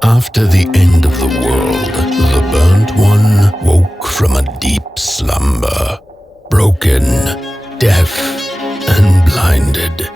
After the end of the world, the burnt one woke from a deep slumber, broken, deaf, and blinded.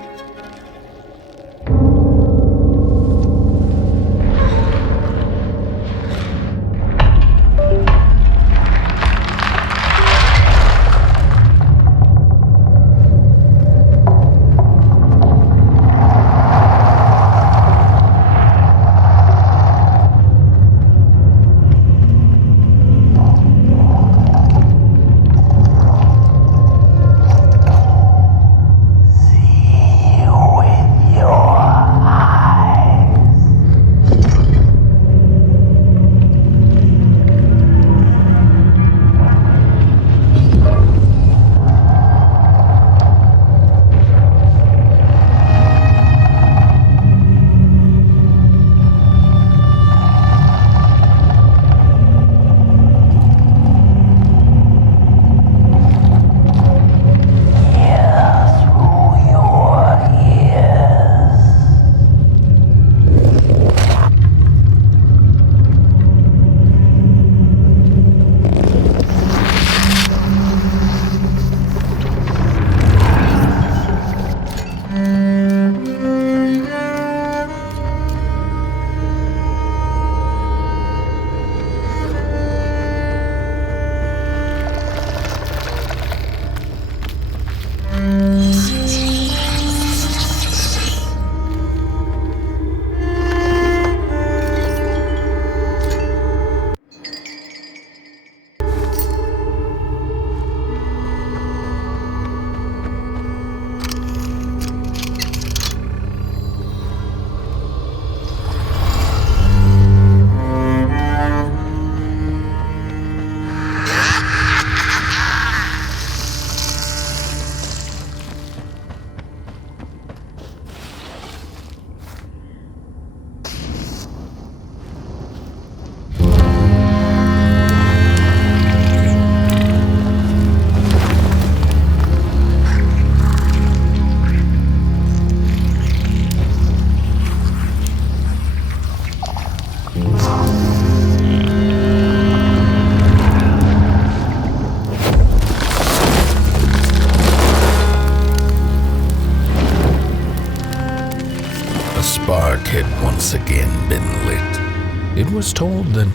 Had once again been lit. It was told that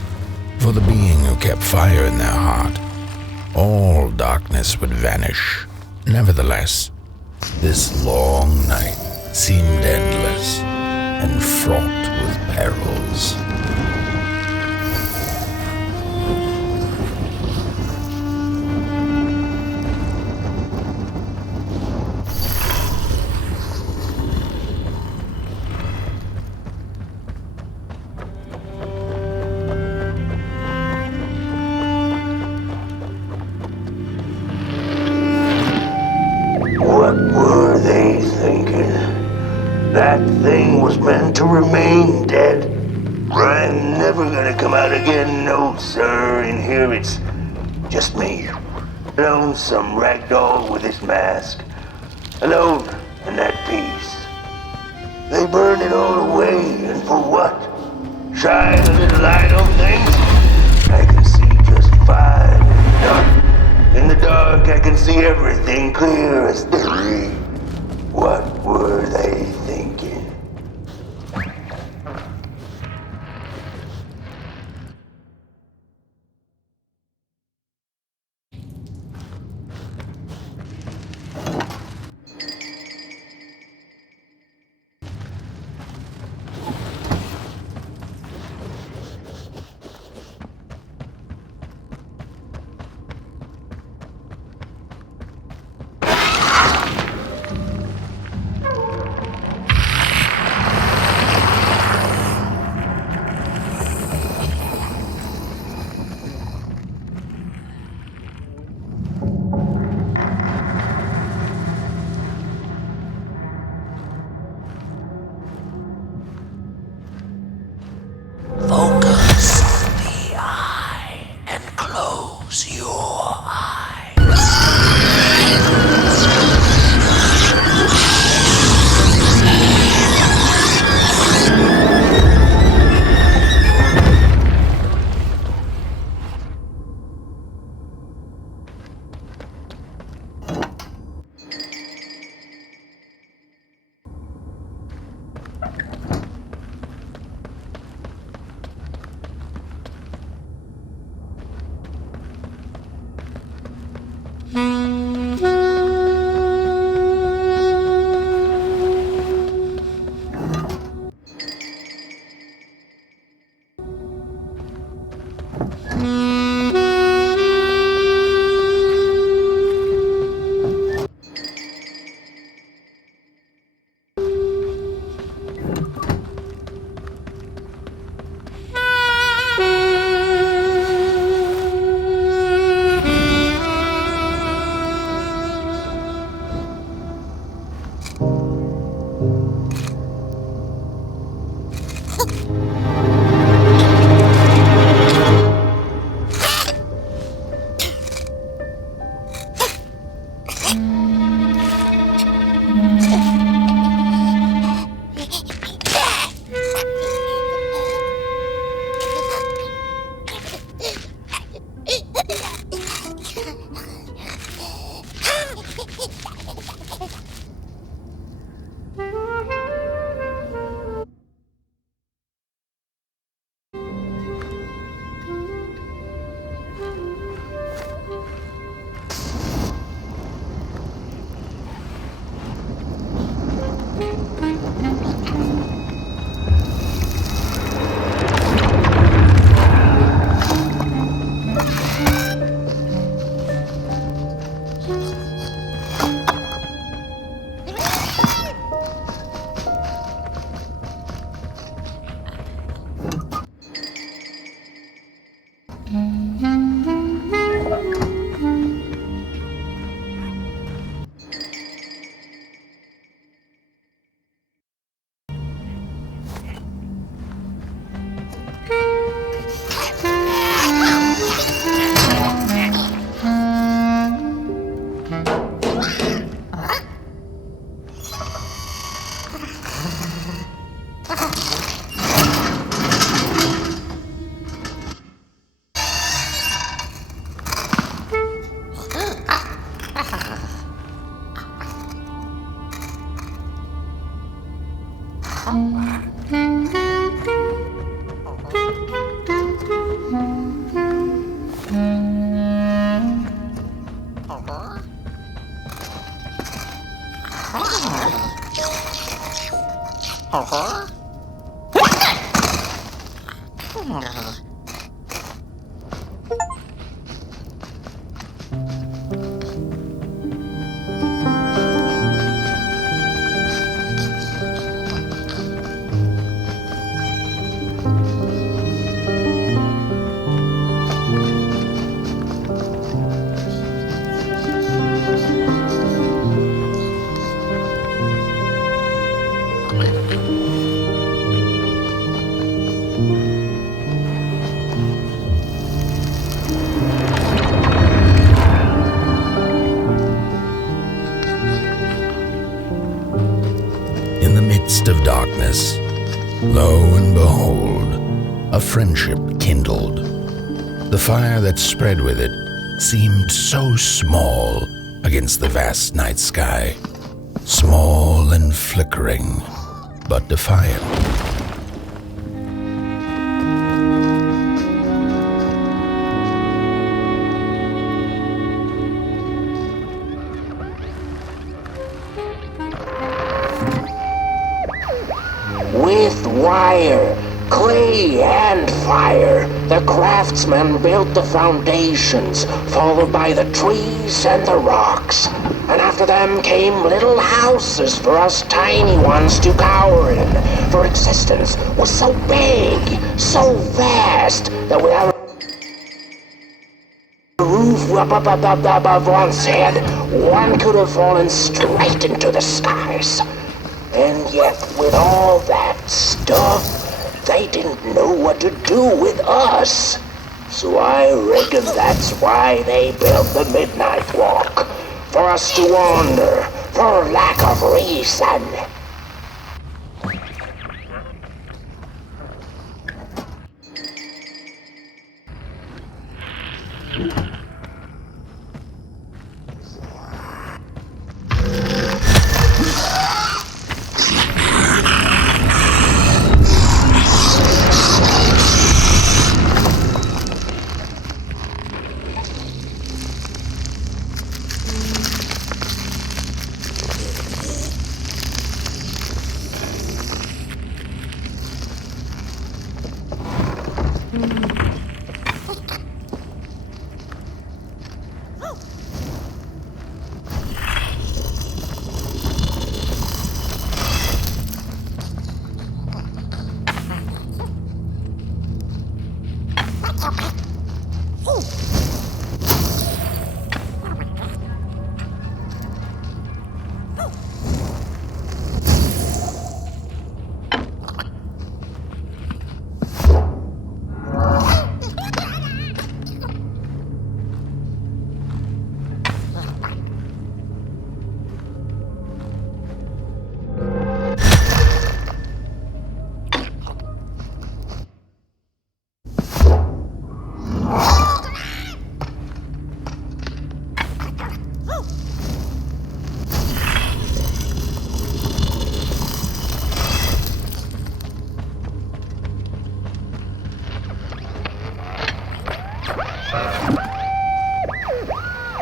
for the being who kept fire in their heart, all darkness would vanish. Nevertheless, this long night seemed endless and fraught with perils. To remain dead. I'm never gonna come out again, no sir. In here it's just me. Lonesome Ragdoll with his mask. Alone in that peace. They burned it all away, and for what? Shine a little light on things? I can see just fine. In the dark I can see everything clear as day. What were they thinking? Of darkness, lo and behold, a friendship kindled. The fire that spread with it seemed so small against the vast night sky, small and flickering, but defiant. With wire, clay, and fire, the craftsman built the foundations, followed by the trees and the rocks. And after them came little houses for us tiny ones to cower in. For existence was so big, so vast, that without a roof above one's head, one could have fallen straight into the skies. And yet, with all that stuff, they didn't know what to do with us. So I reckon that's why they built the Midnight Walk. For us to wander, for lack of reason.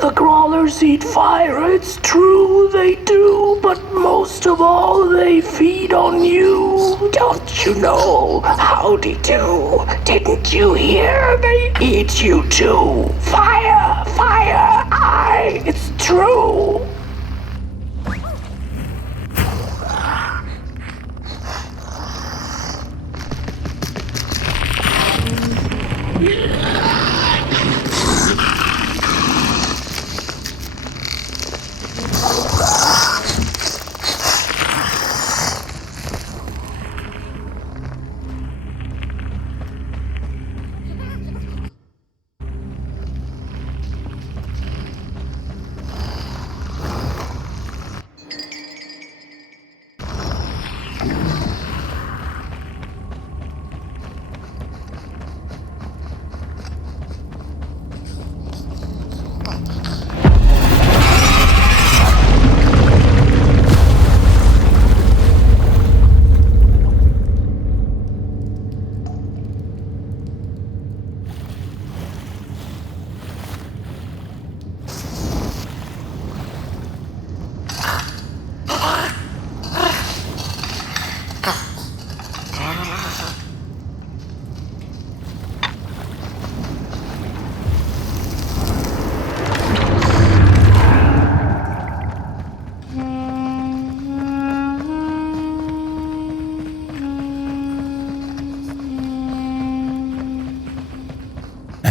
The crawlers eat fire, it's true they do, but most of all they feed on you. Don't you know? Howdy do. Didn't you hear? They eat you too. Fire, fire, aye, it's true.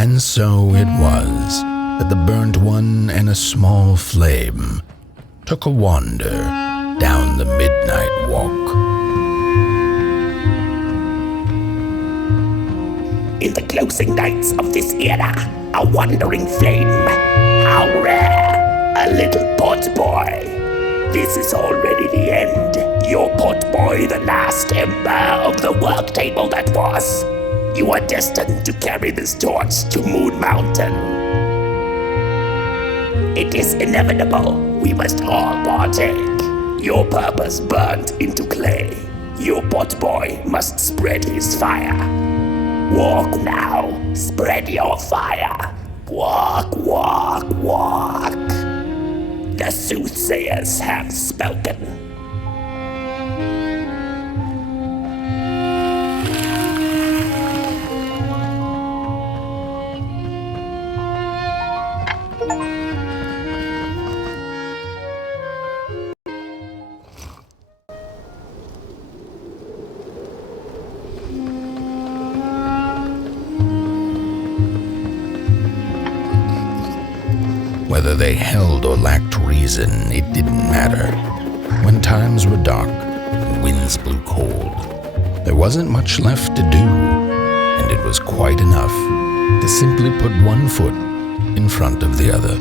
And so it was that the burnt one and a small flame took a wander down the midnight walk. In the closing nights of this era, a wandering flame. How rare! A little pot boy. This is already the end. Your pot boy, the last ember of the world table that was. You are destined to carry this torch to Moon Mountain. It is inevitable. We must all partake. Your purpose burnt into clay. Your pot boy must spread his fire. Walk now. Spread your fire. Walk, walk, walk. The Soothsayers have spoken. Whether they held or lacked reason, it didn't matter. When times were dark and winds blew cold, there wasn't much left to do, and it was quite enough to simply put one foot in front of the other.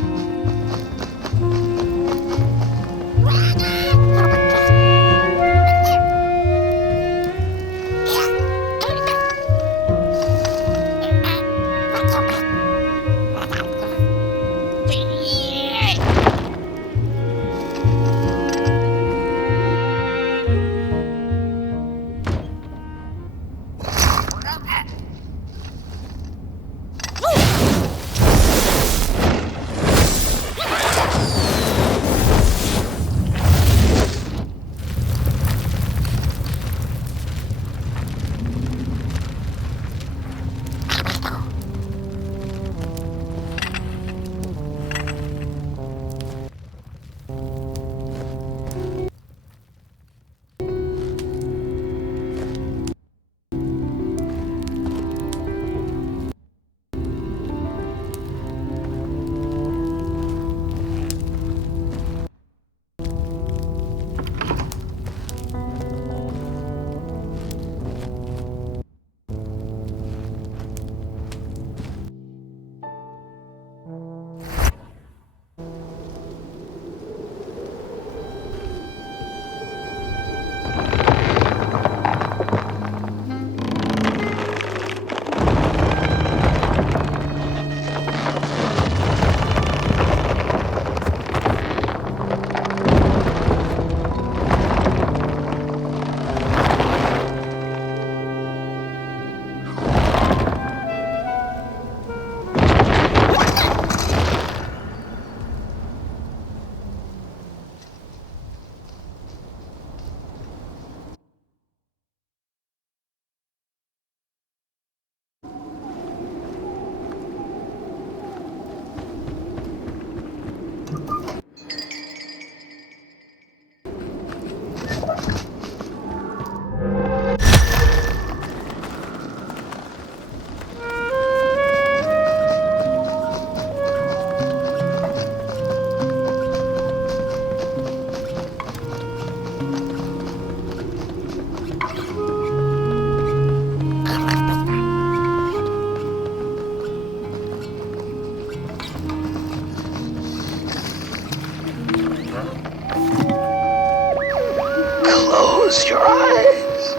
Close your eyes.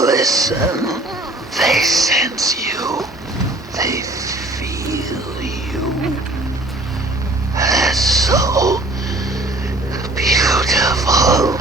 Listen. They sense you. They feel you. That's so beautiful.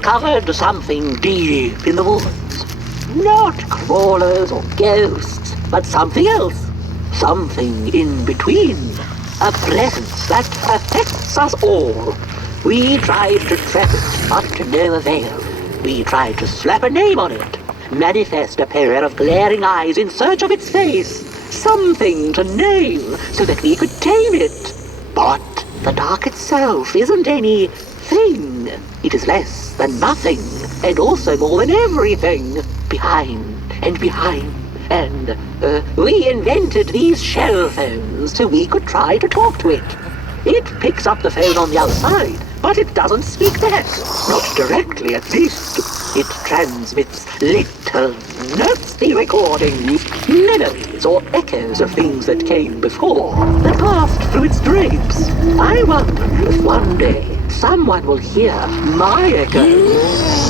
discovered something deep in the woods. Not crawlers or ghosts, but something else. Something in between. A presence that affects us all. We tried to trap it, but to no avail. We tried to slap a name on it. Manifest a pair of glaring eyes in search of its face. Something to name, so that we could tame it. But the dark itself isn't any thing. It is less than nothing, and also more than everything. Behind, and we invented these Shellphones so we could try to talk to it. It picks up the phone on the other side, but it doesn't speak back. Not directly, at least. It transmits little, nasty recordings, memories or echoes of things that came before, that passed through its drapes. I wonder if one day someone will hear my echoes.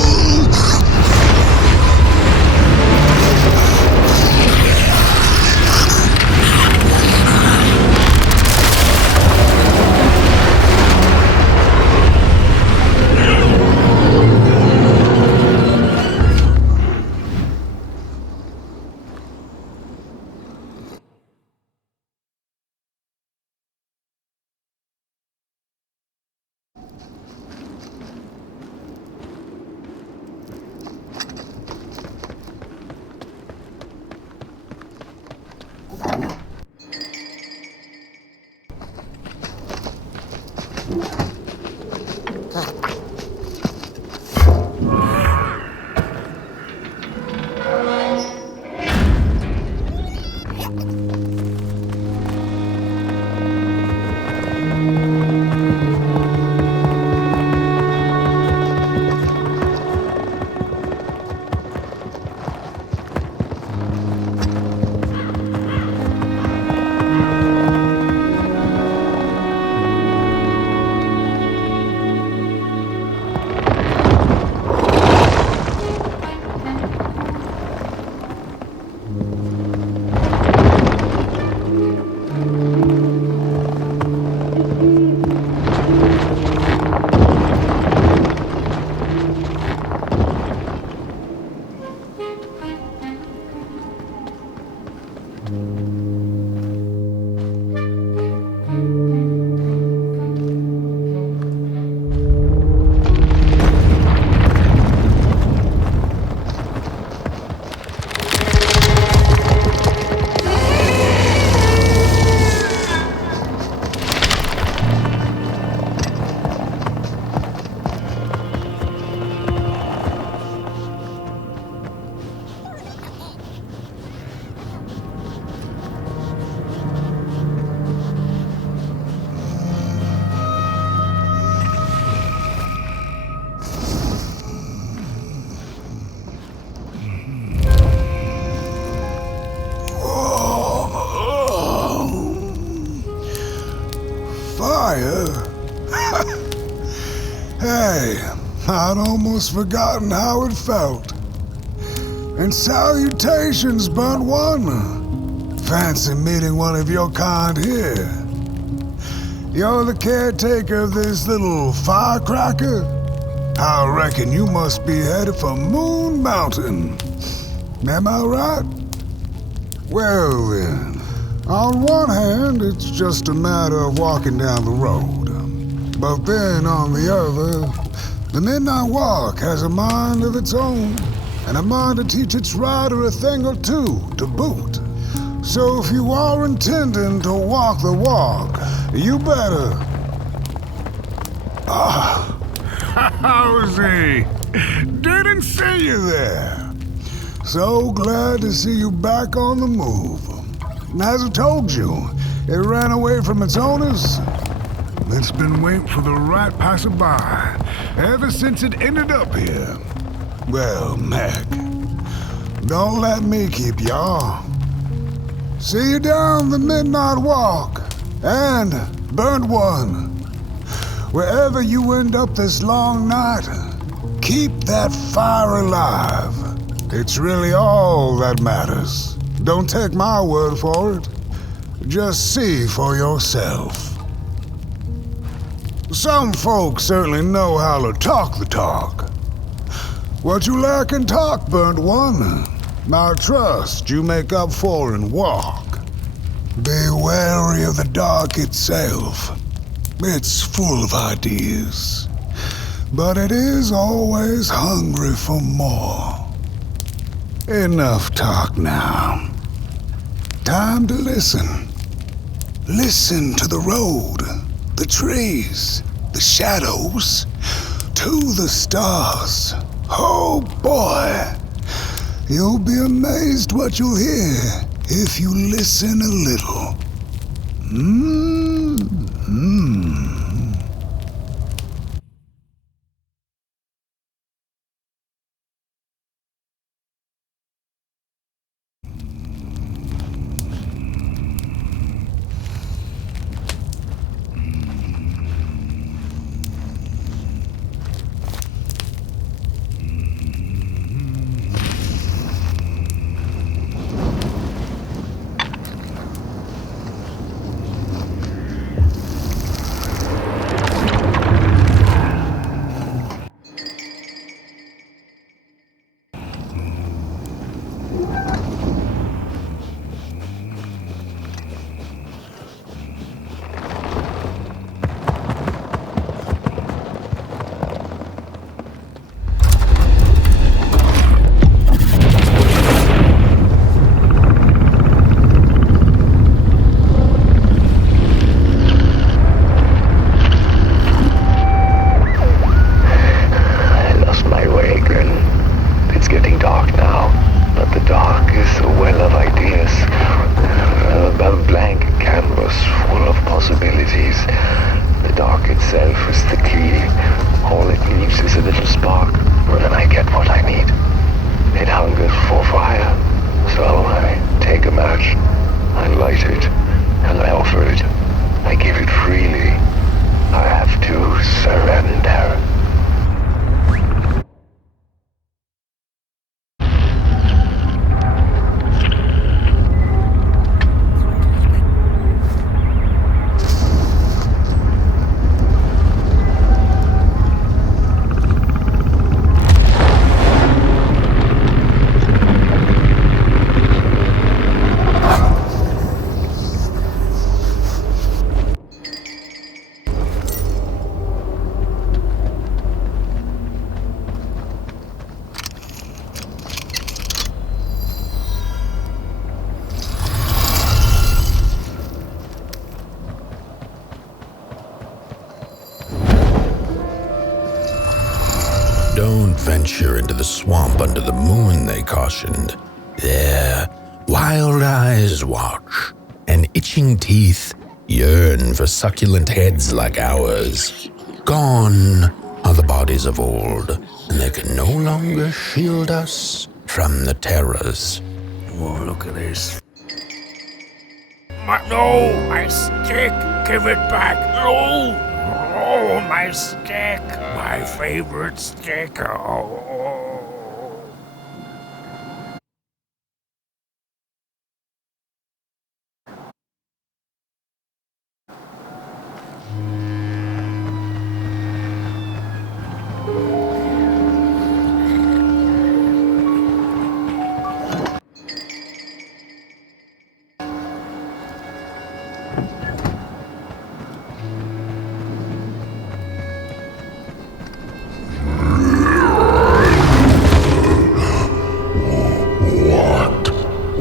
Hey, I'd almost forgotten how it felt. And salutations, burnt one. Fancy meeting one of your kind here. You're the caretaker of this little firecracker? I reckon you must be headed for Moon Mountain. Am I right? Well then, on one hand, it's just a matter of walking down the road. But then on the other, the Midnight Walk has a mind of its own, and a mind to teach its rider a thing or two to boot. So if you are intending to walk the walk, you better... Howsy! Didn't see you there. So glad to see you back on the move. As I told you, it ran away from its owners. It's been waiting for the right passerby ever since it ended up here. Well, Mac, don't let me keep y'all. See you down the Midnight Walk, and burnt one. Wherever you end up this long night, keep that fire alive. It's really all that matters. Don't take my word for it. Just see for yourself. Some folks certainly know how to talk the talk. What you lack in talk, burnt one, I trust you make up for in walk. Be wary of the dark itself. It's full of ideas, but it is always hungry for more. Enough talk now. Time to listen. Listen to the road, the trees, the shadows, to the stars. Oh boy, you'll be amazed what you'll hear if you listen a little. Don't venture into the swamp under the moon, they cautioned. There, wild eyes watch, and itching teeth yearn for succulent heads like ours. Gone are the bodies of old, and they can no longer shield us from the terrors. Oh, look at this. My stick! Give it back! No! Oh, my stick! My favorite stick! Oh.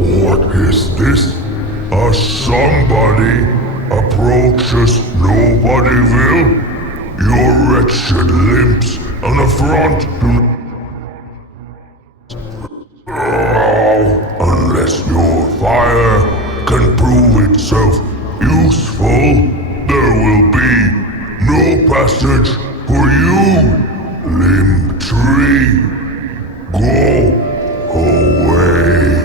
What is this? Somebody approaches Nobodyville? Your wretched limbs on the front unless your fire can prove itself useful, there will be no passage for you, limb tree. Go away.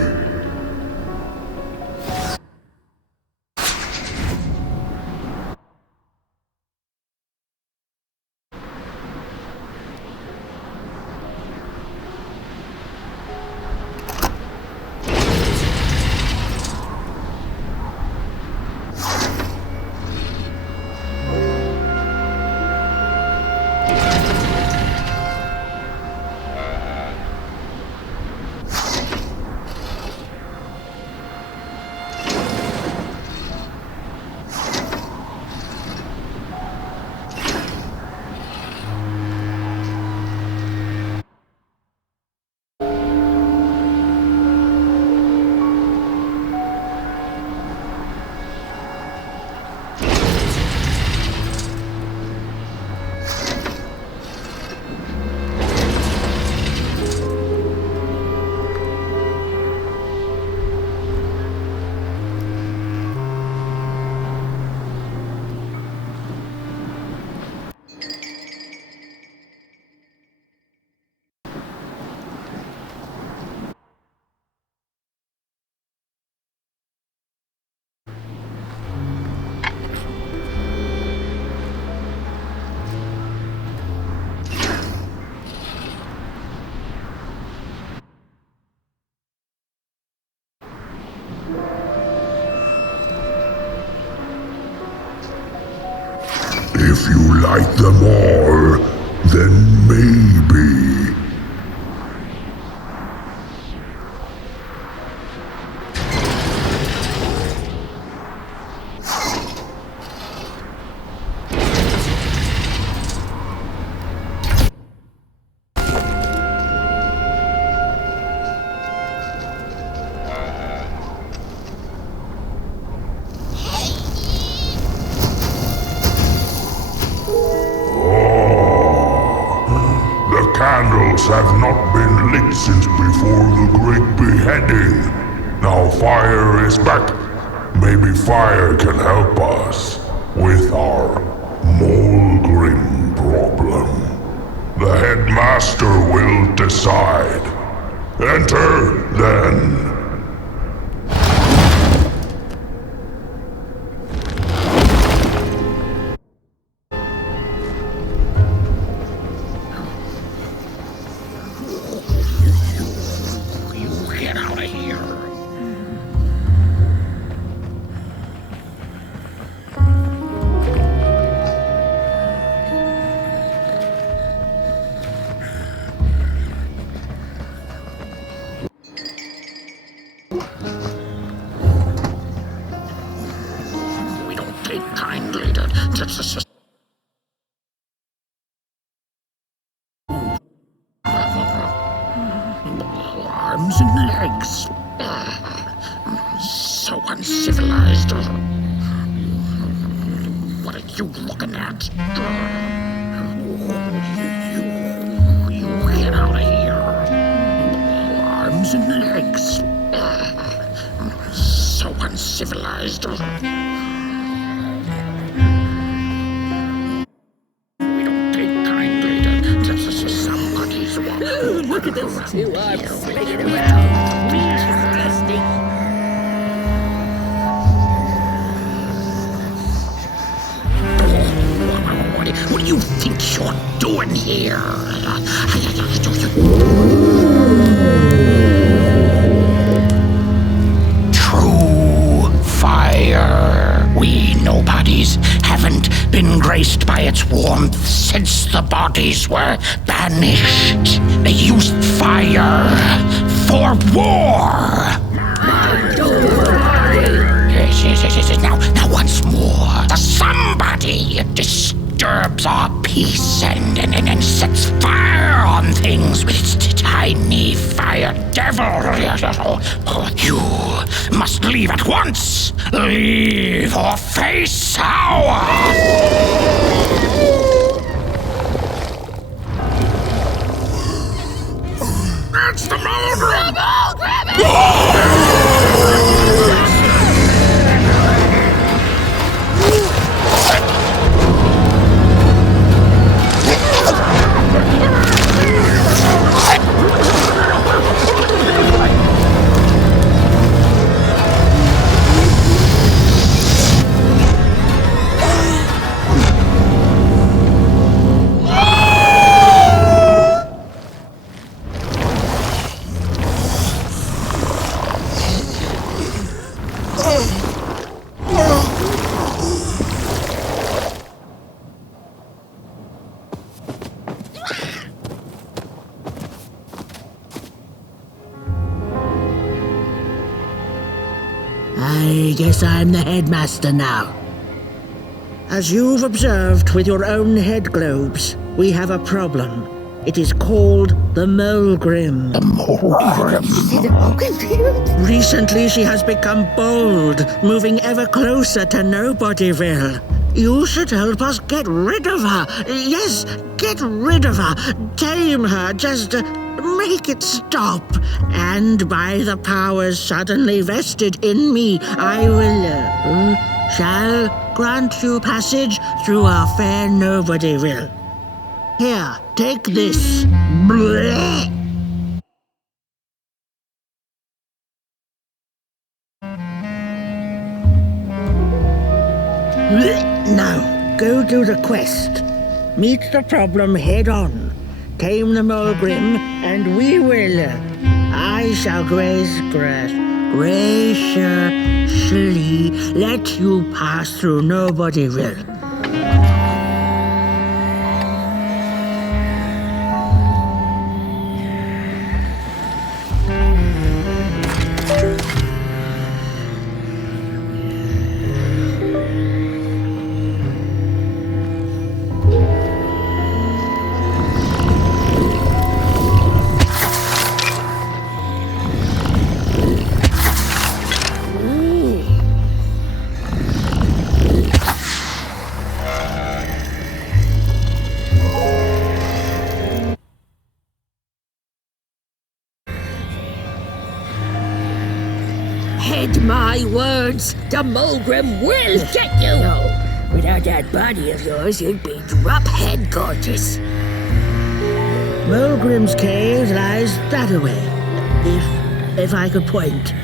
If you light them all, then maybe. Candles have not been lit since before the great beheading. Now fire is back. Maybe fire can help us with our Molgrim problem. The Headmaster will decide. Enter, then. Arms and legs. So uncivilized. What are you looking at? You get out of here. Arms and legs. So uncivilized. Look at those two arms swinging around. Disgusting. What do you think you're doing here? True fire. We nobodies haven't been graced by its warmth since the bodies were banished. They used fire for war. Yes. Now once more, the somebody disturbs our peace and sets fire on things with its tiny fire devil. You must leave at once. Leave or face our... It's the Molgrim! Grab it! I guess I'm the Headmaster now. As you've observed with your own head globes, we have a problem. It is called the Molgrim. The Molgrim. Recently she has become bold, moving ever closer to Nobodyville. You should help us get rid of her. Yes, get rid of her. Tame her, just make it stop. And by the powers suddenly vested in me, I will, shall grant you passage through our fair Nobodyville. Here, take this. Blech. Now, go do the quest. Meet the problem head on. Tame the Molgrim, and we will. I shall graciously let you pass through Nobodyville. Heed my words. The Molgrim will get you. No, without that body of yours, you'd be drop-head gorgeous. Molgrim's cave lies that away, if I could point.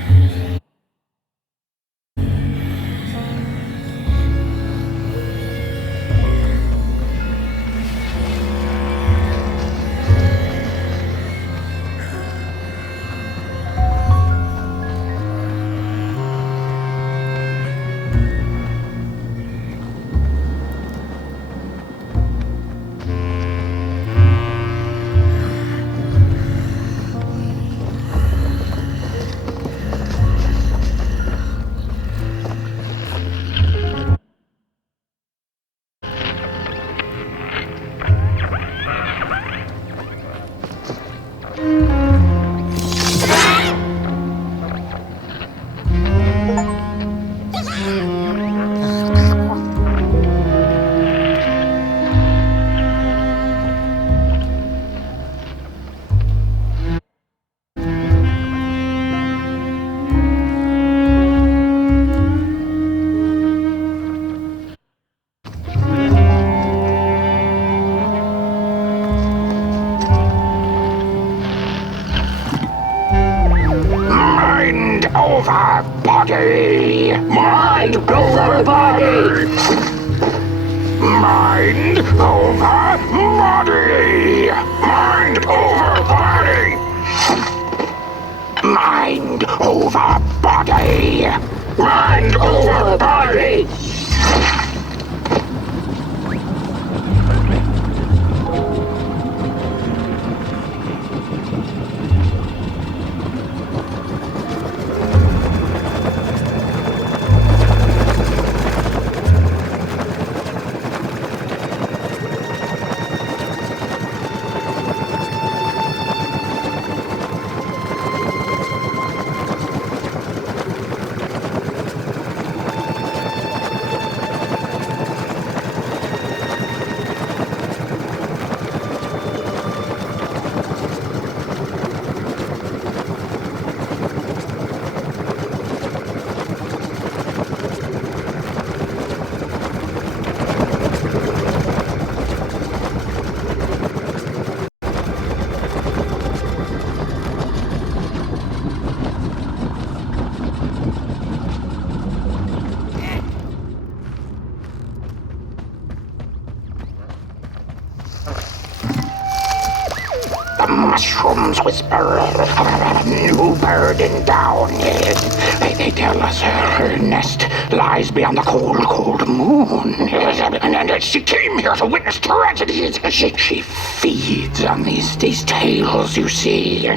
over body. Mind over body. Mind over body. Mind over body. Mind over body. Mind over body. Mushrooms whisper of a new burden down. They tell us her nest lies beyond the cold, cold moon. And she came here to witness tragedies. She feeds on these tales you see,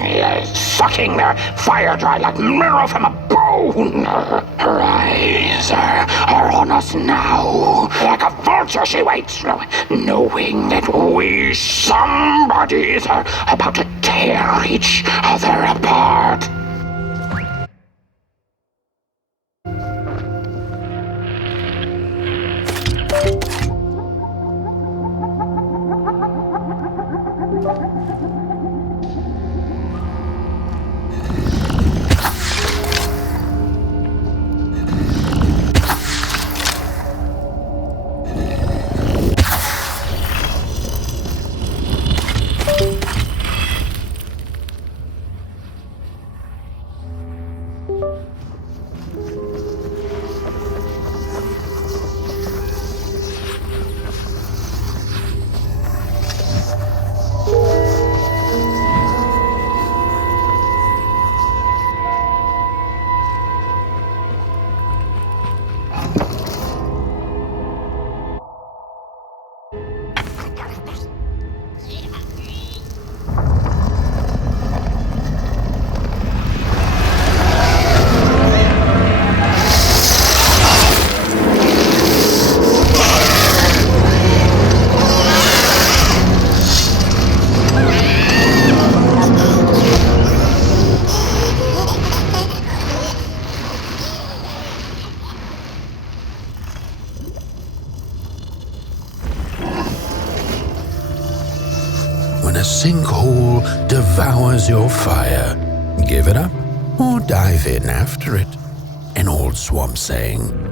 sucking their fire dry like marrow from a bone. Her eyes are on us now. Like a vulture she waits, knowing that we somebodies are about to tear each other apart. When a sinkhole devours your fire, give it up or dive in after it. old swamp saying.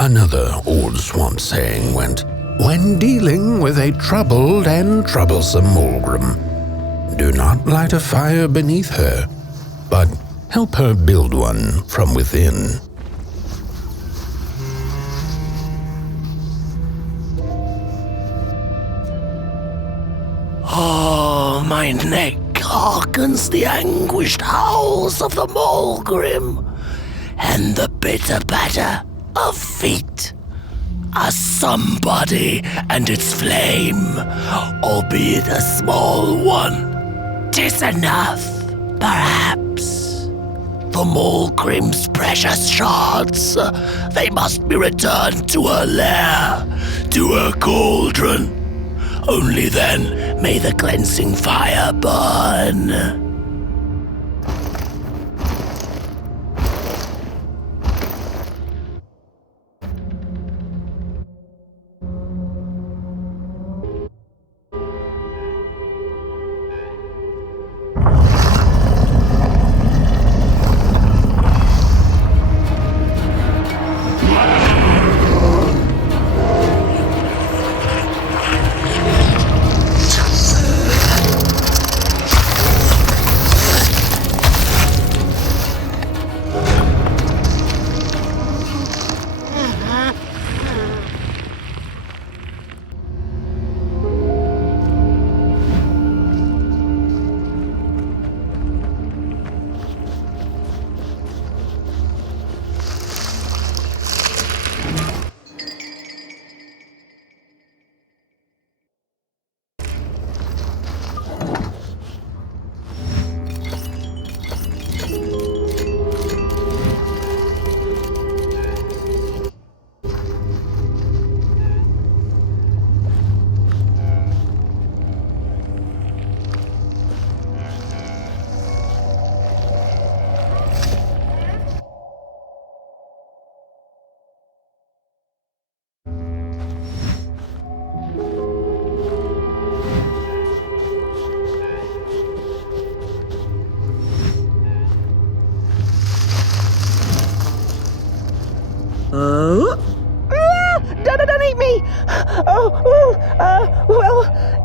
Another old swamp saying went, when dealing with a troubled and troublesome Molgrim, do not light a fire beneath her, but help her build one from within. Oh, my neck hearkens the anguished howls of the Molgrim, and the bitter patter of feet. A somebody and its flame, albeit a small one. 'Tis enough, perhaps. The Molgrim's precious shards, they must be returned to her lair, to her cauldron. Only then may the cleansing fire burn.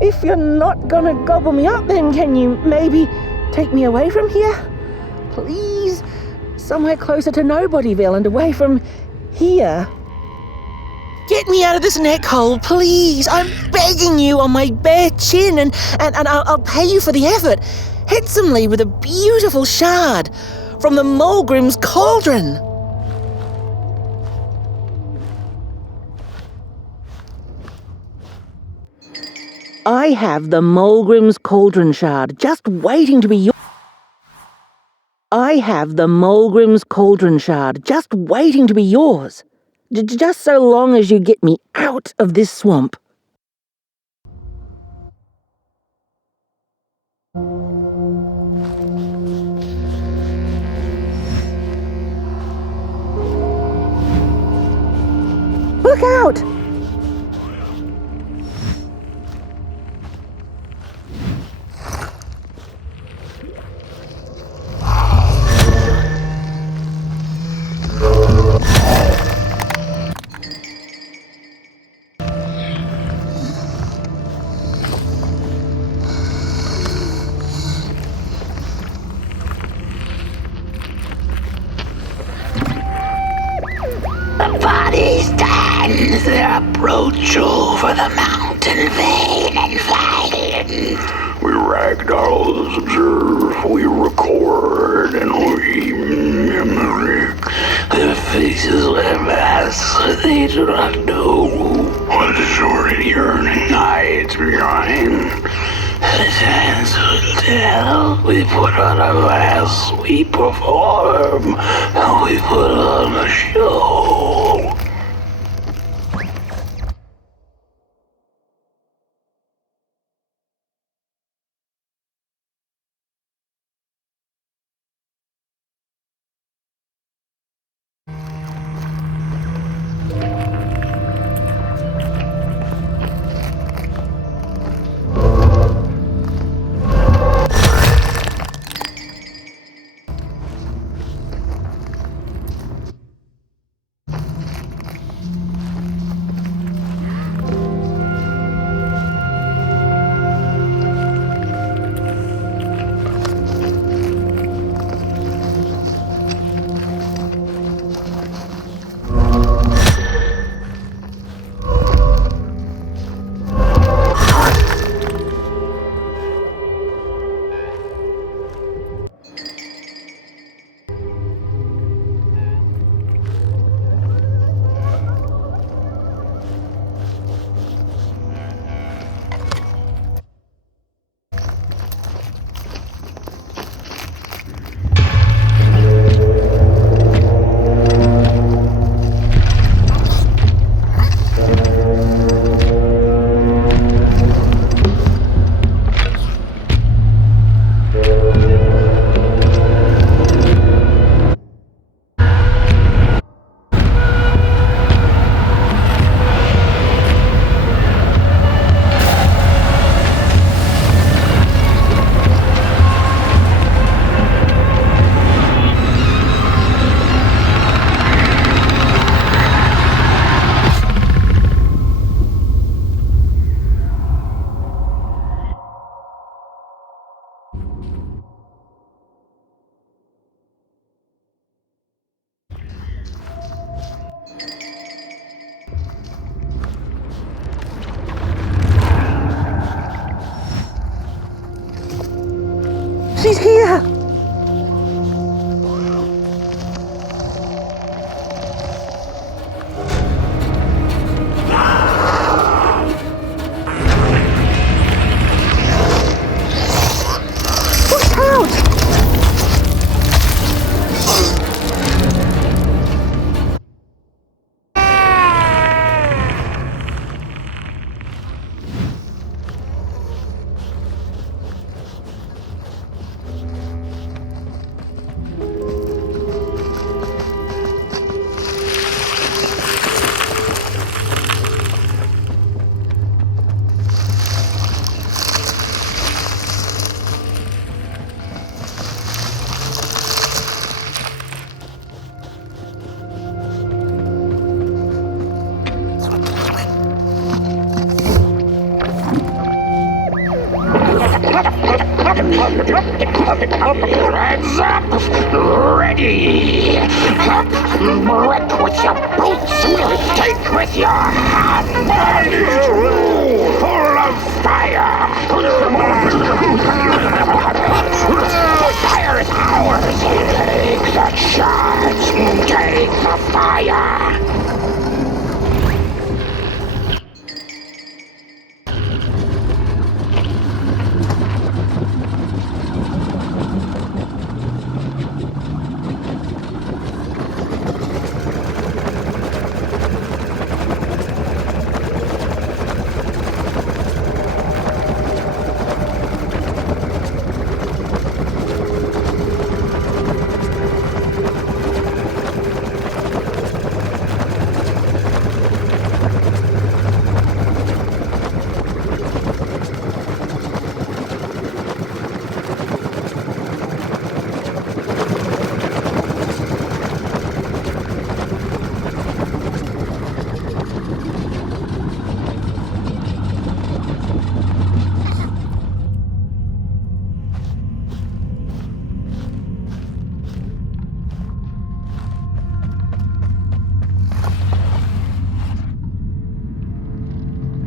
If you're not gonna gobble me up, then can you maybe take me away from here? Please? Somewhere closer to Nobodyville and away from here. Get me out of this neck hole, please. I'm begging you on my bare chin, and I'll pay you for the effort. Handsomely with a beautiful shard from the Molgrim's cauldron. I have the Molgrim's cauldron shard just waiting to be yours. I have the Molgrim's cauldron shard just waiting to be yours. Just so long as you get me out of this swamp. Look out! The party stands their approach over the mountain vein and Världen. We Ragdolls observe, we record, and we mimic. Their faces wear masks, they do not know What is already yearning hides behind. the hands will tell. We put on a mask, we perform, and we put on a show. She's here! Watch out! Hands up! Ready! Break with your boots! Take with your hand! Full of fire! Fire is ours! Take the charge! Take the fire!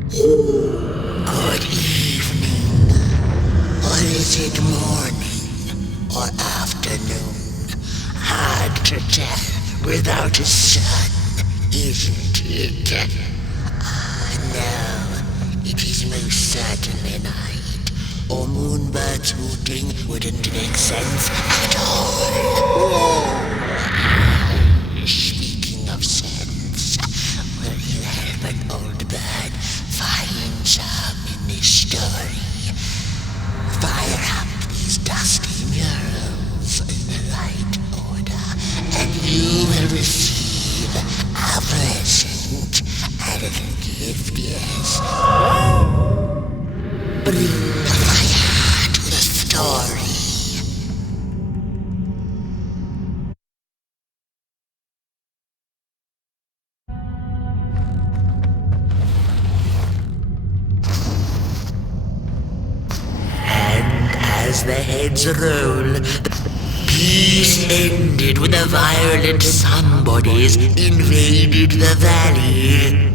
Good evening. Or is it morning or afternoon? Hard to tell without a sun, isn't it? No, it is most certainly night, or Moonbird's hooting wouldn't make sense at all. Speaking of sense, will you help an old bird find some in this story? Fire up these dusty murals in the right order, and you will receive a present, a little gift, yes. Bring fire to the story. As the heads roll, the piece ended when the violent somebodies invaded the valley.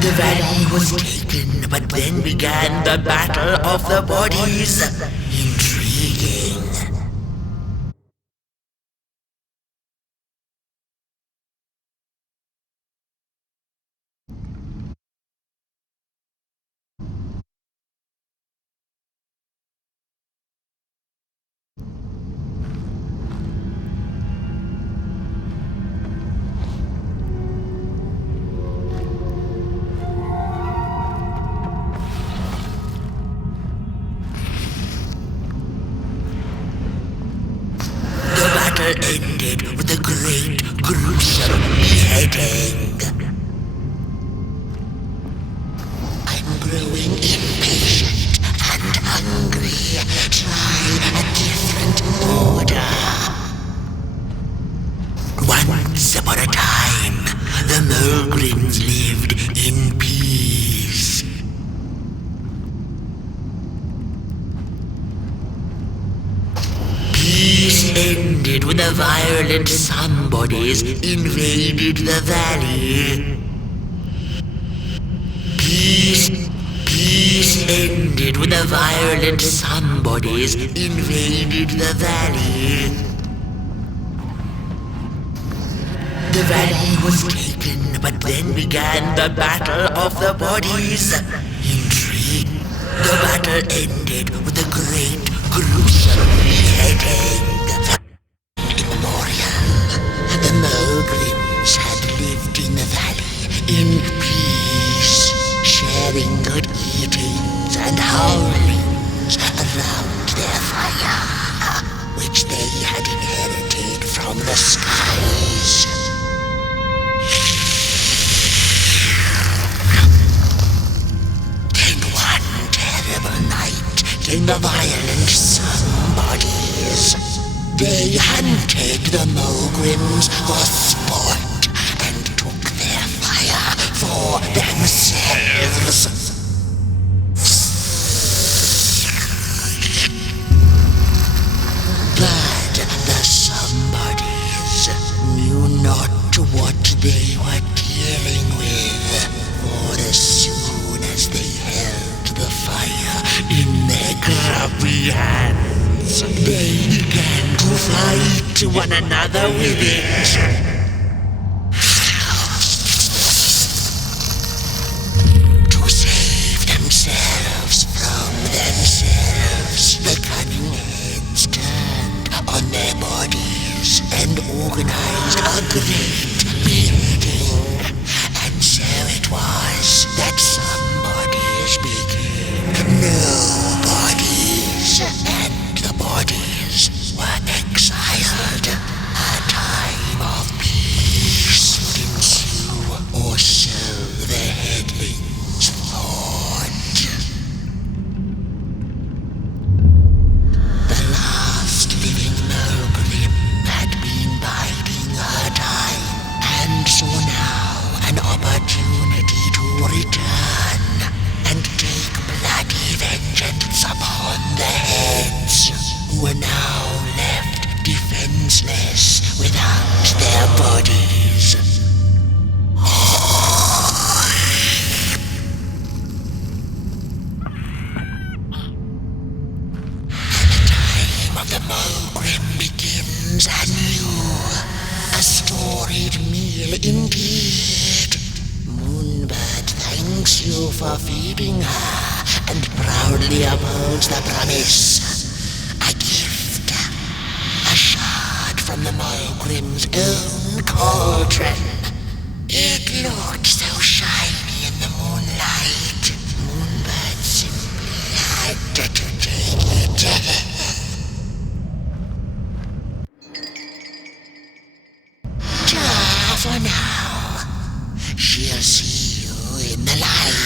The valley was taken, but then began the battle of the bodies. Intriguing. Ended with a great, gruesome beheading. I'm growing impatient and hungry. Try a different order. Once upon a time, the Molgrims lived in peace. Peace ended when the violent somebodies invaded the valley. Peace ended when the violent somebodies invaded the valley. The valley was taken, but then began the battle of the bodies. Intrigue. The battle ended with a great, gruesome beheading. The Molgrims had lived in the valley in peace, sharing good eatings and howlings around their fire, which they had inherited from the skies. Then one terrible night came the violent somebodies. They hunted the Molgrims for sport and took their fire for themselves. fight one another with it. To save themselves from themselves, the cunning heads turned on their bodies and organized a great building. And so it was that some bodies became nobodies, and the bodies were exiled. A time of peace would ensue, or so the headlings thought. The last living Molgrim had been biding her time, and saw now an opportunity to return and take bloody vengeance upon the heads, who were now left defenseless without their bodies. The time of the Molgrim begins anew. A storied meal indeed. Moonbird thanks you for feeding her and proudly upholds the promise. A gift, a shard from the Molgrim's own cauldron. It looked so shiny in the moonlight. Moonbird simply had to take it. For now, she'll see you in the light.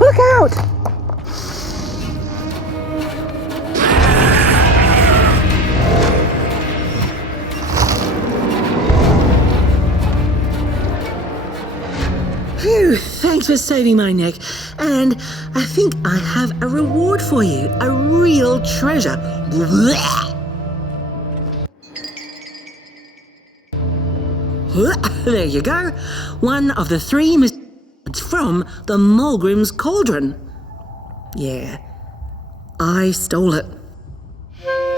Look out! Phew, thanks for saving my neck. And I think I have a reward for you. A real treasure. There you go. One of the 3 it's from the Molgrim's cauldron. Yeah, I stole it.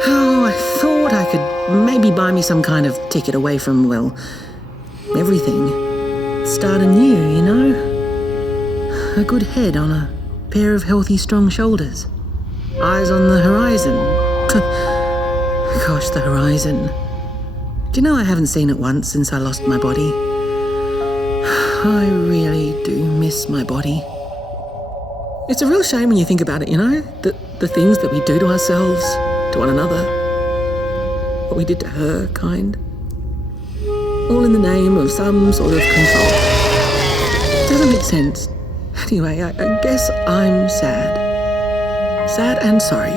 Oh, I thought I could maybe buy me some kind of ticket away from, well, everything. Start anew, you know? A good head on a pair of healthy, strong shoulders. Eyes on the horizon. Gosh, the horizon. Do you know I haven't seen it once since I lost my body? I really do miss my body. It's a real shame when you think about it, you know? The things that we do to ourselves, to one another. What we did to her, kind. All in the name of some sort of control. Doesn't make sense. Anyway, I guess I'm sad. Sad and sorry.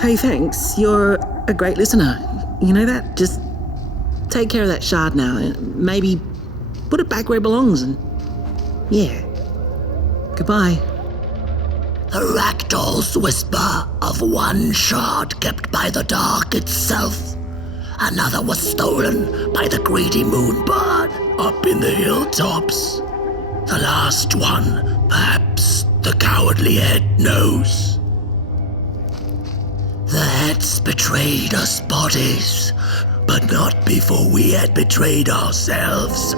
Hey, thanks. You're a great listener. You know that? Just take care of that shard now. Maybe put it back where it belongs and... yeah, Goodbye. The Ragdoll's whisper of one shard kept by the dark itself. Another was stolen by the greedy Moonbird up in the hilltops. The last one, perhaps the cowardly head knows. The heads betrayed us bodies, but not before we had betrayed ourselves.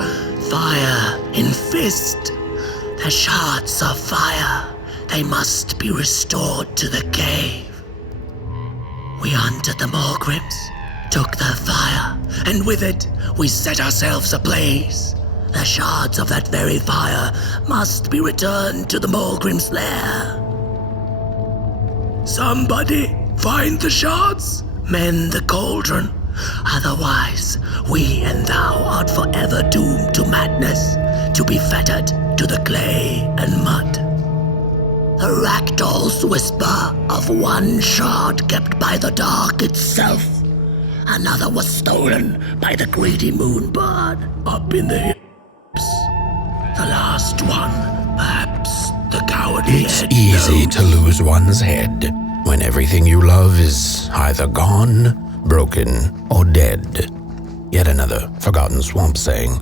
Fire in fist. The shards of fire. They must be restored to the cave. We hunted the Molgrims, took their fire, and with it we set ourselves ablaze. The shards of that very fire must be returned to the Molgrim's lair. Somebody find the shards, mend the cauldron. Otherwise, we and thou art forever doomed to madness, to be fettered to the clay and mud. The Ragdoll's whisper of one shard kept by the dark itself. Another was stolen by the greedy Moonbird up in the hills. The last one, perhaps the cowardly It's head easy knows. to lose one's head when everything you love is either gone, broken, or dead. Yet another forgotten swamp saying.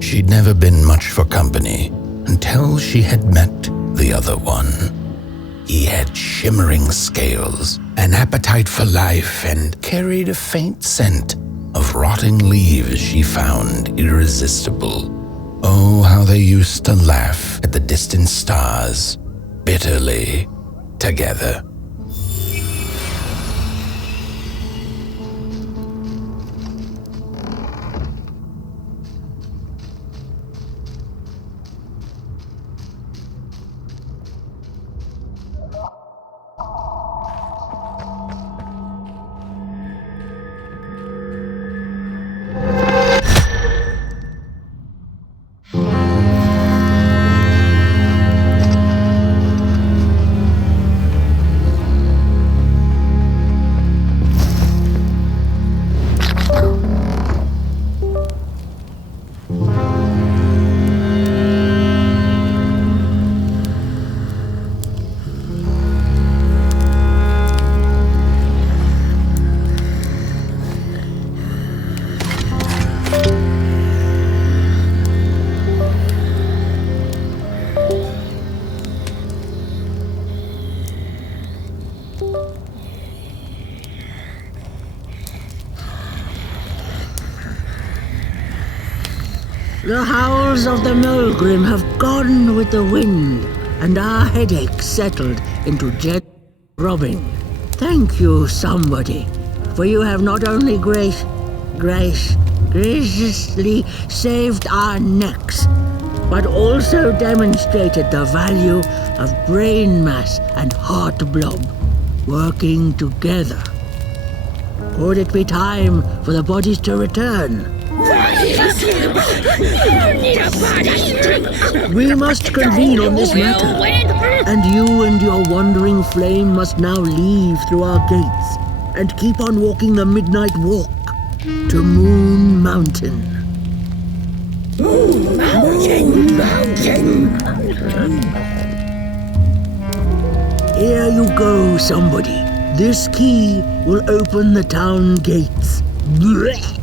She'd never been much for company until she had met the other one. He had shimmering scales, an appetite for life, and carried a faint scent of rotting leaves she found irresistible. Oh, how they used to laugh at the distant stars, bitterly, together. The howls of the Molgrim have gone with the wind, and our headaches settled into gentle throbbing. Thank you, somebody, for you have not only graciously saved our necks, but also demonstrated the value of brain mass and heart blob working together. Could it be time for the bodies to return? We must convene on this matter, and you and your wandering flame must now leave through our gates and keep on walking the midnight walk to Moon Mountain. Mountain. Here you go, somebody. This key will open the town gates. Blech.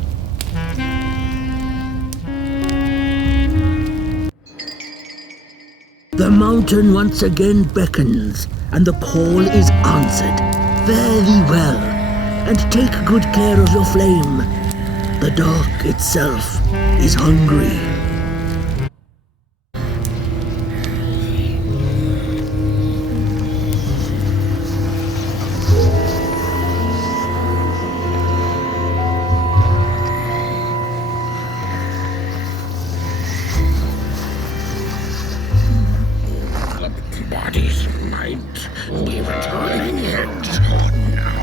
The mountain once again beckons, and the call is answered. Fare thee well, and take good care of your flame. The dark itself is hungry. Bodies might be returning yet. Now.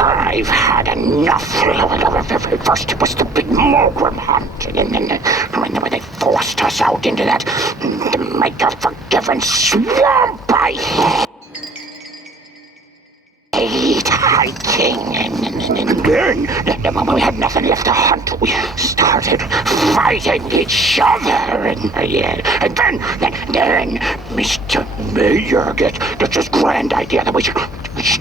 I've had enough. First it was the big Molgrim hunt, and then when they forced us out into that make-a-forgiven swamp, I hate hiking. And then, the moment we had nothing left to hunt, we started fighting each other. And then Mr. Mayor gets this grand idea that we should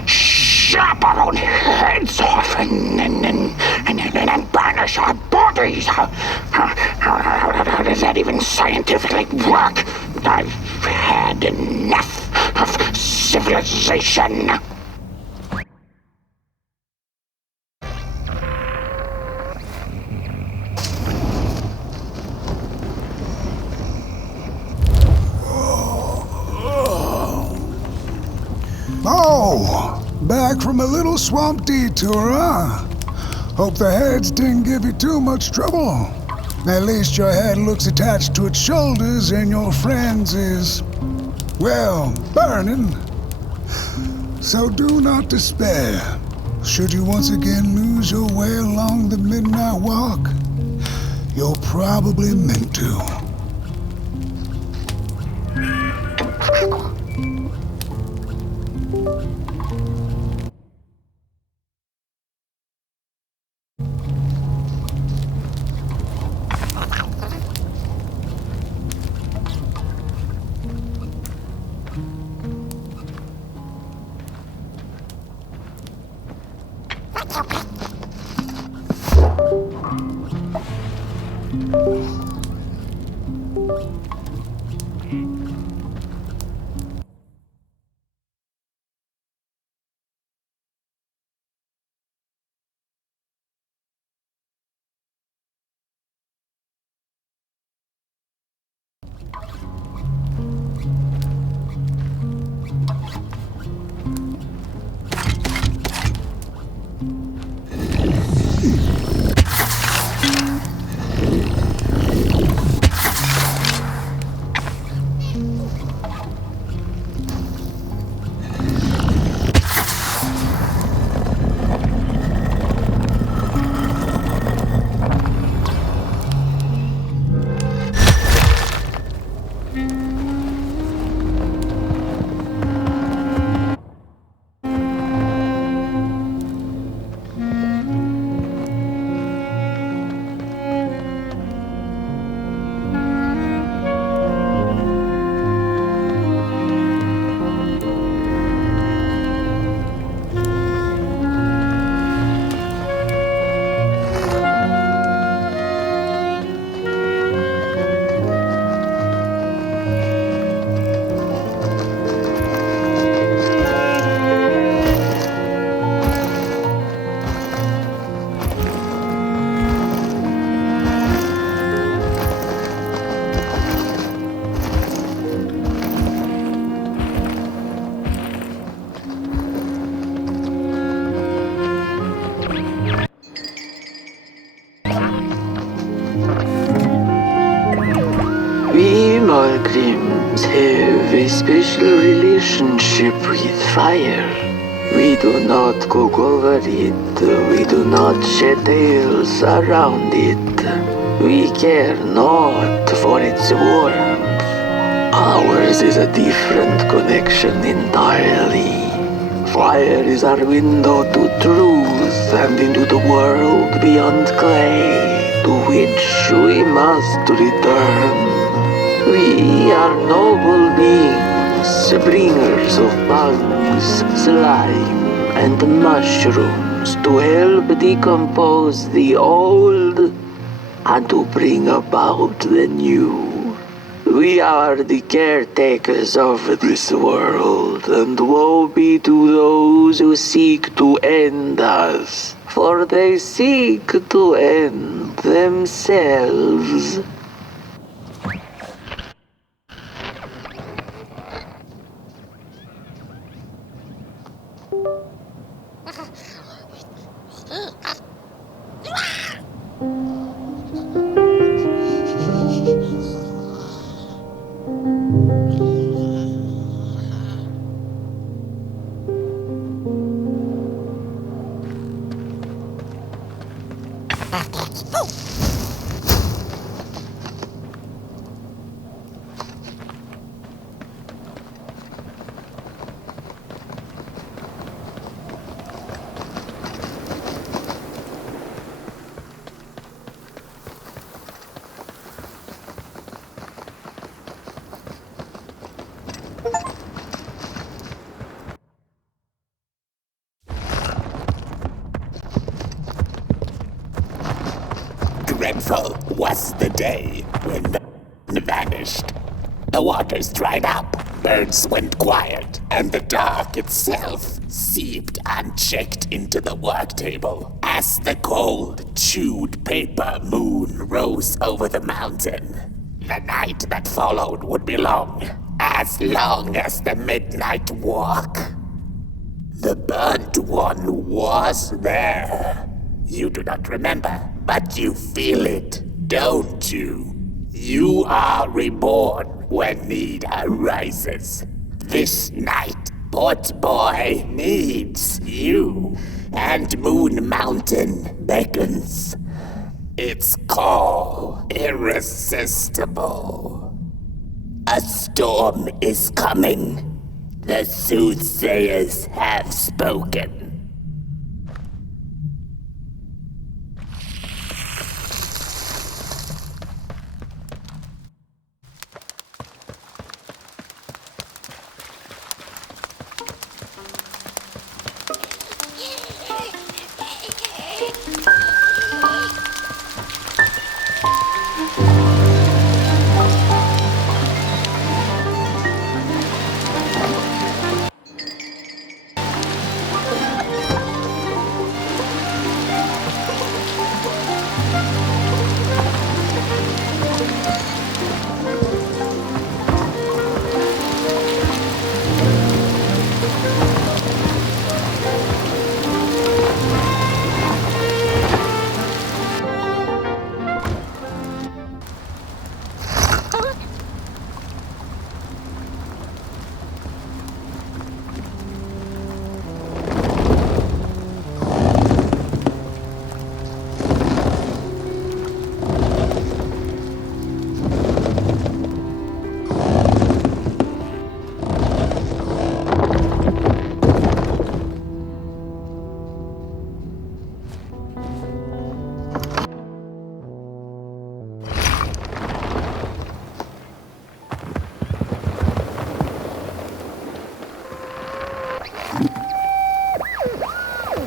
chop our own heads off and banish our bodies. How does that even scientifically work? I've had enough of civilization. Oh, back from a little swamp detour, huh? Hope the heads didn't give you too much trouble. At least your head looks attached to its shoulders and your friend's is, well, burning. So do not despair. Should you once again lose your way along the midnight walk, you're probably meant to. have a special relationship with fire. We do not cook over it. We do not shed tales around it. We care not for its warmth. Ours is a different connection entirely. Fire is our window to truth and into the world beyond clay, to which we must return. We are noble beings, bringers of bugs, slime, and mushrooms to help decompose the old and to bring about the new. We are the caretakers of this world, and woe be to those who seek to end us, for they seek to end themselves. Dreadful was the day when the vanished. The waters dried up, birds went quiet, and the dark itself seeped unchecked into the work table as the cold, chewed paper moon rose over the mountain. The night that followed would be long as the midnight walk. The burnt one was there. You do not remember, but you feel it, don't you? You are reborn when need arises. This night, Port Boy needs you, and Moon Mountain beckons. Its call irresistible. A storm is coming. The Soothsayers have spoken.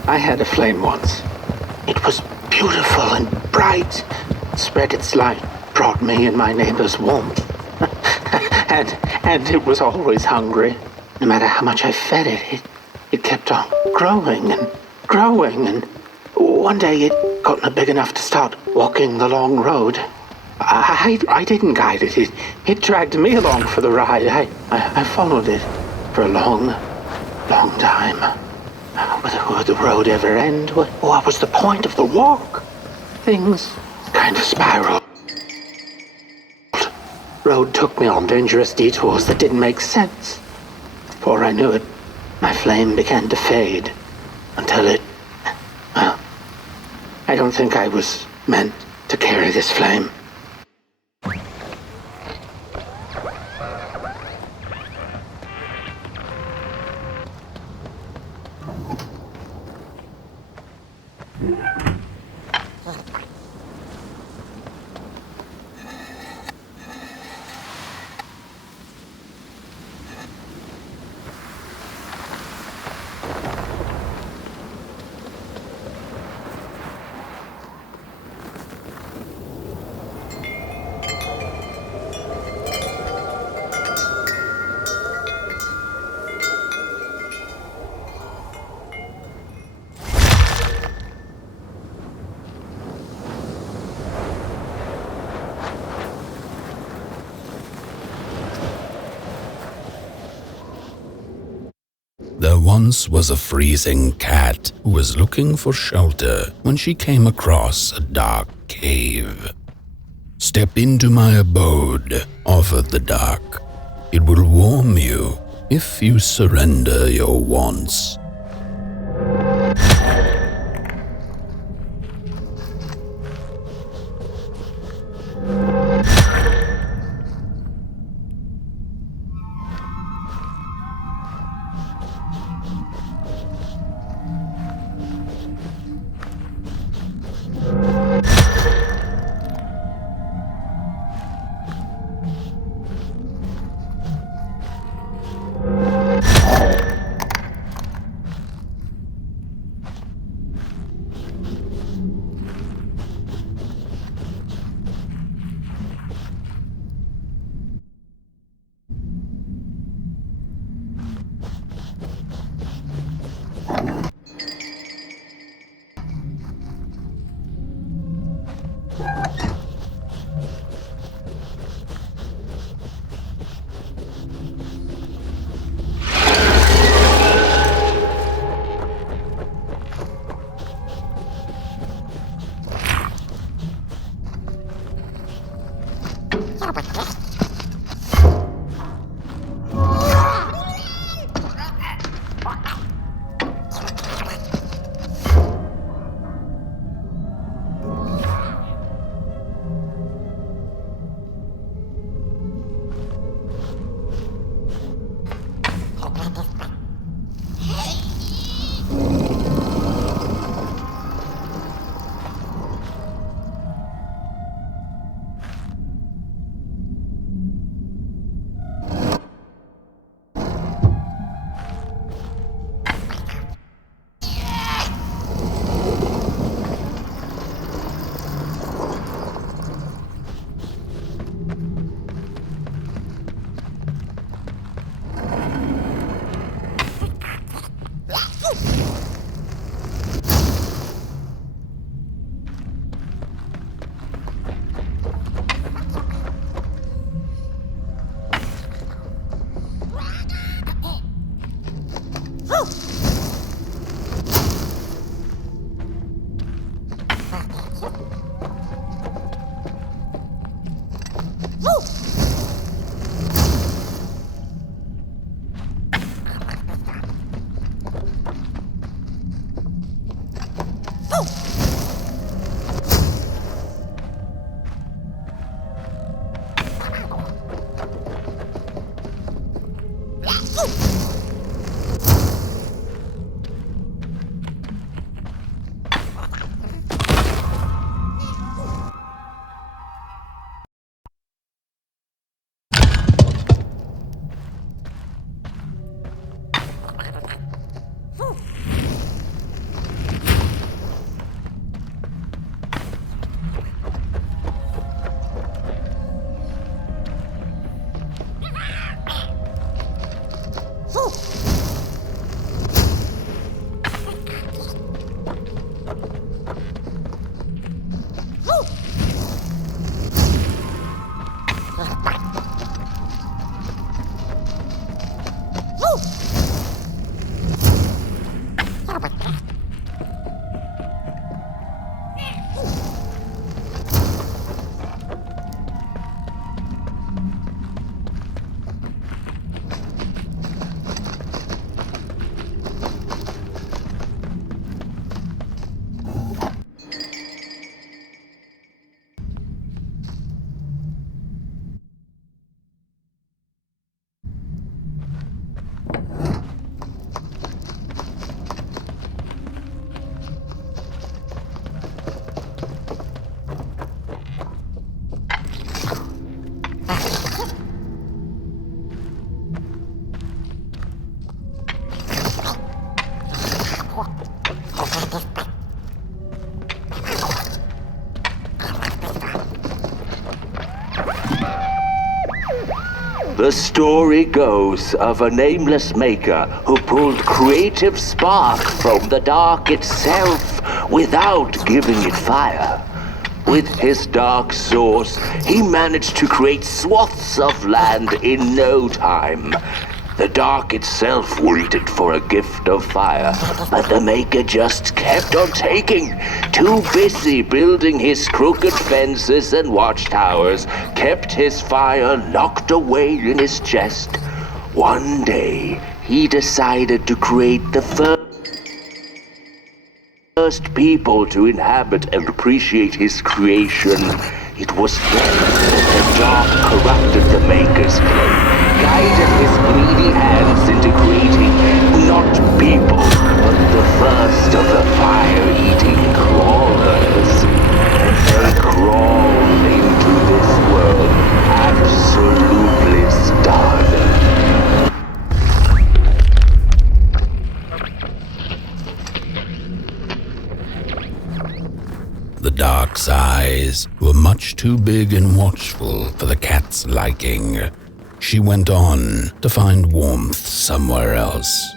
I had a flame once. It was beautiful and bright. It spread its light, brought me and my neighbors warmth. and it was always hungry. No matter how much I fed it, it kept on growing and growing. And one day it got big enough to start walking the long road. I didn't guide it. It dragged me along for the ride. I followed it for a long time. Would the road ever end? What was the point of the walk? Things kind of spiraled road took me on dangerous detours that didn't make sense. Before I knew it, my flame began to fade until it... Well, I don't think I was meant to carry this flame. There once was a freezing cat who was looking for shelter when she came across a dark cave. "Step into my abode," offered the dark. "It will warm you if you surrender your wants." The story goes of a nameless maker who pulled creative spark from the dark itself without giving it fire. With his dark source, he managed to create swaths of land in no time. The dark itself waited for a gift of fire, but the maker just kept on taking. Too busy building his crooked fences and watchtowers, kept his fire locked away in his chest. One day, he decided to create the first people to inhabit and appreciate his creation. It was then that the dark corrupted the maker's clay, guided his greedy hands into creating not people, but the first of the fire-eating crawlers. And they crawled into this world absolutely starving. The dark's eyes were much too big and watchful for the cat's liking. She went on to find warmth somewhere else.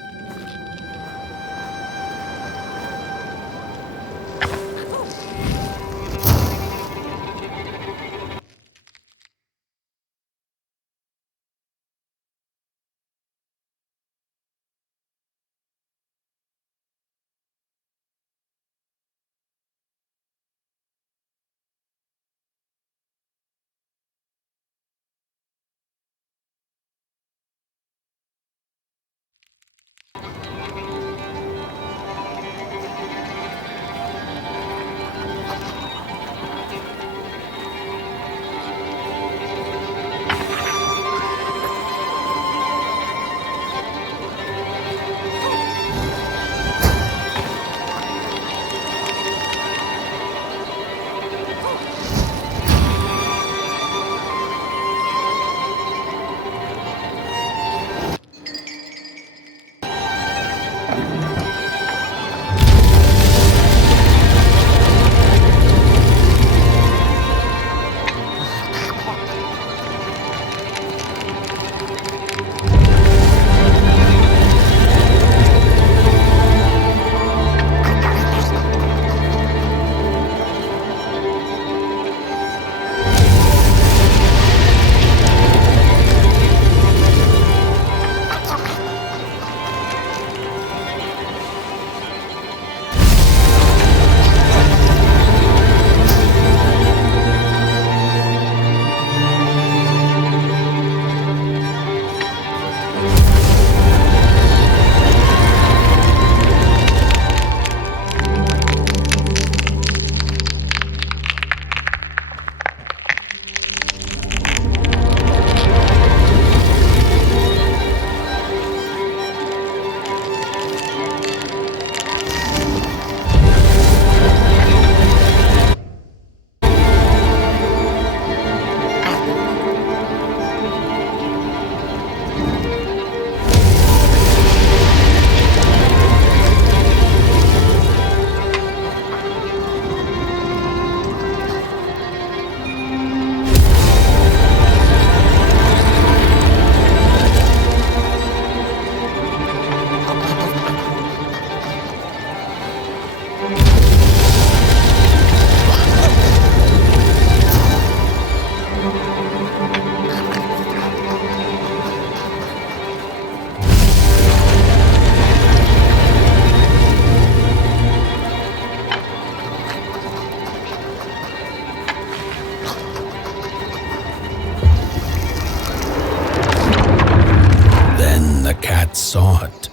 Saw it.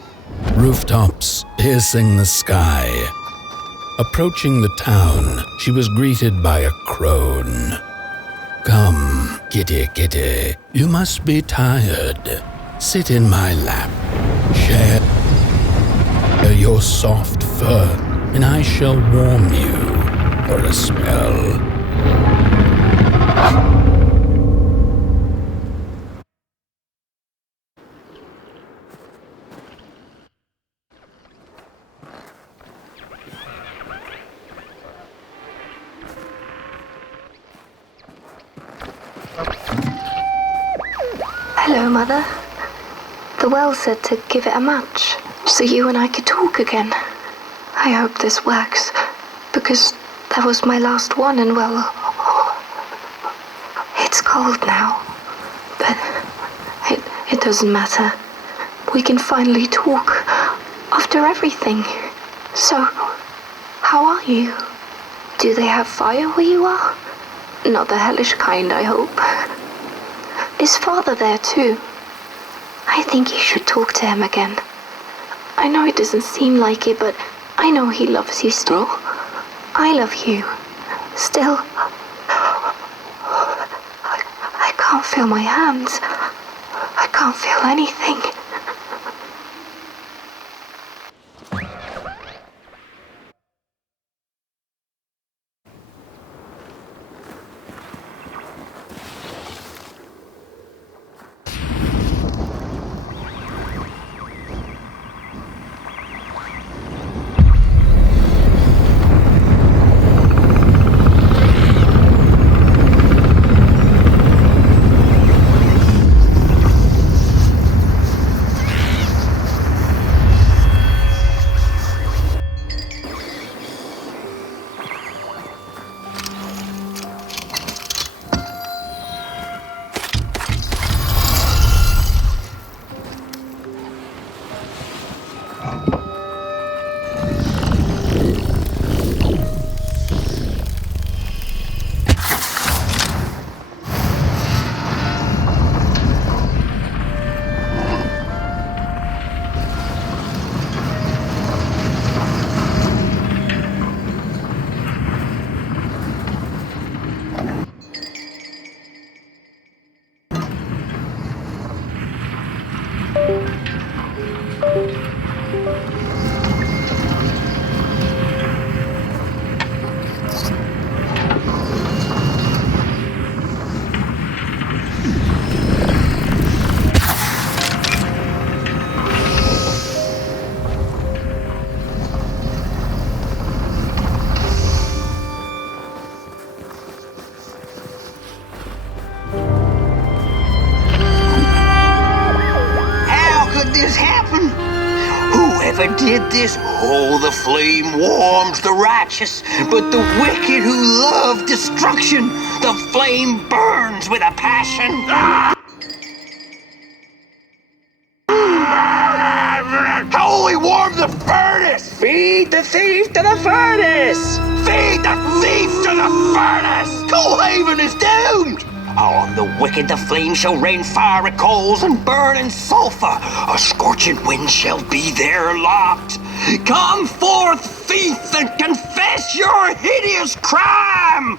Rooftops piercing the sky. Approaching the town, she was greeted by a crone. "Come, kitty, kitty, you must be tired. Sit in my lap. Share your soft fur, and I shall warm you for a spell." Hello, Mother. The well said to give it a match, so you and I could talk again. I hope this works, because that was my last one, and well, it's cold now. But it doesn't matter. We can finally talk after everything. So, how are you? Do they have fire where you are? Not the hellish kind, I hope. Is Father there too? I think you should talk to him again. I know it doesn't seem like it, but I know he loves you still. I love you. Still. I can't feel my hands. I can't feel anything. Did this? Oh, the flame warms the righteous, but the wicked who love destruction, the flame burns with a passion. Holy warm the furnace! Feed the thief to the furnace! Feed the thief to the furnace! Coalhaven is doomed! On the wicked the flame shall rain fiery coals and burning sulfur. A scorching wind shall be their lot. Come forth, thief, and confess your hideous crime!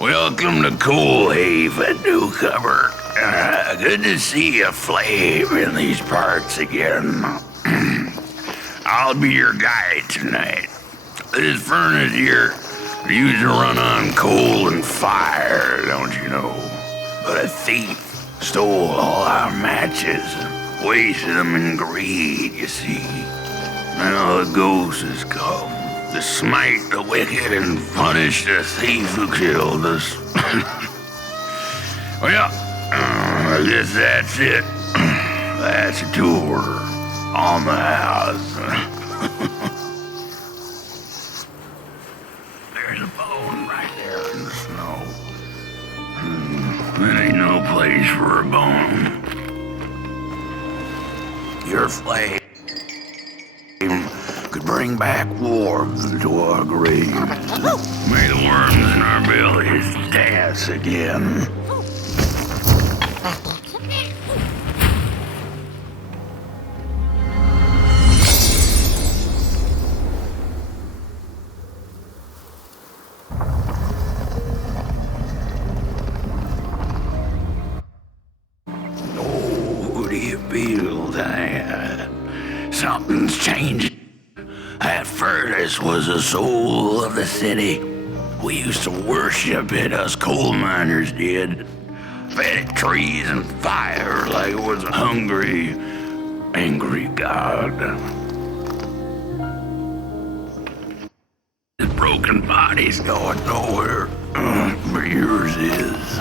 Welcome to Coalhaven, newcomer. Good to see a flame in these parts again. I'll be your guide tonight. This furnace here used to run on coal and fire, don't you know? But a thief stole all our matches and wasted them in greed, you see. Now the ghost has come to smite the wicked and punish the thief who killed us. Well, I guess that's it. That's a tour on the house. There's a bone right there in the snow. There ain't no place for a bone. Your flame could bring back warmth to our graves. May the worms in our bellies dance again. That furnace was the soul of the city. We used to worship it, us coal miners did. Fed it trees and fire like it was a hungry, angry god. His broken body's going nowhere, but yours is.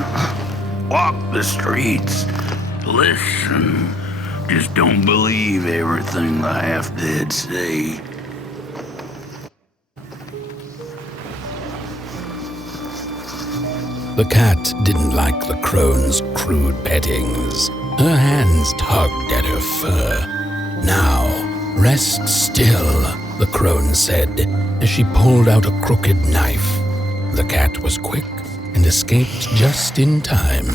Walk the streets, listen, just don't believe everything the half-dead say. The cat didn't like the crone's crude pettings. Her hands tugged at her fur. Now, rest still, the crone said, as she pulled out a crooked knife. The cat was quick and escaped just in time.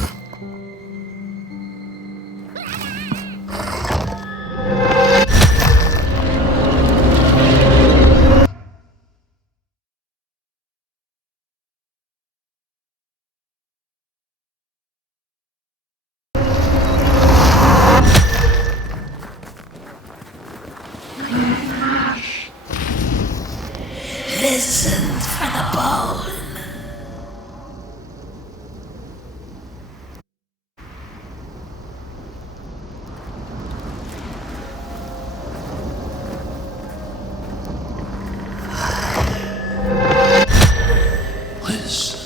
Listen for the bone. Listen.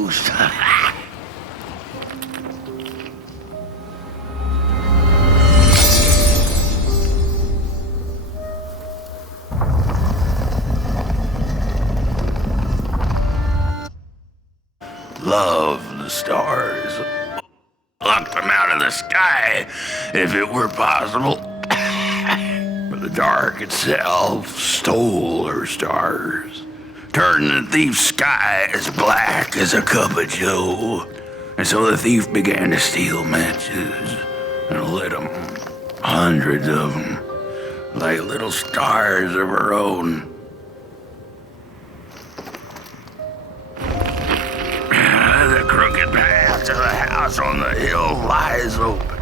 ghost. Love the stars. Pluck them out of the sky if it were possible. But the dark itself stole her stars, turned the thief's sky as black as a cup of joe. And so the thief began to steal matches and lit them, hundreds of them, like little stars of her own. The crooked path to the house on the hill lies open.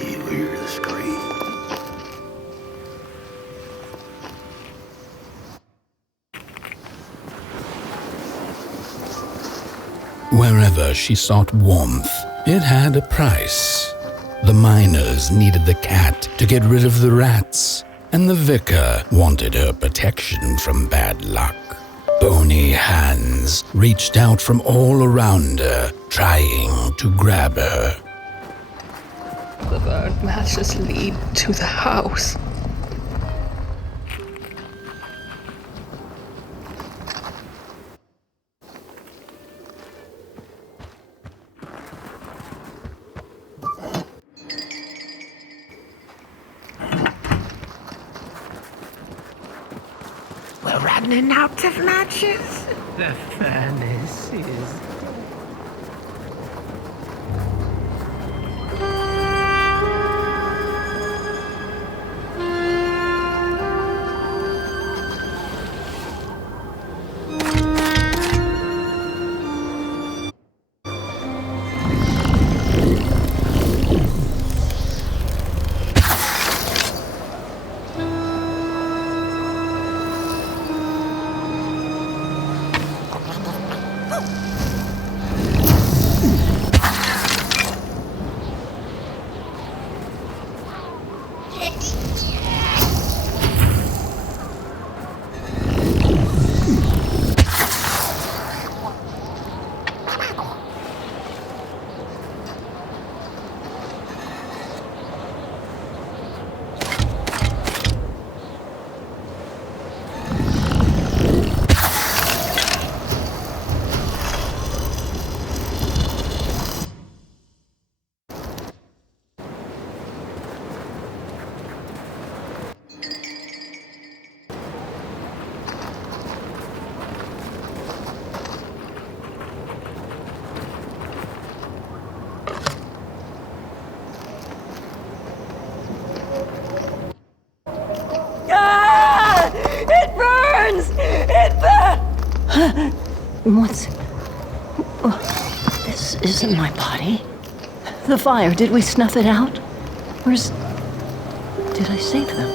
You hear the scream. Wherever she sought warmth, it had a price. The miners needed the cat to get rid of the rats, and the vicar wanted her protection from bad luck. Bony hands reached out from all around her, trying to grab her. The burnt matches lead to the house. We're running out of matches. The furnace is... What's... This isn't my body. The fire, did we snuff it out? Where's... Did I save them?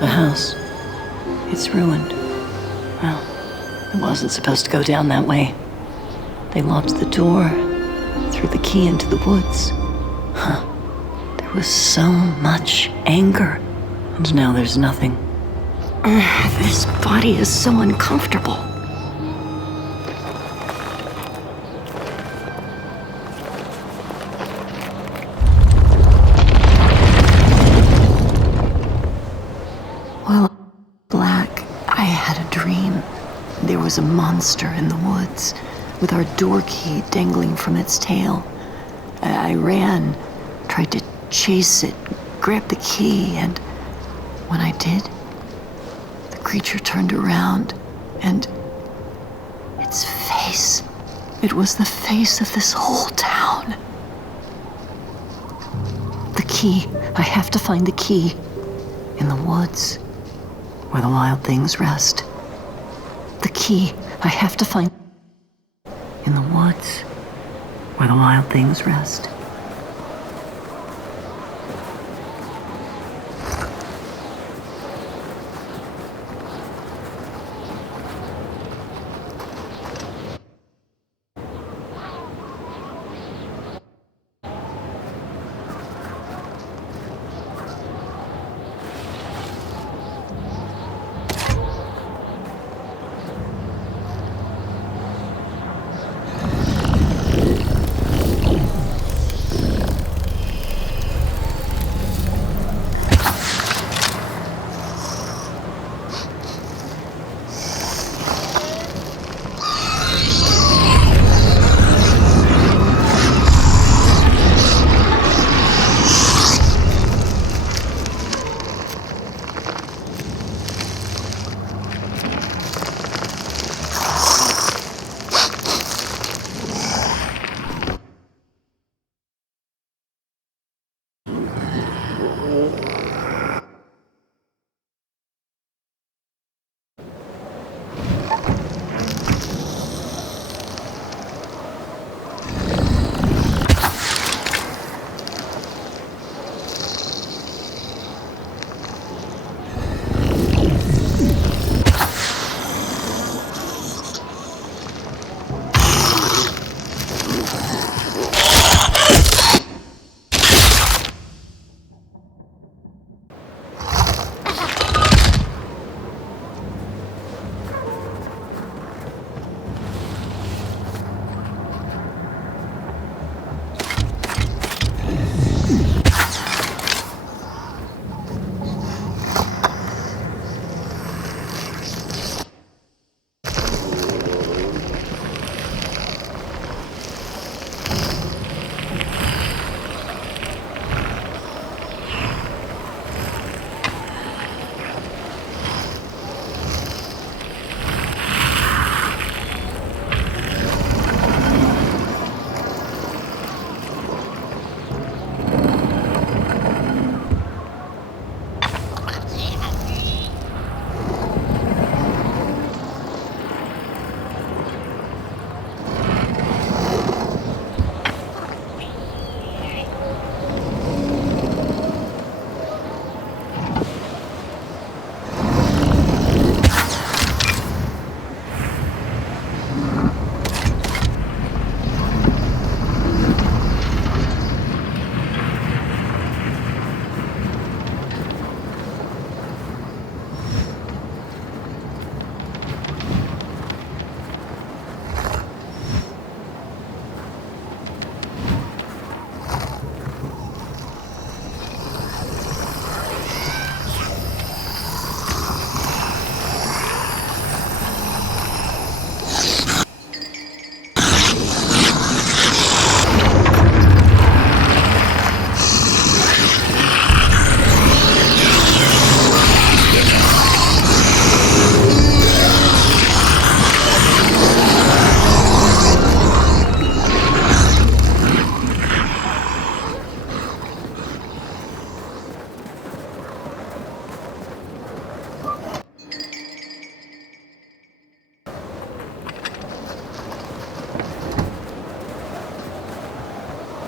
The house. It's ruined. Well, it wasn't supposed to go down that way. They locked the door, threw the key into the woods. Huh. There was so much anger, and now there's nothing. This body is so uncomfortable. There was a monster in the woods, with our door key dangling from its tail. I ran, tried to chase it, grab the key, and when I did, the creature turned around, and its face, it was the face of this whole town. The key, I have to find the key, in the woods, where the wild things rest. The key, I have to find in the woods, where the wild things rest.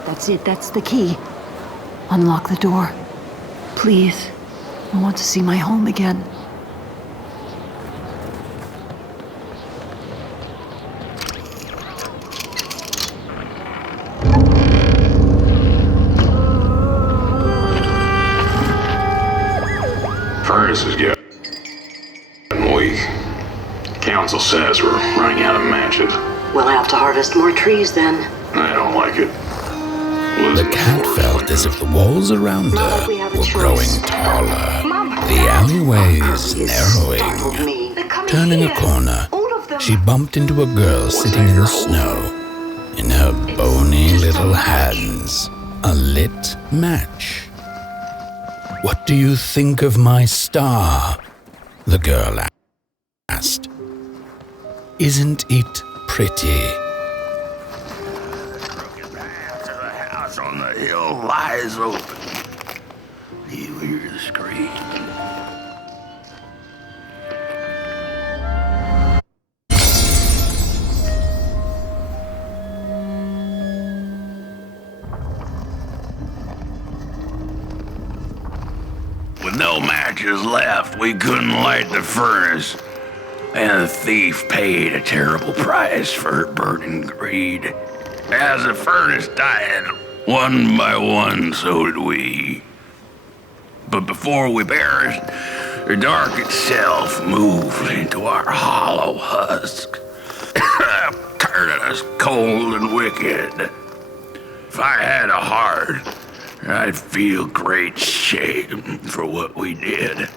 That's it, that's the key. Unlock the door. Please. I want to see my home again. Furnace is getting weak. Council says we're running out of matches. We'll have to harvest more trees then. I don't like it. The cat felt as if the walls around her were growing taller, the alleyways narrowing. Turning a corner, she bumped into a girl sitting in the snow. In her bony little hands, a lit match. "What do you think of my star?" the girl asked. "Isn't it pretty?" On the hill lies open. You hear the scream. With no matches left, we couldn't light the furnace, and the thief paid a terrible price for her burning greed. As the furnace died, one by one, so did we. But before we perished, the dark itself moved into our hollow husk, turning us cold and wicked. If I had a heart, I'd feel great shame for what we did.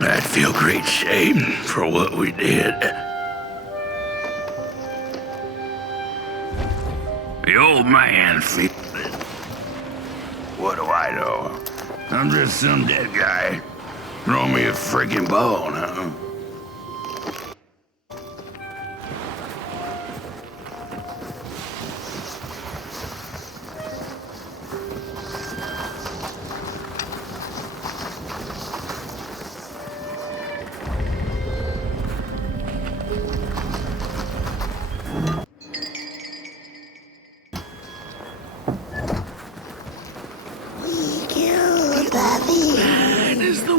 I'd feel great shame for what we did. The old man feels it. What do I know? I'm just some dead guy. Throw me a freaking bone, huh?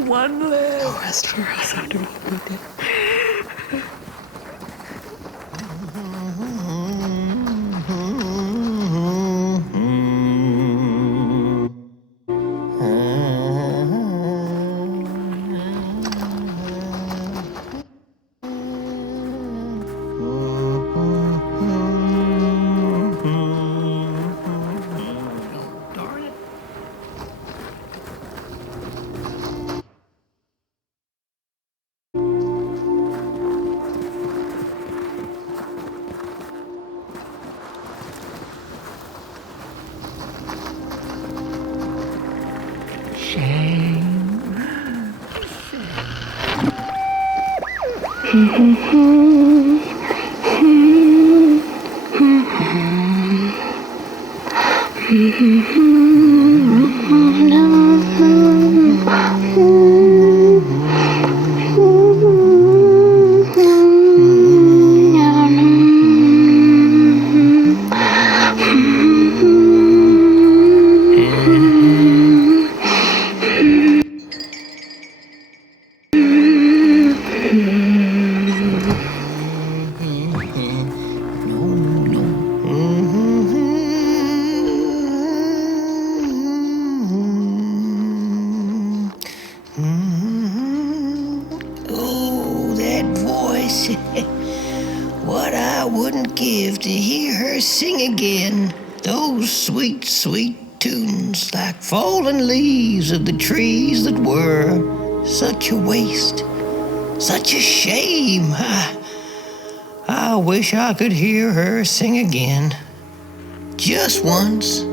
One left. Oh, rest for us after what we did. Sweet tunes like fallen leaves of the trees that were. Such a waste, such a shame. I wish I could hear her sing again. Just once.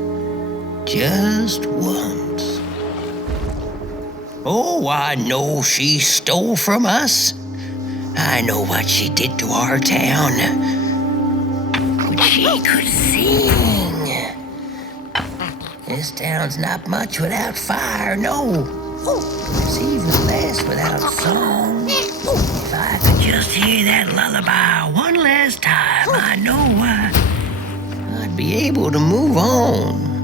Just once. Oh, I know she stole from us. I know what she did to our town. But she could sing. This town's not much without fire, no. It's even less without song. If I could just hear that lullaby one last time, I know I'd be able to move on.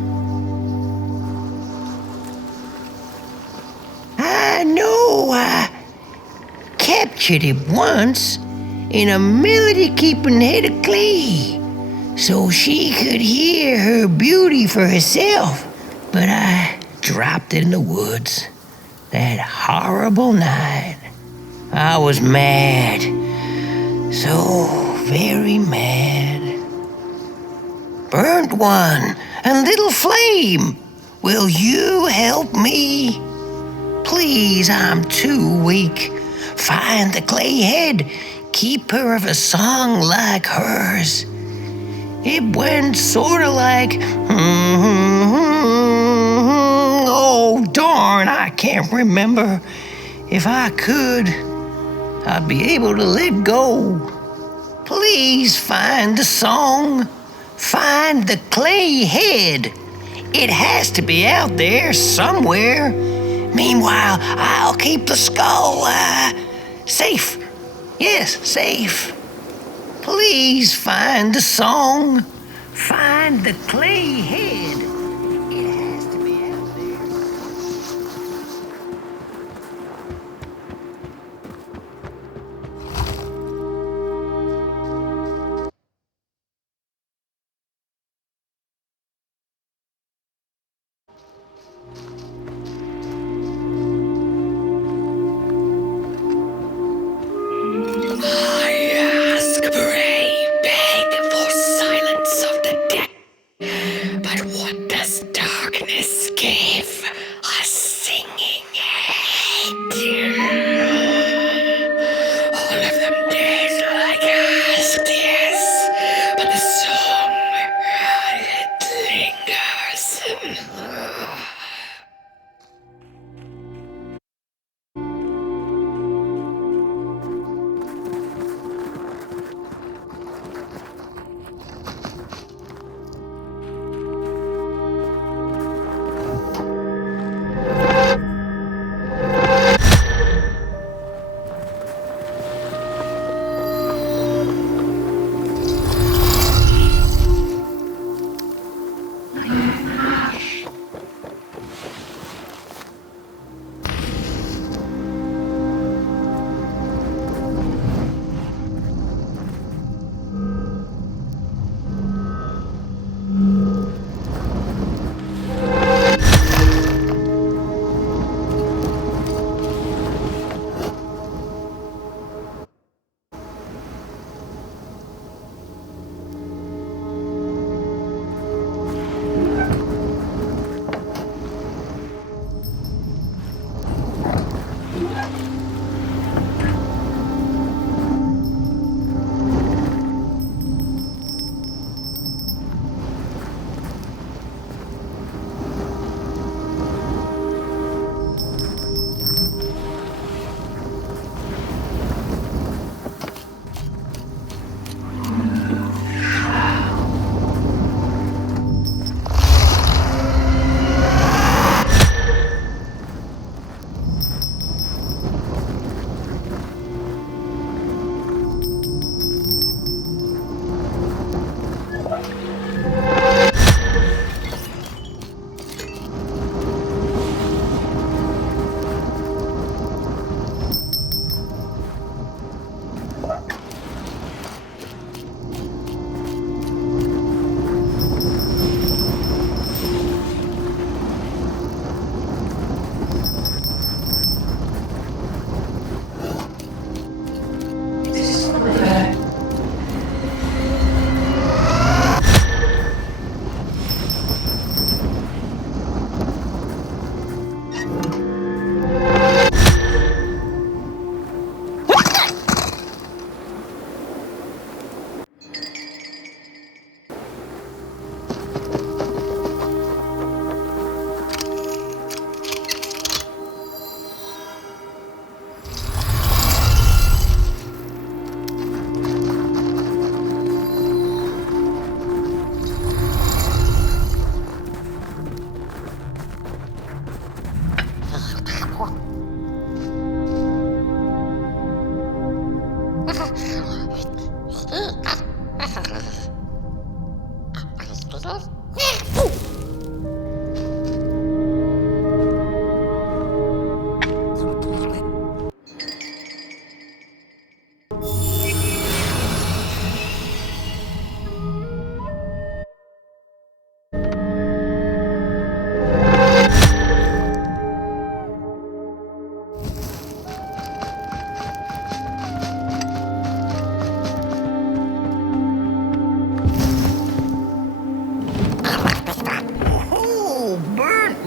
captured it once in a melody-keeping head of clay, so she could hear her beauty for herself. But I dropped it in the woods that horrible night. I was mad, so very mad. Burnt one, a little flame. Will you help me? Please, I'm too weak. Find the clay head. Keep her of a song like hers. It went sort of like, oh, darn, I can't remember. If I could, I'd be able to let go. Please find the song. Find the clay head. It has to be out there somewhere. Meanwhile, I'll keep the skull safe. Yes, safe. Please find the song. Find the clay head. It has to be out there.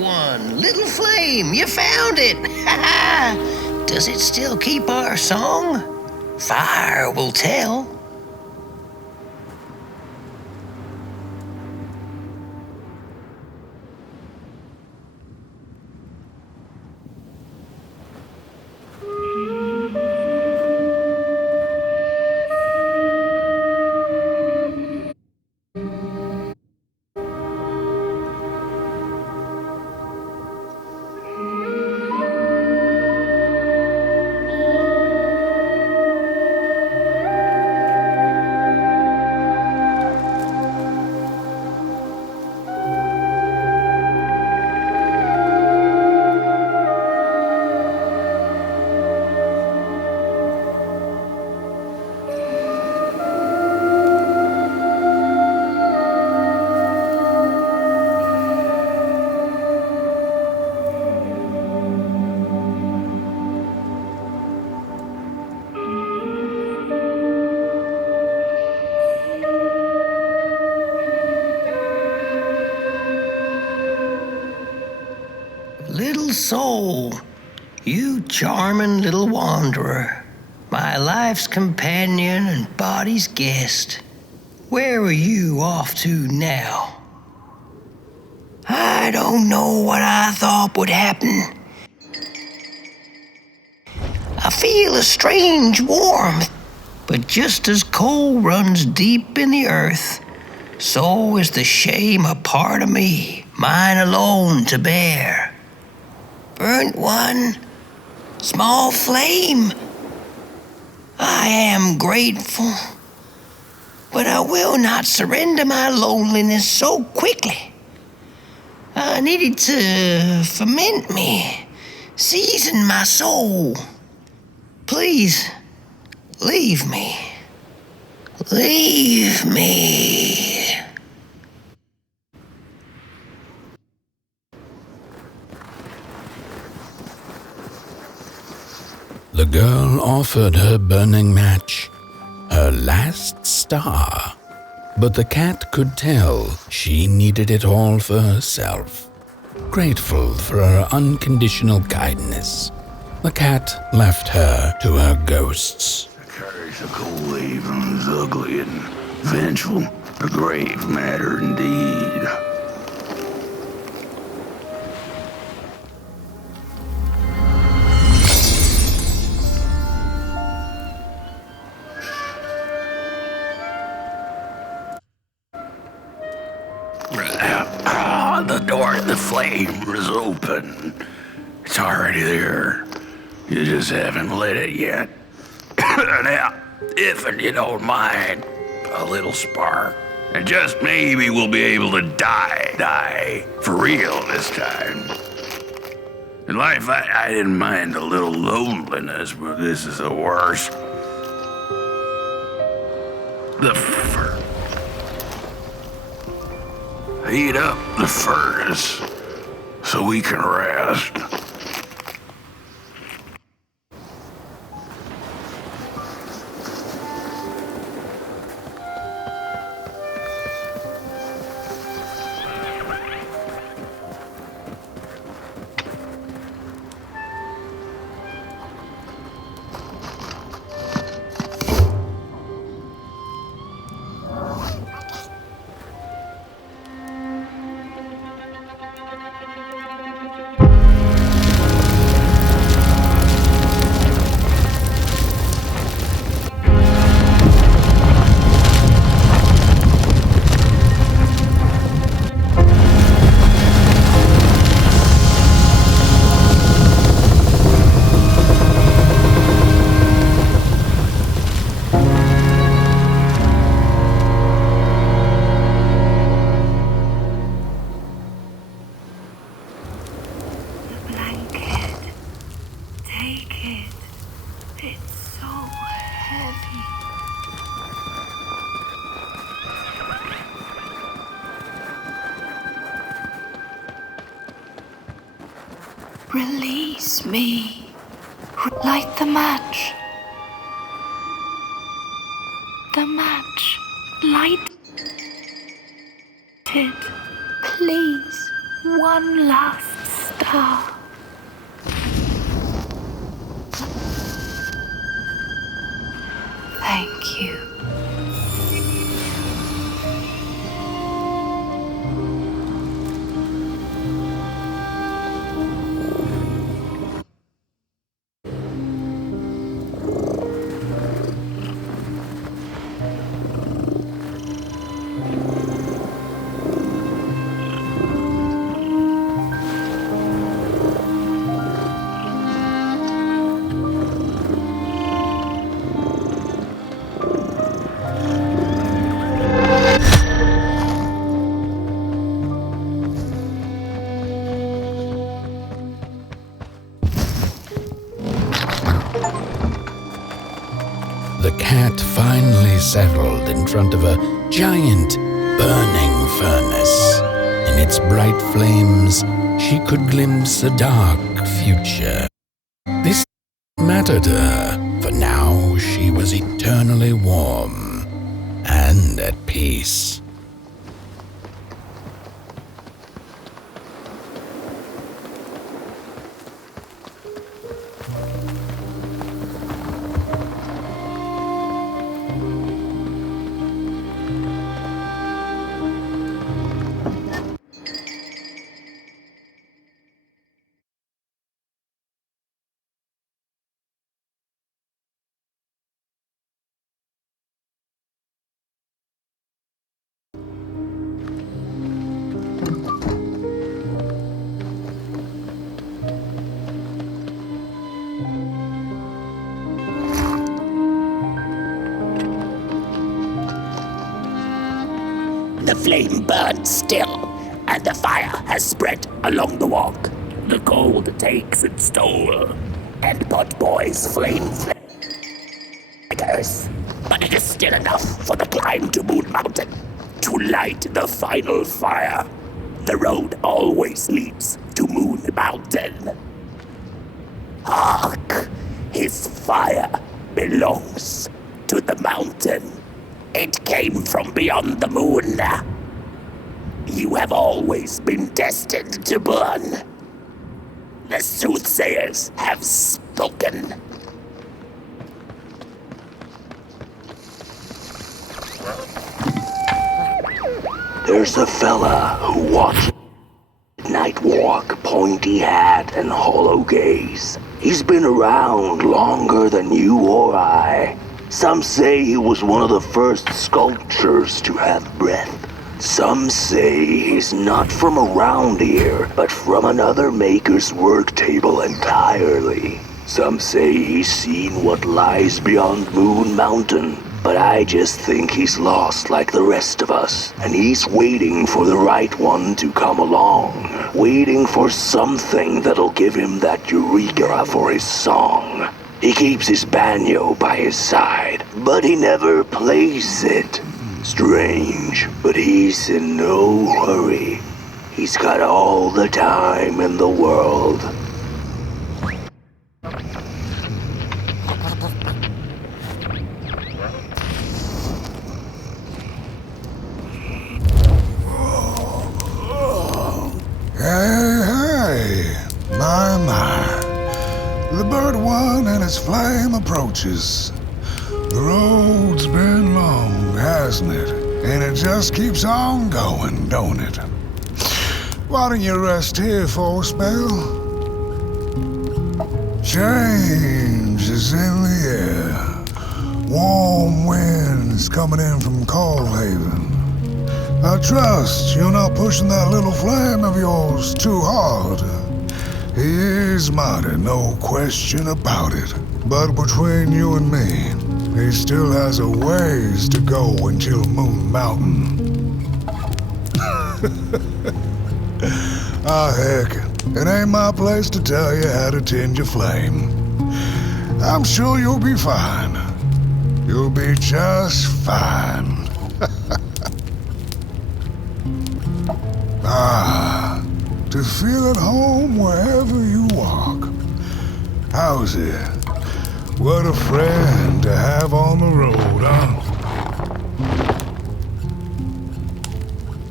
one. Little flame, you found it. Does it still keep our song? Fire will tell. Little soul, you charming little wanderer, my life's companion and body's guest. Where are you off to now? I don't know what I thought would happen. I feel a strange warmth, but just as coal runs deep in the earth, so is the shame a part of me, mine alone to bear. Burnt one, small flame. I am grateful, but I will not surrender my loneliness so quickly. I needed to ferment me, season my soul. Please, leave me. Leave me. The girl offered her burning match, her last star, but the cat could tell she needed it all for herself. Grateful for her unconditional kindness, the cat left her to her ghosts. The curse of Coalhaven is ugly and vengeful, a grave matter indeed. The door to the flame is open. It's already there. You just haven't lit it yet. Now, if you don't mind, a little spark. And just maybe we'll be able to die for real this time. In life, I didn't mind a little loneliness, but this is the worst. Heat up the furnace so we can rest. Release me. Light the match. The match. Light it. Please. One last star. Thank you. The cat finally settled in front of a giant burning furnace. In its bright flames, she could glimpse a dark future. This didn't matter to her, for now she was eternally warm and at peace. The flame burns still, and the fire has spread along the walk. The cold takes its toll, and Potboy's flame flickers. But it is still enough for the climb to Moon Mountain, to light the final fire. The road always leads to Moon Mountain. Hark! His fire belongs to the mountain. It came from beyond the moon. You have always been destined to burn. The Soothsayers have spoken. There's a fella who watches night walk, pointy hat, and hollow gaze. He's been around longer than you or I. Some say he was one of the first sculptures to have breath. Some say he's not from around here, but from another maker's work table entirely. Some say he's seen what lies beyond Moon Mountain, but I just think he's lost like the rest of us, and he's waiting for the right one to come along, waiting for something that'll give him that eureka for his song. He keeps his banjo by his side, but he never plays it. Strange, but he's in no hurry. He's got all the time in the world. Hey, my. The bird one and its flame approaches. The road's been long, hasn't it? And it just keeps on going, don't it? Why don't you rest here for a spell? Change is in the air. Warm winds coming in from Coalhaven. I trust you're not pushing that little flame of yours too hard. He is mighty, no question about it. But between you and me, he still has a ways to go until Moon Mountain. Heck, it ain't my place to tell you how to tend your flame. I'm sure you'll be fine. You'll be just fine. To feel at home wherever you walk. How's it? What a friend to have on the road, huh?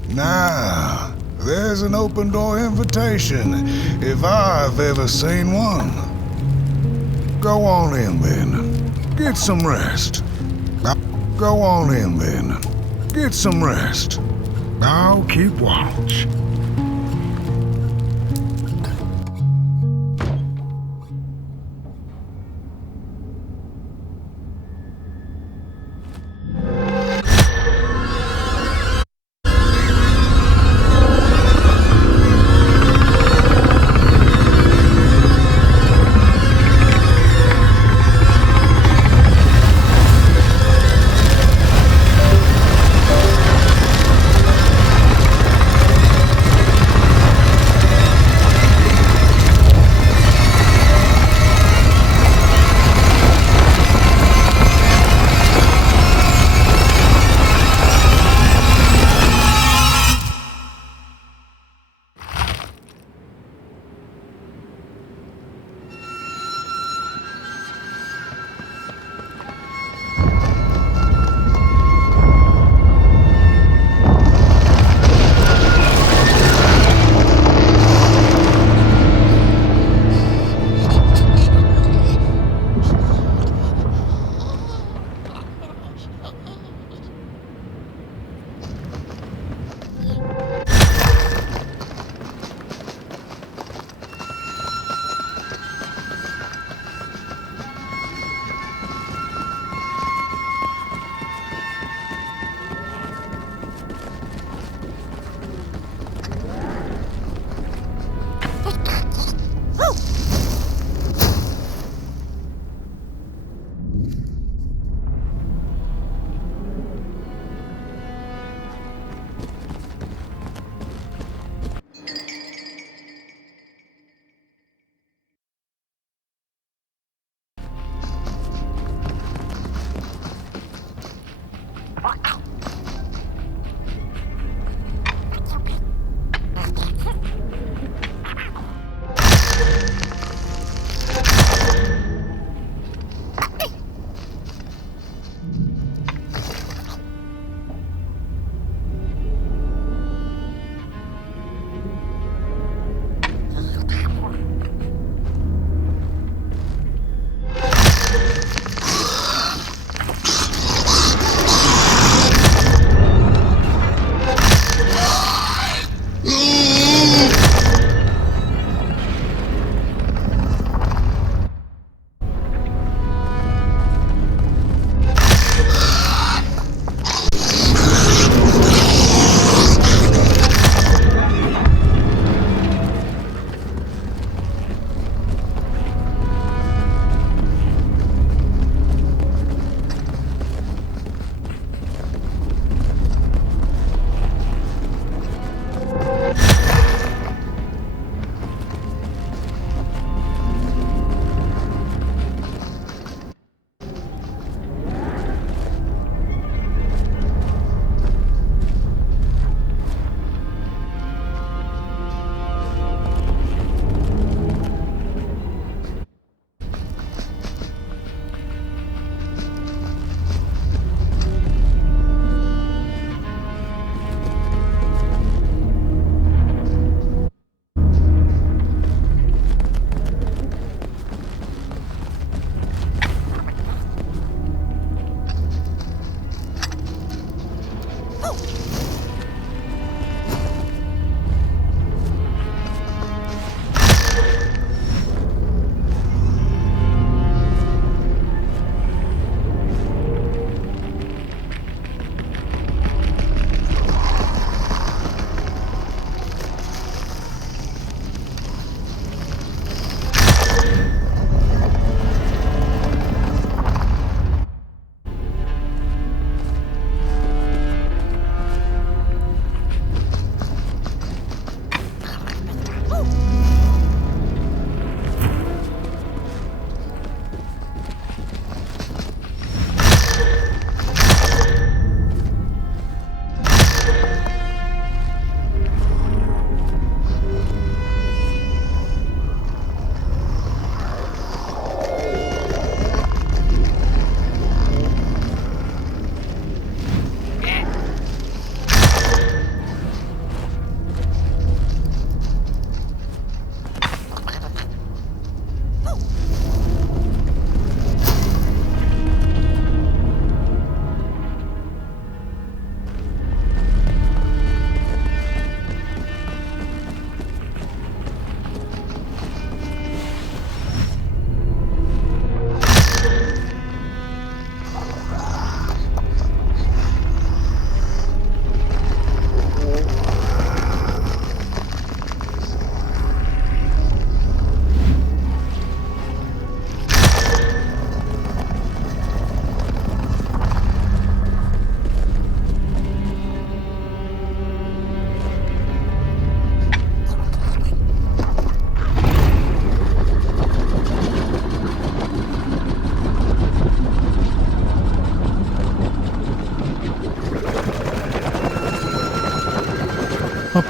Now, There's an open door invitation, if I've ever seen one. Go on in then. Get some rest. Go on in then. Get some rest. I'll keep watch.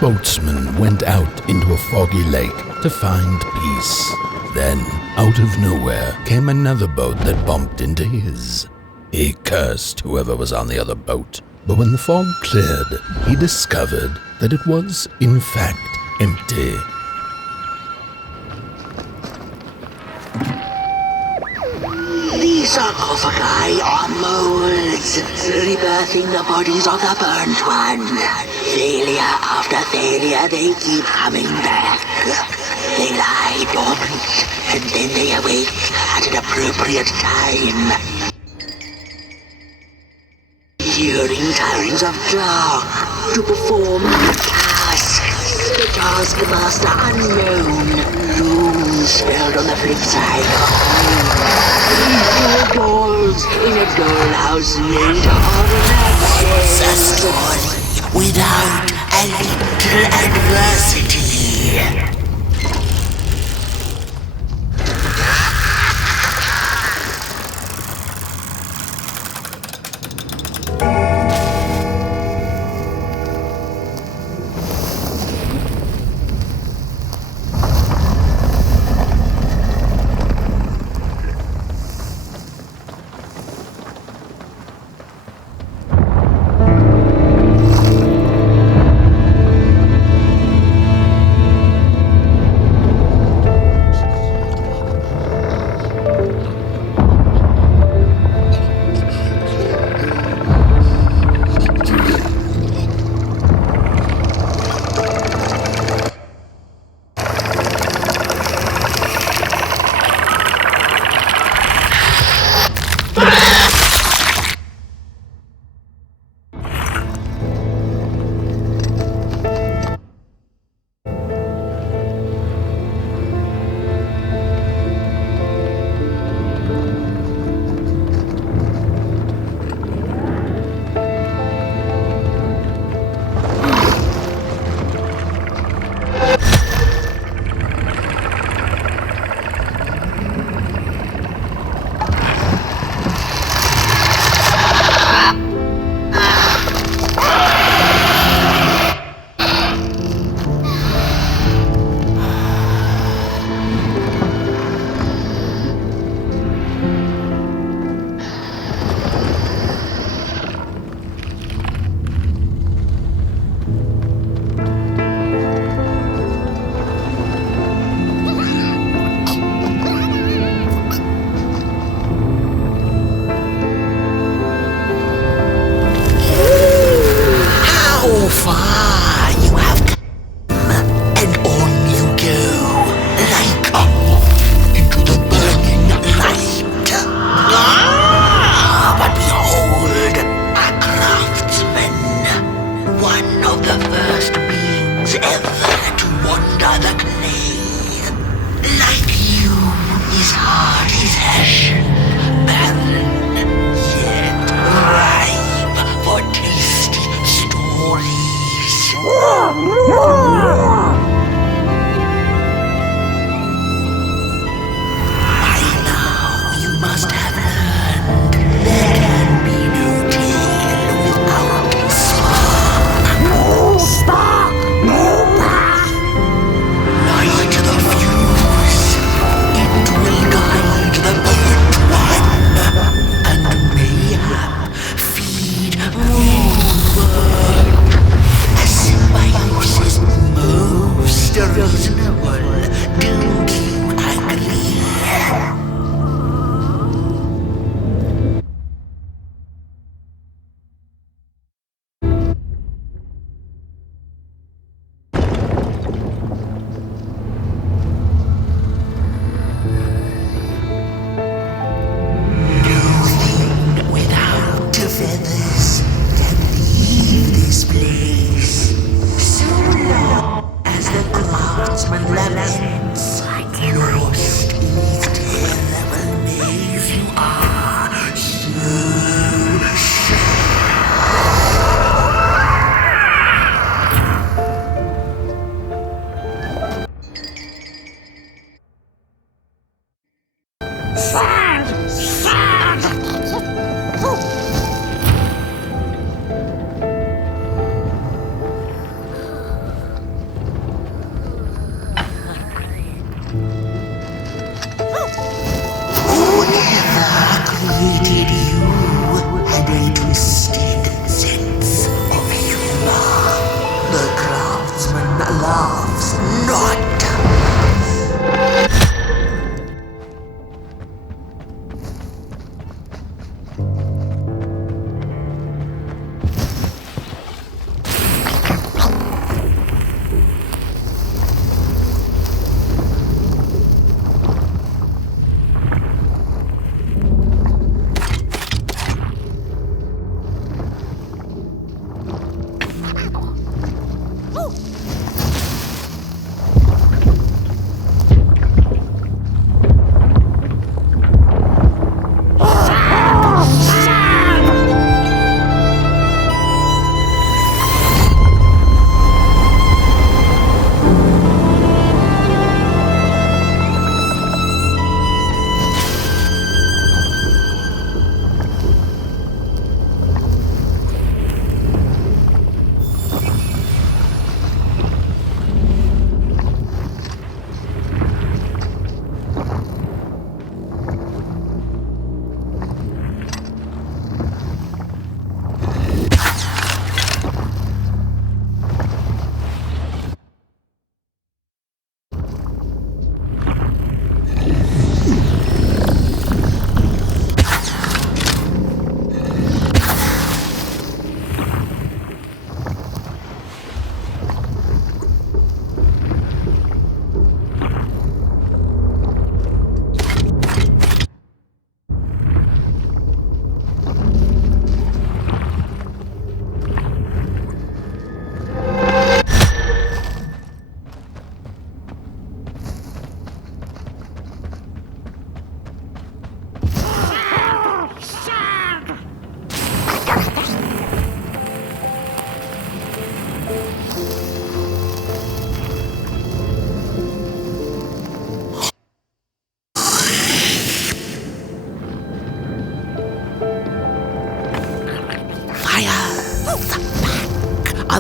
boatsman went out into a foggy lake to find peace. Then, out of nowhere, came another boat that bumped into his. He cursed whoever was on the other boat, but when the fog cleared, he discovered that it was, in fact, empty. These sarcophagi are molds, rebirthing the bodies of the burnt one. Failure after failure, they keep coming back. They lie dormant, and then they awake at an appropriate time. Luring tyrants of dark to perform the task. The taskmaster unknown. Runes spelled on the flip side of evil dolls in a dollhouse made of What's a story without a little adversity?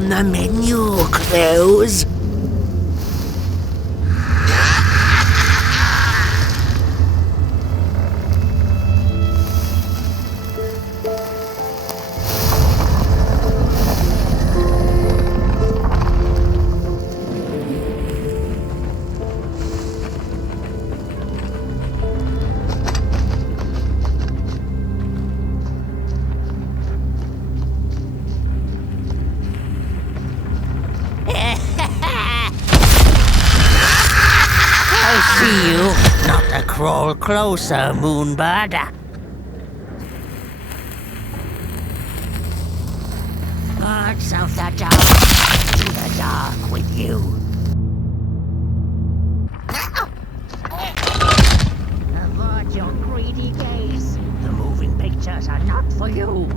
on the menu, Close. See you, not to crawl closer, Moonbird. Birds of the dark, to the dark with you. Avert your greedy gaze. The moving pictures are not for you.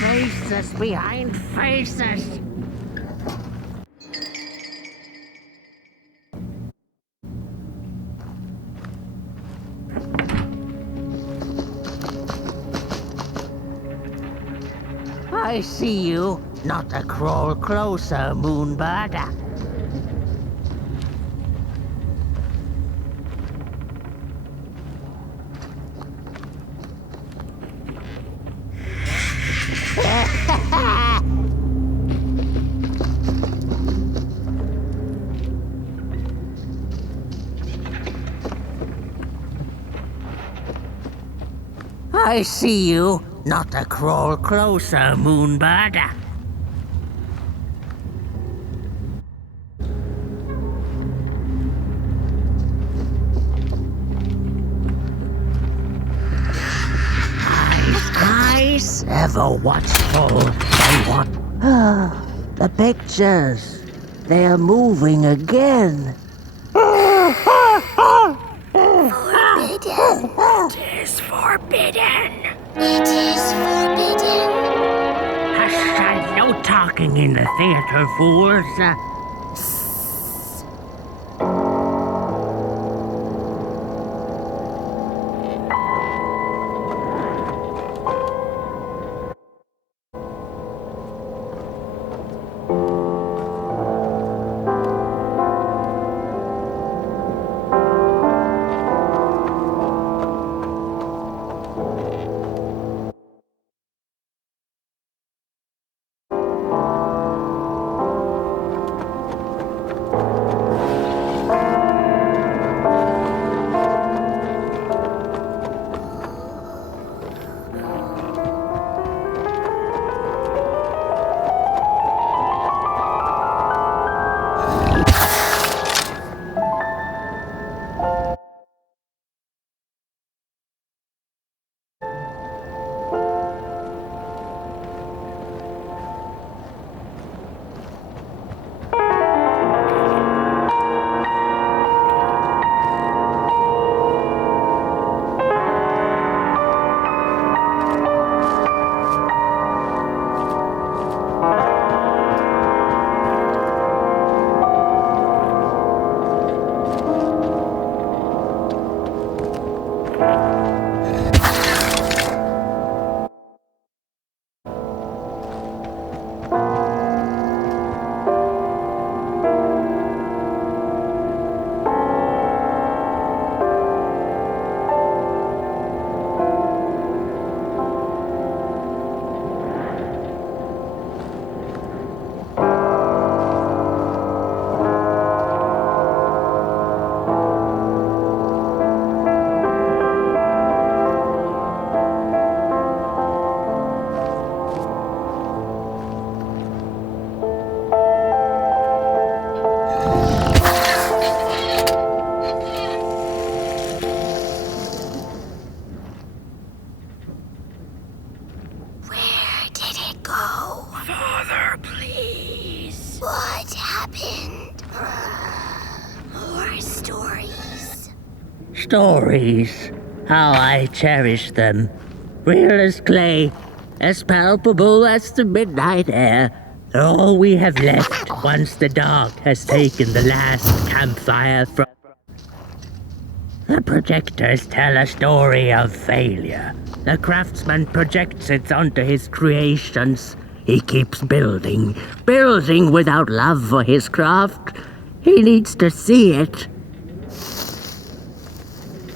Faces behind faces. I see you, not to crawl closer, Moonbird. I see you, not to crawl closer, Moonbird. Eyes ever watchful and what? The pictures, they're moving again. Forbidden. It is forbidden. It is forbidden. Hush, no talking in the theater, fools. happened? More stories. Stories. How I cherish them. Real as clay, as palpable as the midnight air. They're all we have left once the dark has taken the last campfire from. The projectors tell a story of failure. The craftsman projects it onto his creations. He keeps building without love for his craft. He needs to see it.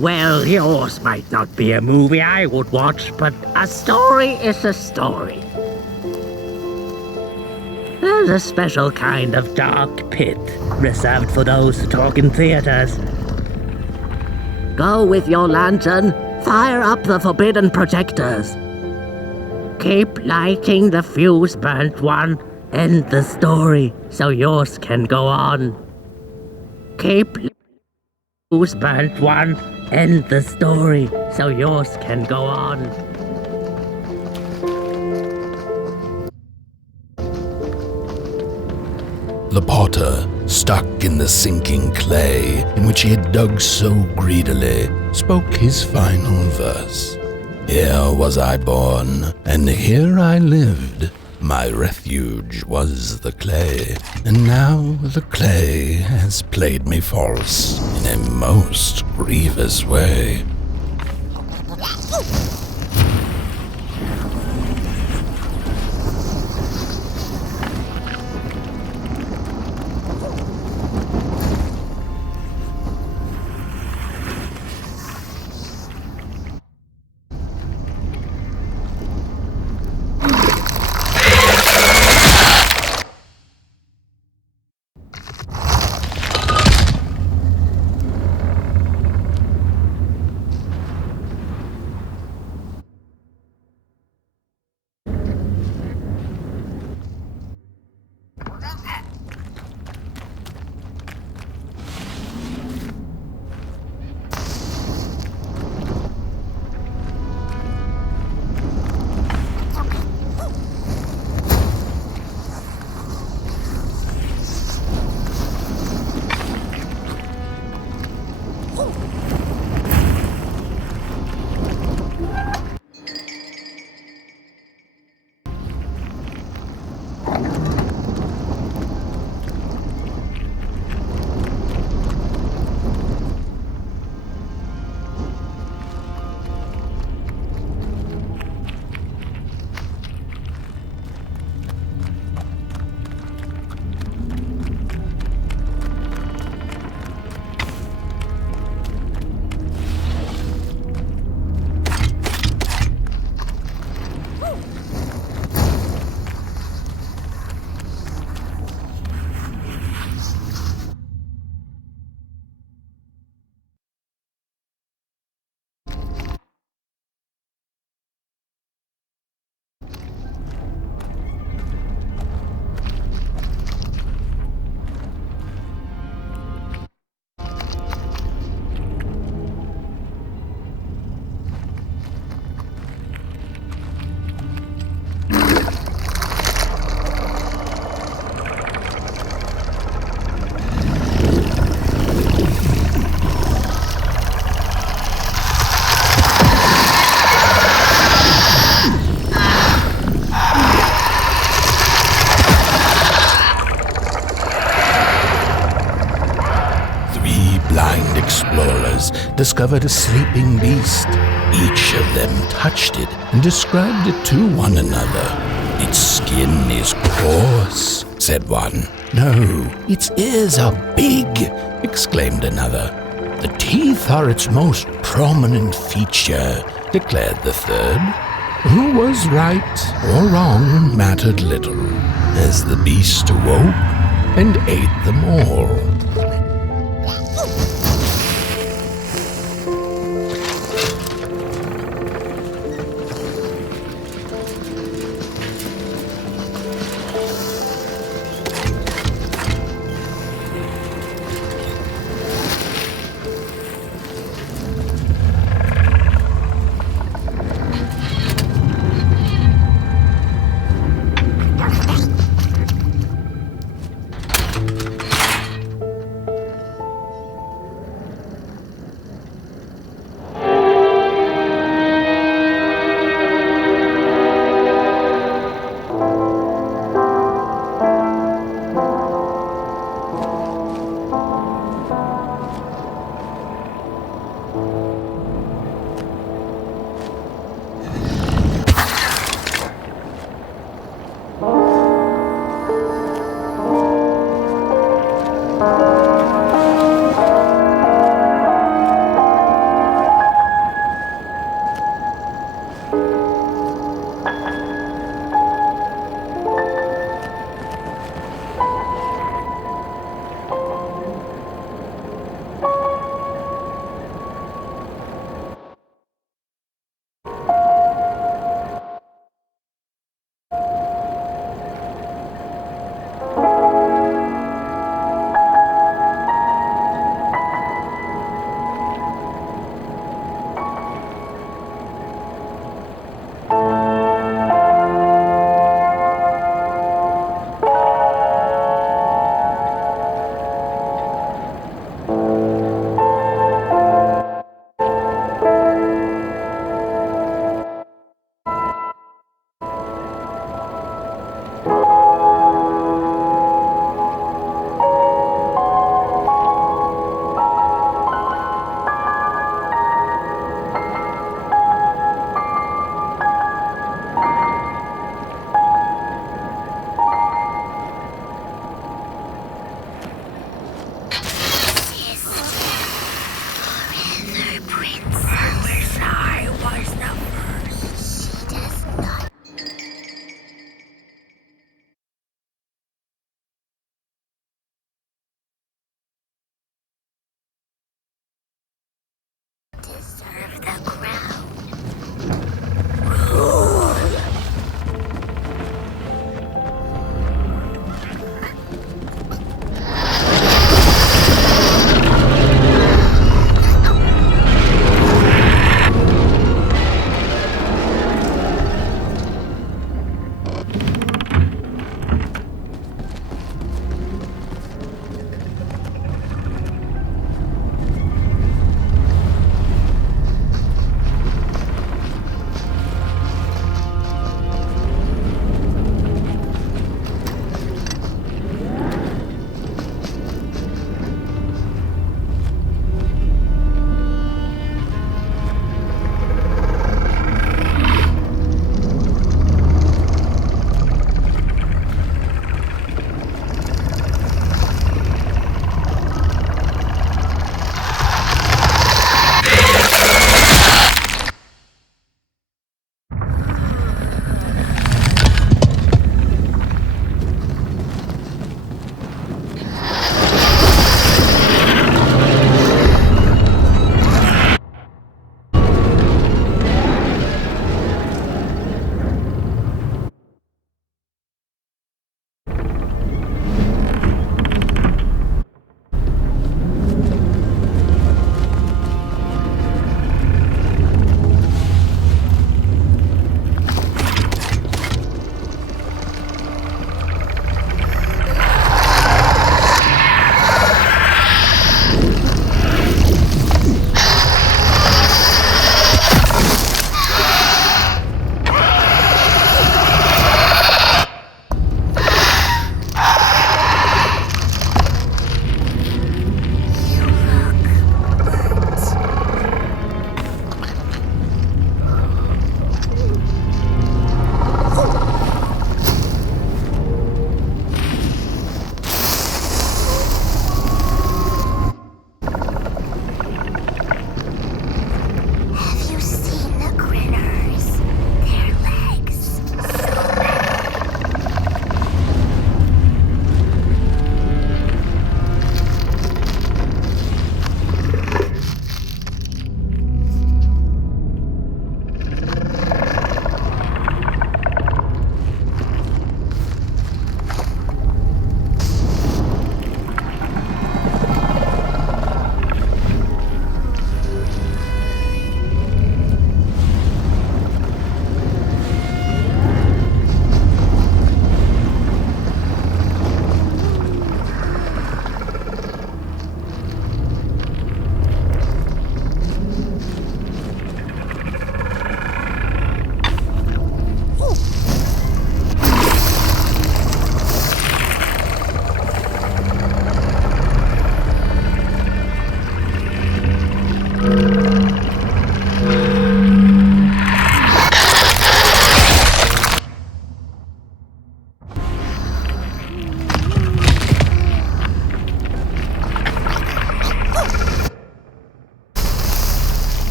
Well, yours might not be a movie I would watch, but a story is a story. There's a special kind of dark pit reserved for those who talk in theaters. Go with your lantern, fire up the forbidden projectors. Keep lighting the fuse burnt one, end the story so yours can go on. Keep fuse burnt one, end the story so yours can go on. The potter, stuck in the sinking clay in which he had dug so greedily, spoke his final verse. Here was I born, and here I lived. My refuge was the clay, and now the clay has played me false in a most grievous way. Discovered a sleeping beast. Each of them touched it and described it to one another. Its skin is coarse, said one. No, its ears are big, exclaimed another. The teeth are its most prominent feature, declared the third. Who was right or wrong mattered little, as the beast awoke and ate them all.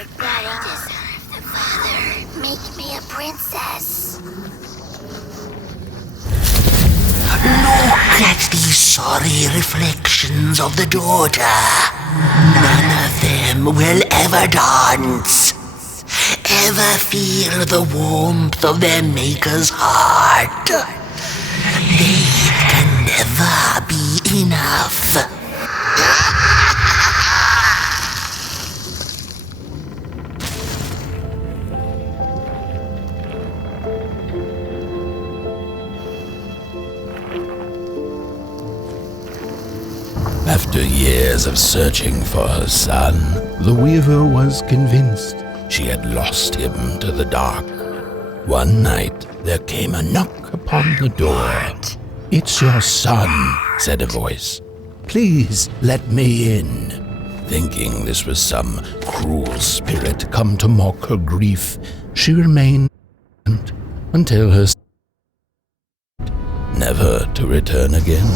I deserve the father. Make me a princess. Look at these sorry reflections of the daughter. None of them will ever dance. Ever feel the warmth of their maker's heart. They can never be enough. After years of searching for her son, the weaver was convinced she had lost him to the dark. One night, there came a knock upon the door. "It's your son," said a voice. "Please let me in." Thinking this was some cruel spirit come to mock her grief, she remained until her son never to return again.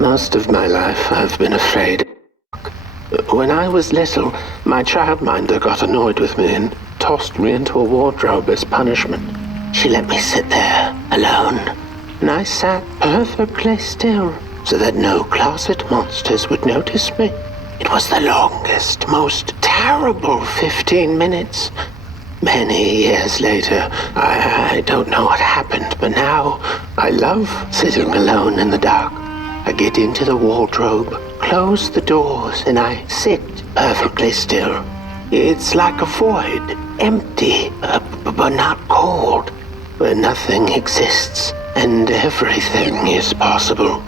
Most of my life I've been afraid. When I was little, my childminder got annoyed with me and tossed me into a wardrobe as punishment. She let me sit there, alone, and I sat perfectly still so that no closet monsters would notice me. It was the longest, most terrible 15 minutes. Many years later, I don't know what happened, but now I love sitting alone in the dark. I get into the wardrobe, close the doors, and I sit perfectly still. It's like a void, empty, but not cold, where nothing exists and everything is possible.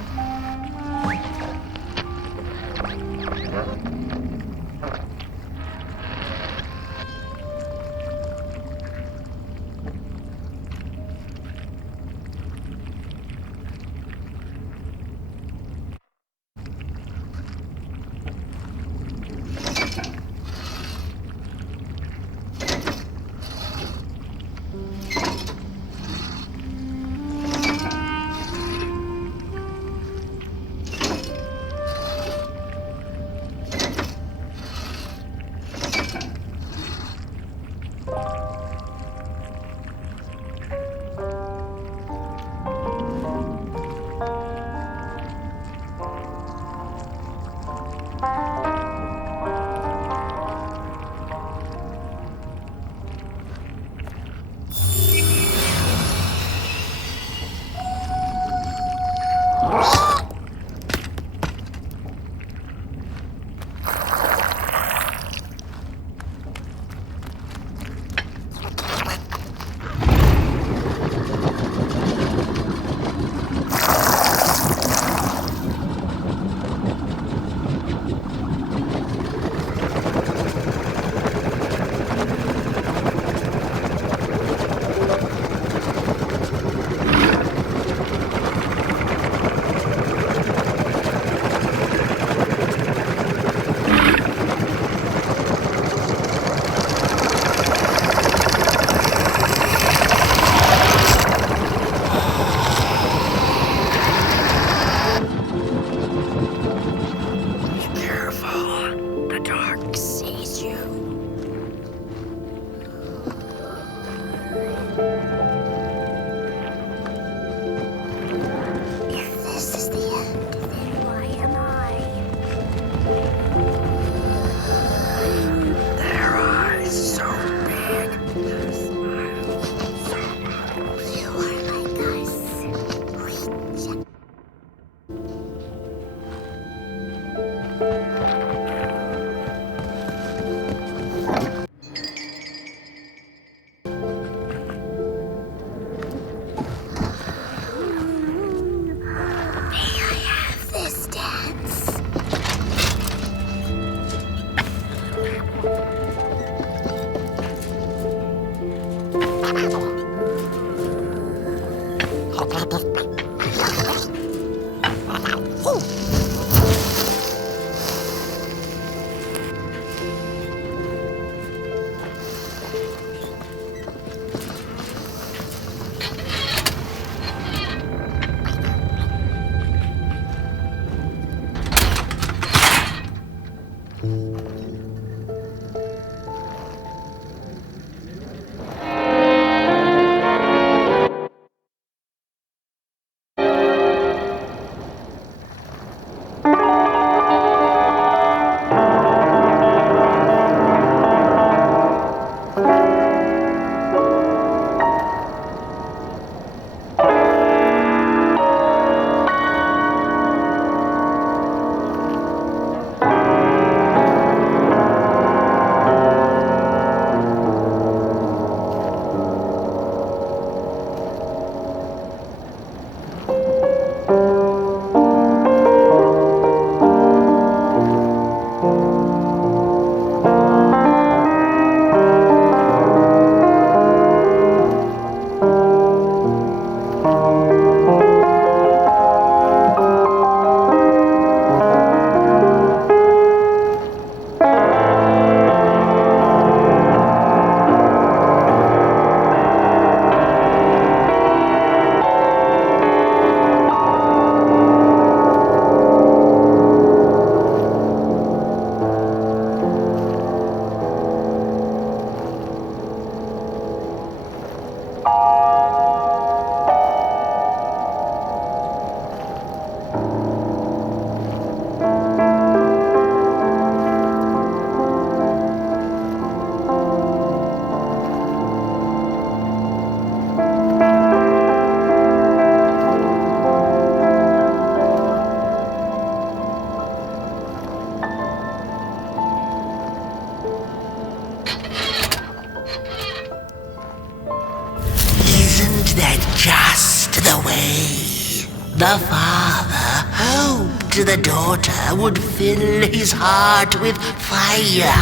the daughter would fill his heart with fire,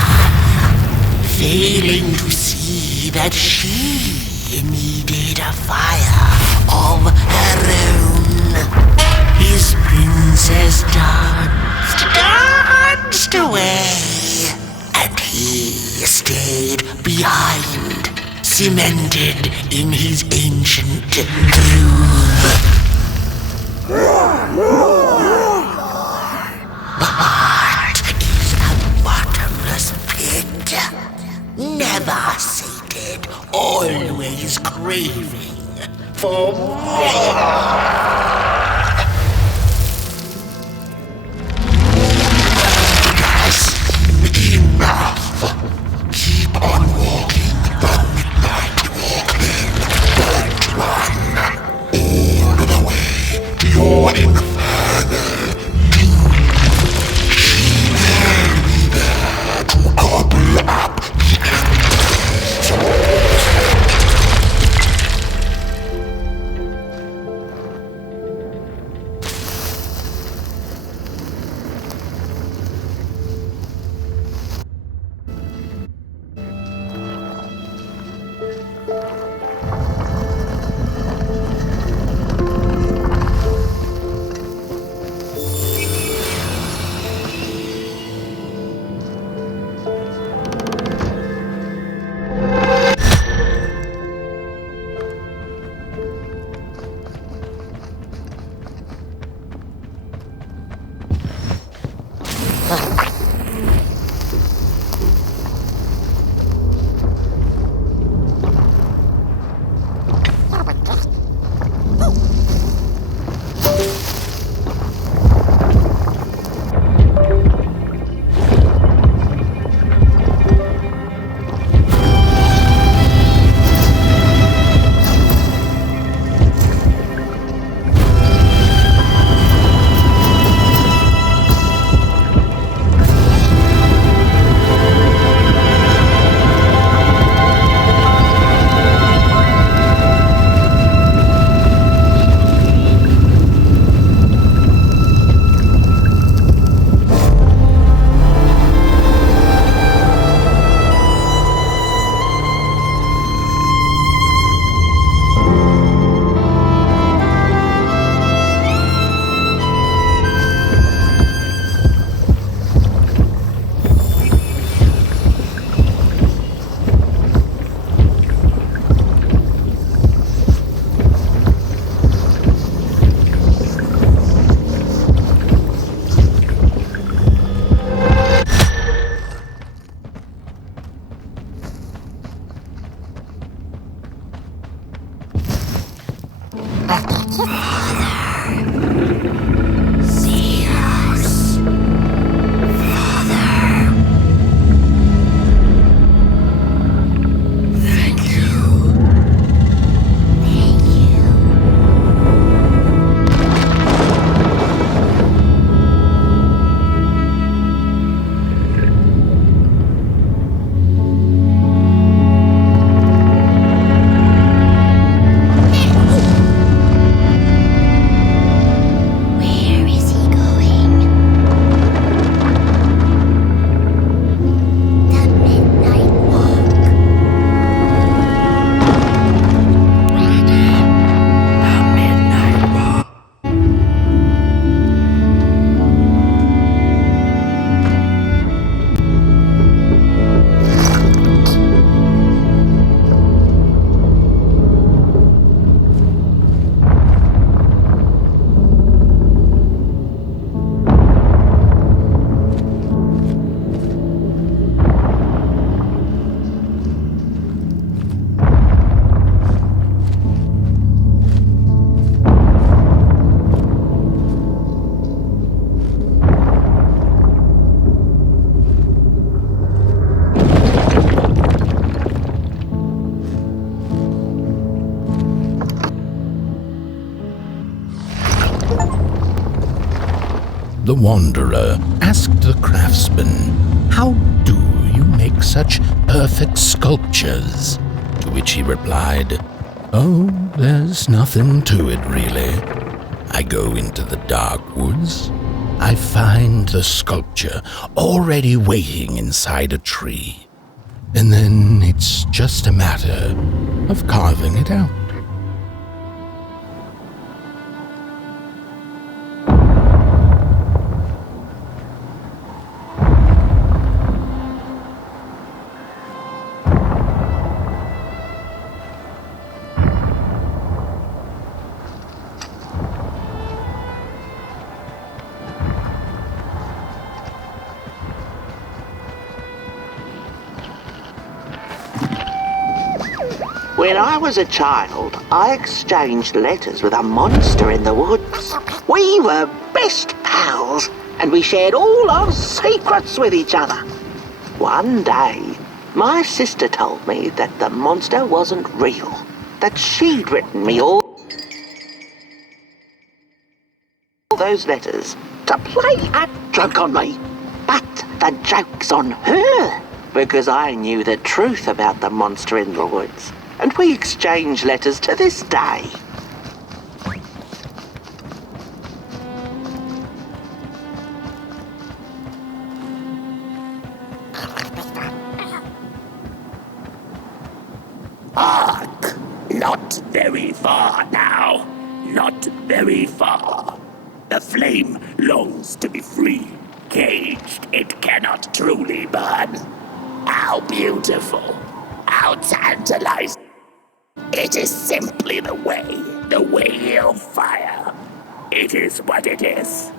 failing to see that she needed a fire of her own. His princess danced away, and he stayed behind, cemented in his ancient groove. The heart is a bottomless pit, never sated, always craving for more. Enough! Keep on walking the midnight walk then. Don't run all the way to your infernal doom. She will be there to gobble up the embers. The Wanderer asked the Craftsman, "How do you make such perfect sculptures?" To which he replied, "Oh, there's nothing to it really. I go into the dark woods, I find the sculpture already waiting inside a tree. And then it's just a matter of carving it out. When I was a child, I exchanged letters with a monster in the woods. We were best pals, and we shared all our secrets with each other. One day, my sister told me that the monster wasn't real, that she'd written me all those letters to play a joke on me. But the joke's on her, because I knew the truth about the monster in the woods. And we exchange letters to this day. Hark! Not very far now. Not very far. The flame longs to be free. Caged, it cannot truly burn. How beautiful. How tantalizing. It is simply the way of fire. It is what it is.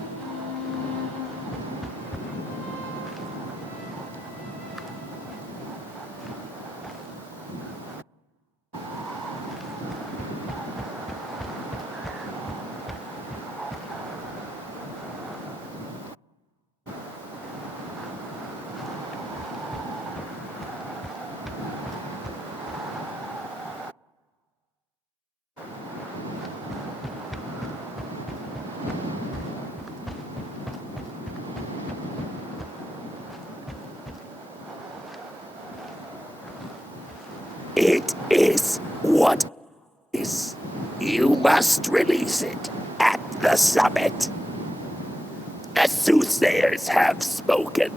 It is what is. You must release it at the summit. The Soothsayers have spoken.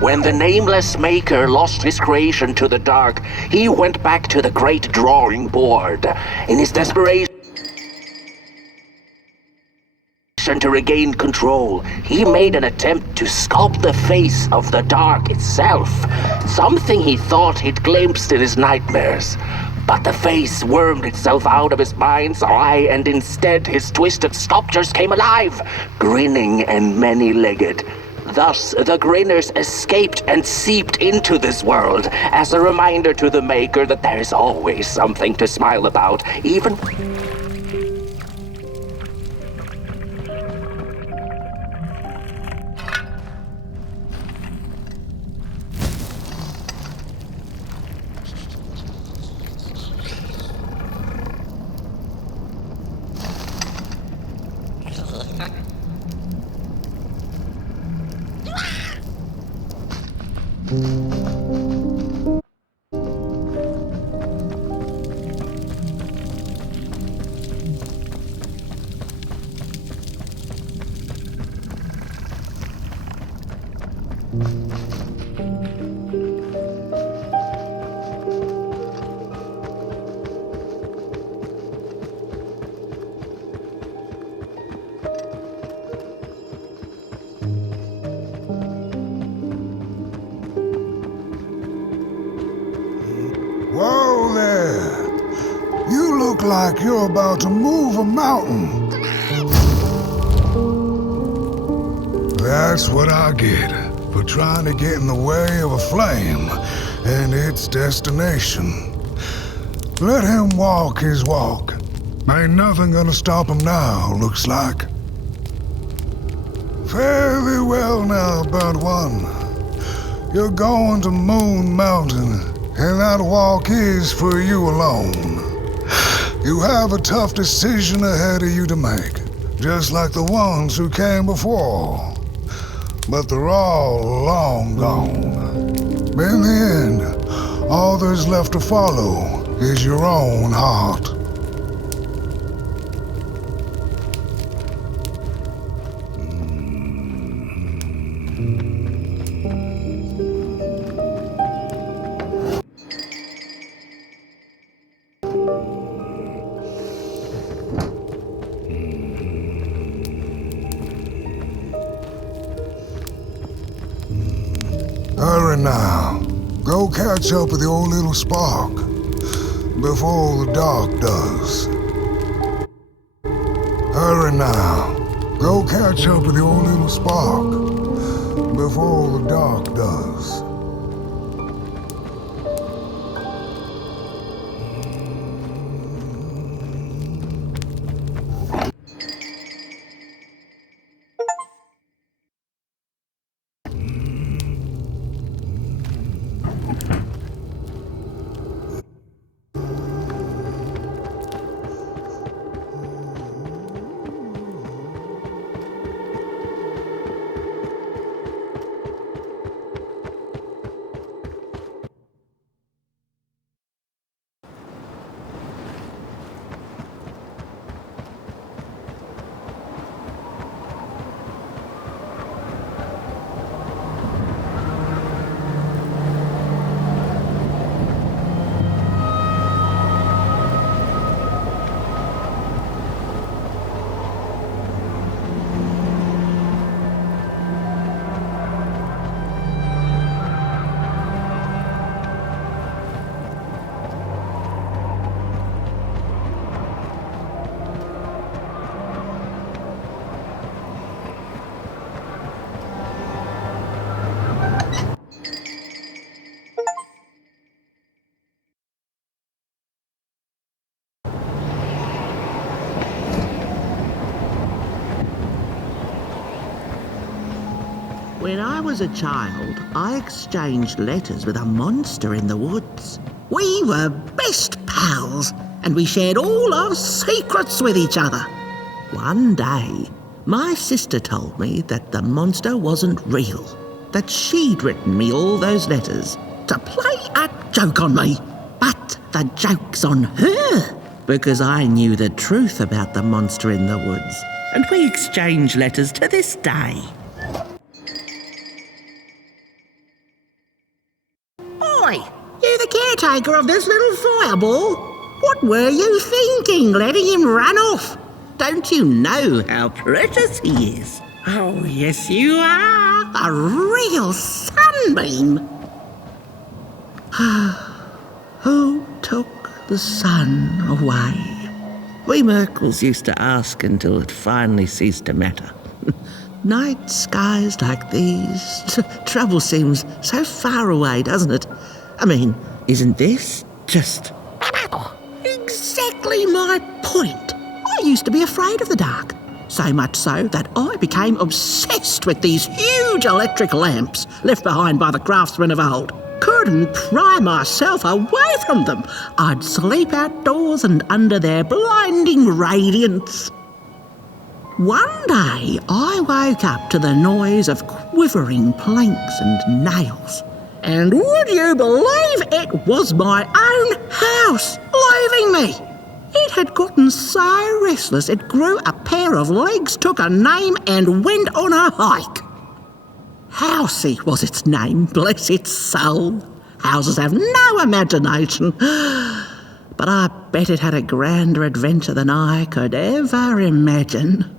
When the Nameless maker lost his creation to the dark, he went back to the great drawing board. In his desperation to regain control, he made an attempt to sculpt the face of the dark itself, something he thought he'd glimpsed in his nightmares. But the face wormed itself out of his mind's eye, and instead his twisted sculptures came alive, grinning and many-legged. Thus, the grinners escaped and seeped into this world as a reminder to the maker that there is always something to smile about, even... Whoa there! You look like you're about to move a mountain. That's what I get for trying to get in the way of a flame and its destination. Let him walk his walk. Ain't nothing gonna stop him now, looks like. Fairly well now, Burnt One. You're going to Moon Mountain, and that walk is for you alone. You have a tough decision ahead of you to make, just like the ones who came before. But they're all long gone. In the end, all there's left to follow is your own heart. Hurry now. Go catch up with your little spark before the dark does. Hurry now. Go catch up with your little spark before the dark does. When I was a child, I exchanged letters with a monster in the woods. We were best pals, and we shared all our secrets with each other. One day, my sister told me that the monster wasn't real, that she'd written me all those letters to play a joke on me. But the joke's on her, because I knew the truth about the monster in the woods, and we exchange letters to this day. Oi, you the caretaker of this little fireball? What were you thinking, letting him run off? Don't you know how precious he is? Oh, yes you are, a real sunbeam. Who took the sun away? We Murkles used to ask until it finally ceased to matter. Night skies like these, trouble seems so far away, doesn't it? I mean, isn't this just exactly my point? I used to be afraid of the dark, so much so that I became obsessed with these huge electric lamps left behind by the craftsmen of old. Couldn't pry myself away from them. I'd sleep outdoors and under their blinding radiance. One day, I woke up to the noise of quivering planks and nails. And would you believe it was my own house leaving me? It had gotten so restless it grew a pair of legs, took a name and went on a hike. Housey was its name, bless its soul. Houses have no imagination. But I bet it had a grander adventure than I could ever imagine.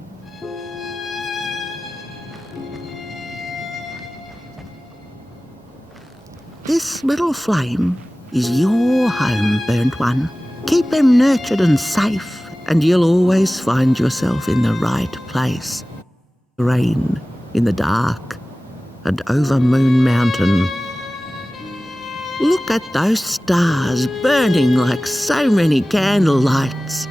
This little flame is your home, burnt one. Keep them nurtured and safe, and you'll always find yourself in the right place. Rain, in the dark, and over Moon Mountain. Look at those stars burning like so many candle lights.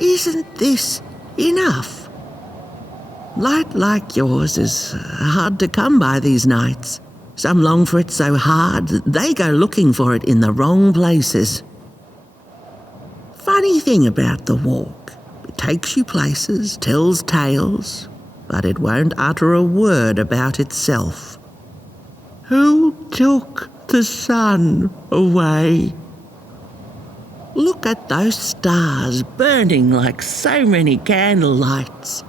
Isn't this enough? Light like yours is hard to come by these nights. Some long for it so hard they go looking for it in the wrong places. Funny thing about the walk, it takes you places, tells tales, but it won't utter a word about itself. Who took the sun away? Look at those stars burning like so many candle lights.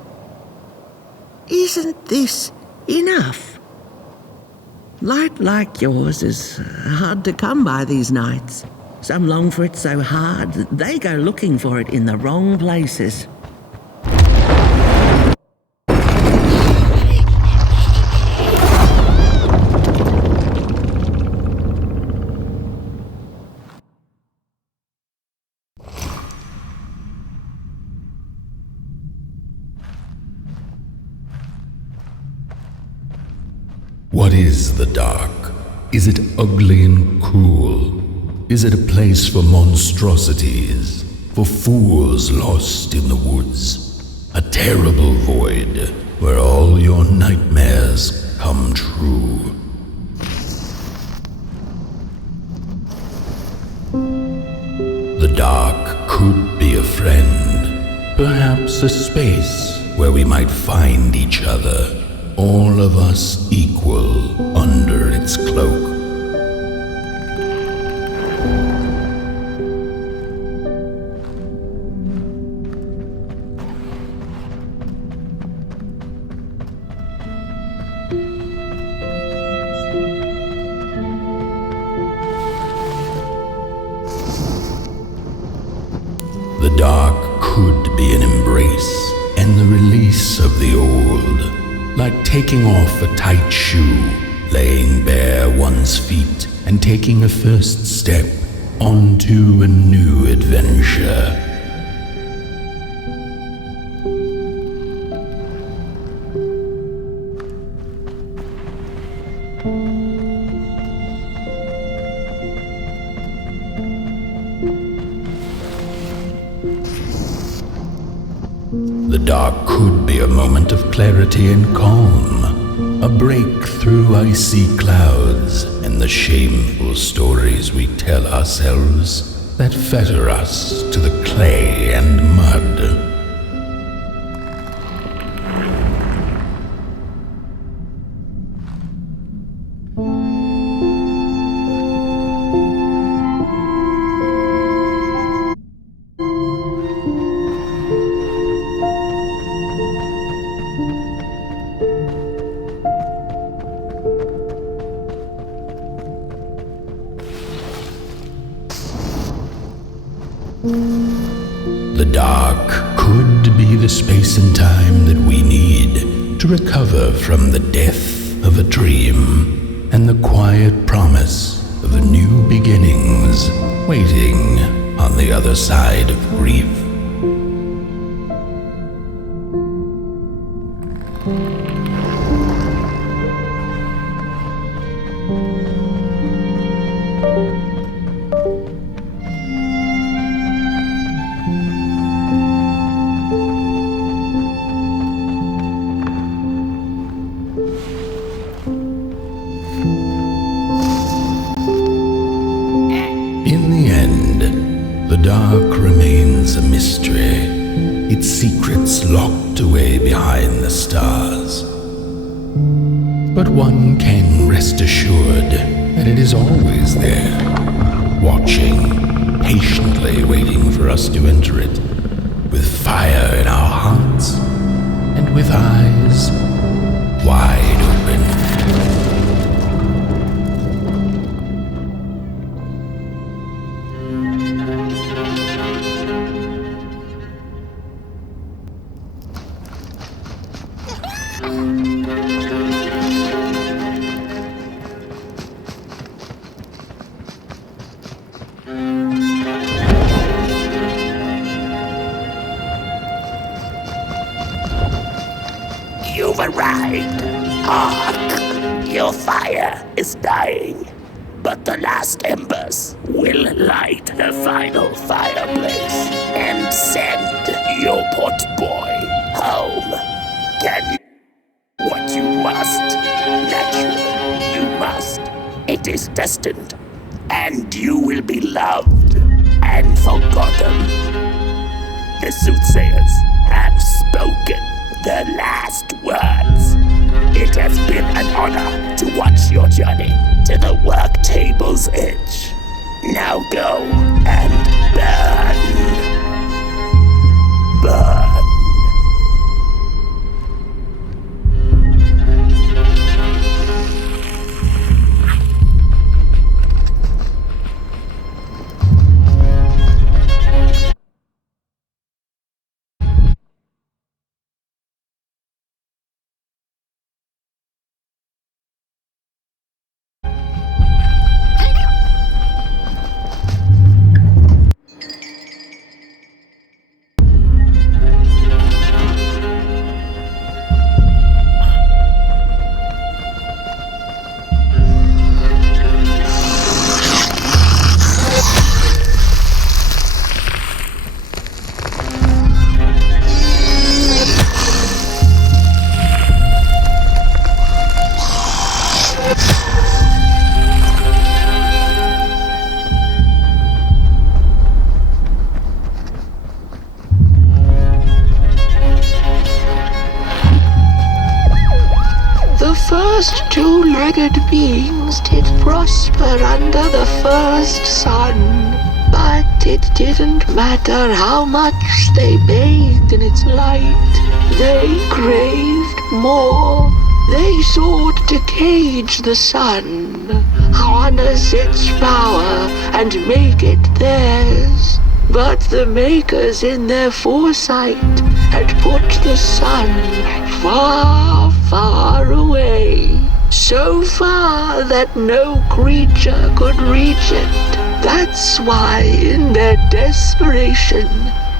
Isn't this enough? Light like yours is hard to come by these nights. Some long for it so hard they go looking for it in the wrong places. What is the dark? Is it ugly and cruel? Is it a place for monstrosities, for fools lost in the woods? A terrible void where all your nightmares come true. The dark could be a friend, perhaps a space where we might find each other, all of us equal under its cloak. The dark could be an embrace and the release of the old, like taking off a tight shoe, laying bare one's feet, and taking a first step onto a new adventure. The dark could be a moment of clarity and calm, a break through icy clouds and the shameful stories we tell ourselves that fetter us to the clay and mud. The dark could be the space and time that we need to recover from the death of a dream and the quiet promise of new beginnings waiting on the other side of grief. In the end, the dark remains a mystery, its secrets locked away behind the stars. But one can rest assured that it is always there, watching, patiently waiting for us to enter it, with fire in our hearts and with eyes wide open. You've arrived. Hark! Your fire is dying, but the last embers will light the final fireplace and send your pot boy home. Can you? What you must. Naturally, you must. It is destined, and you will be loved and forgotten. The Soothsayers have spoken the last words. It has been an honor to watch your journey to the work table's edge. Now go and burn. Burn. First two-legged beings did prosper under the first sun, but it didn't matter how much they bathed in its light. They craved more. They sought to cage the sun, harness its power, and make it theirs. But the makers in their foresight had put the sun far, far away. So far that no creature could reach it. That's why, in their desperation,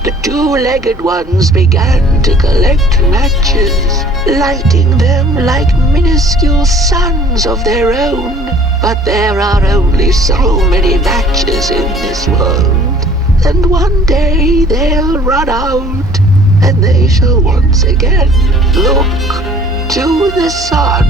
the two-legged ones began to collect matches, lighting them like minuscule suns of their own. But there are only so many matches in this world, and one day they'll run out, and they shall once again look to the sun.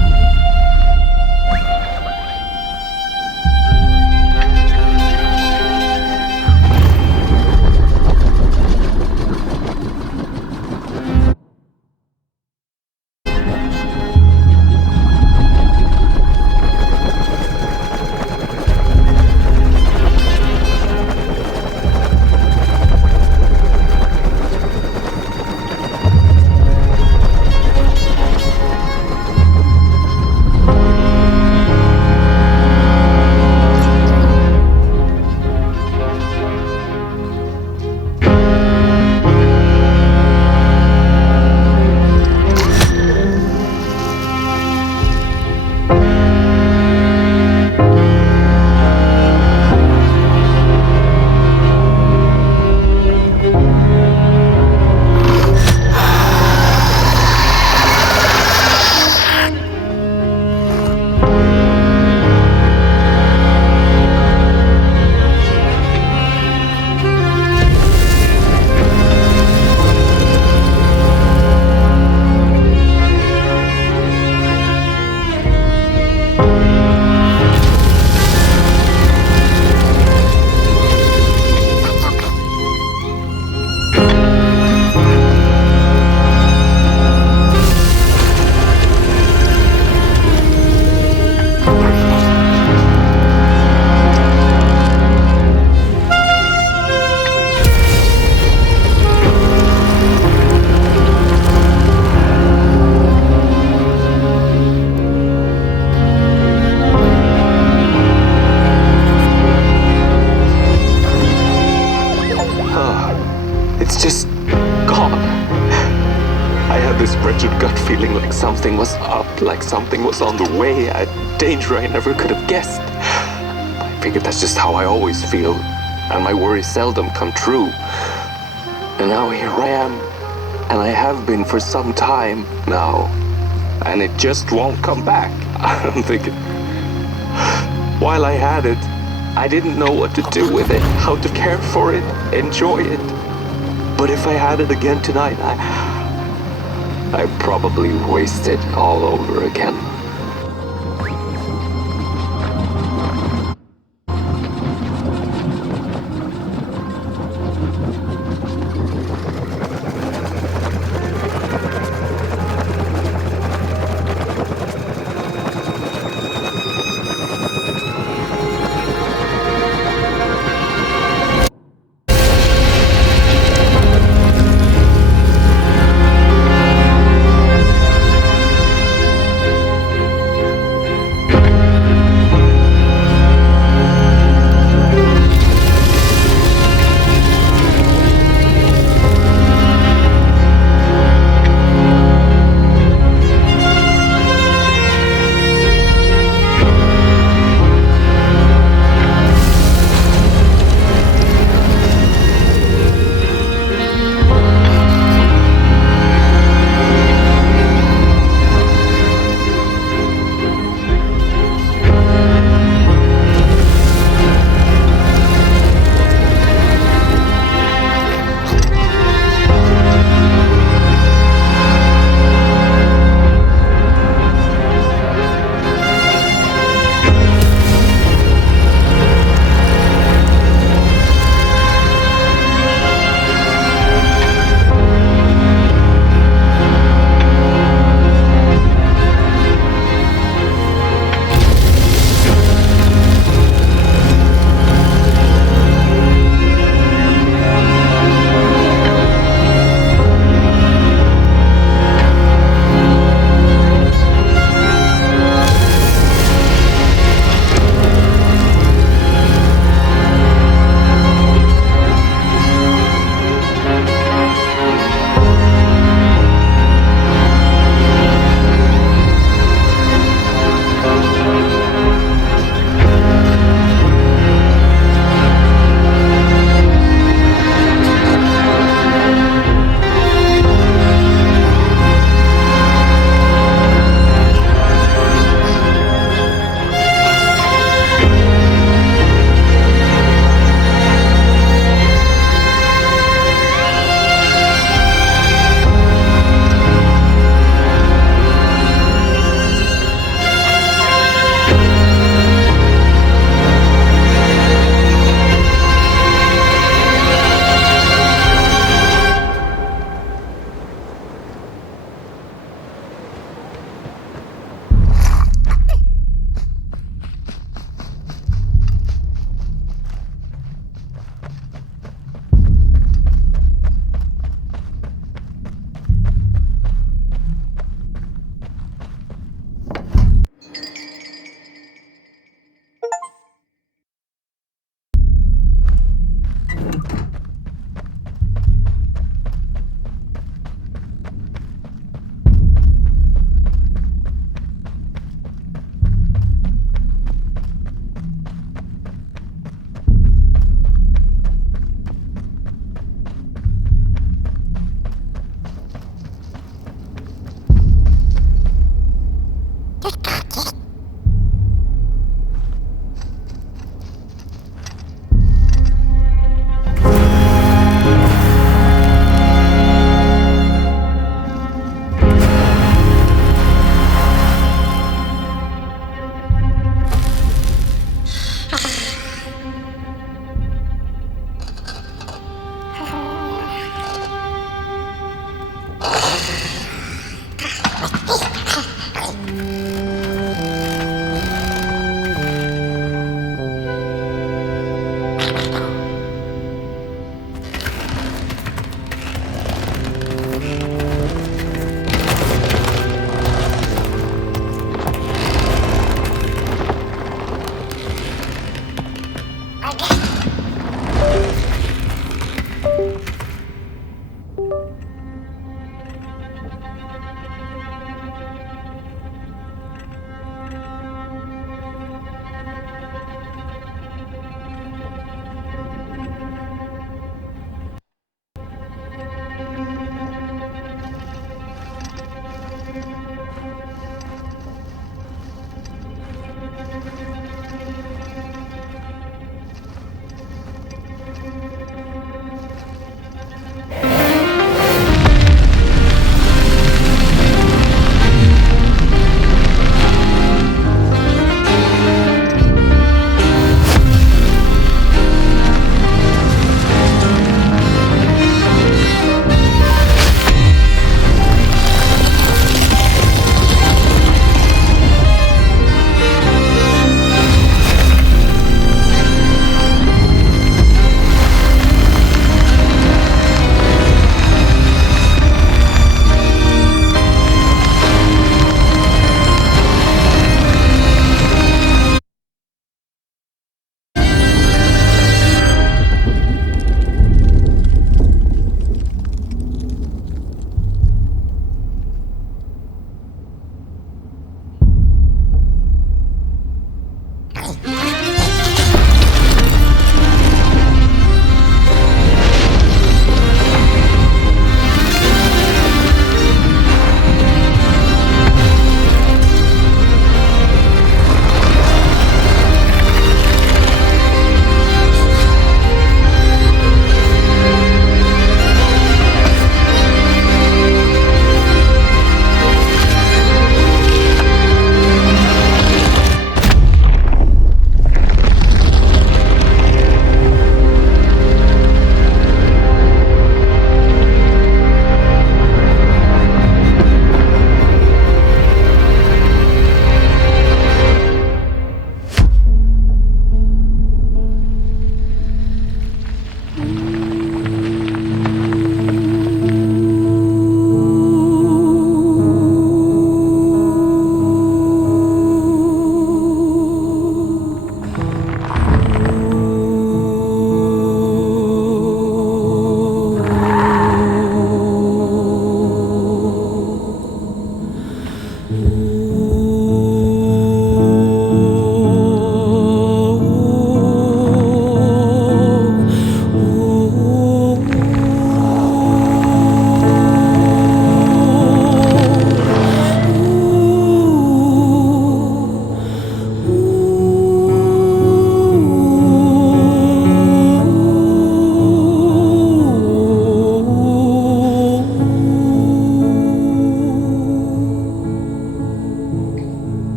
Like something was on the way, a danger I never could have guessed. I figured that's just how I always feel, and my worries seldom come true. And now here I am, and I have been for some time now, and it just won't come back. I'm thinking, while I had it, I didn't know what to do with it, how to care for it, enjoy it. But if I had it again tonight, I'd probably waste it all over again.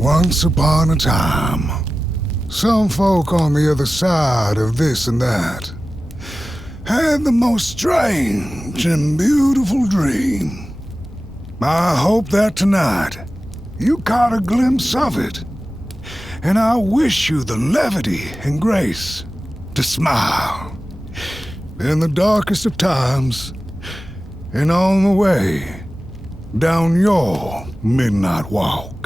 Once upon a time, some folk on the other side of this and that had the most strange and beautiful dream. I hope that tonight you caught a glimpse of it, and I wish you the levity and grace to smile in the darkest of times and on the way down your midnight walk.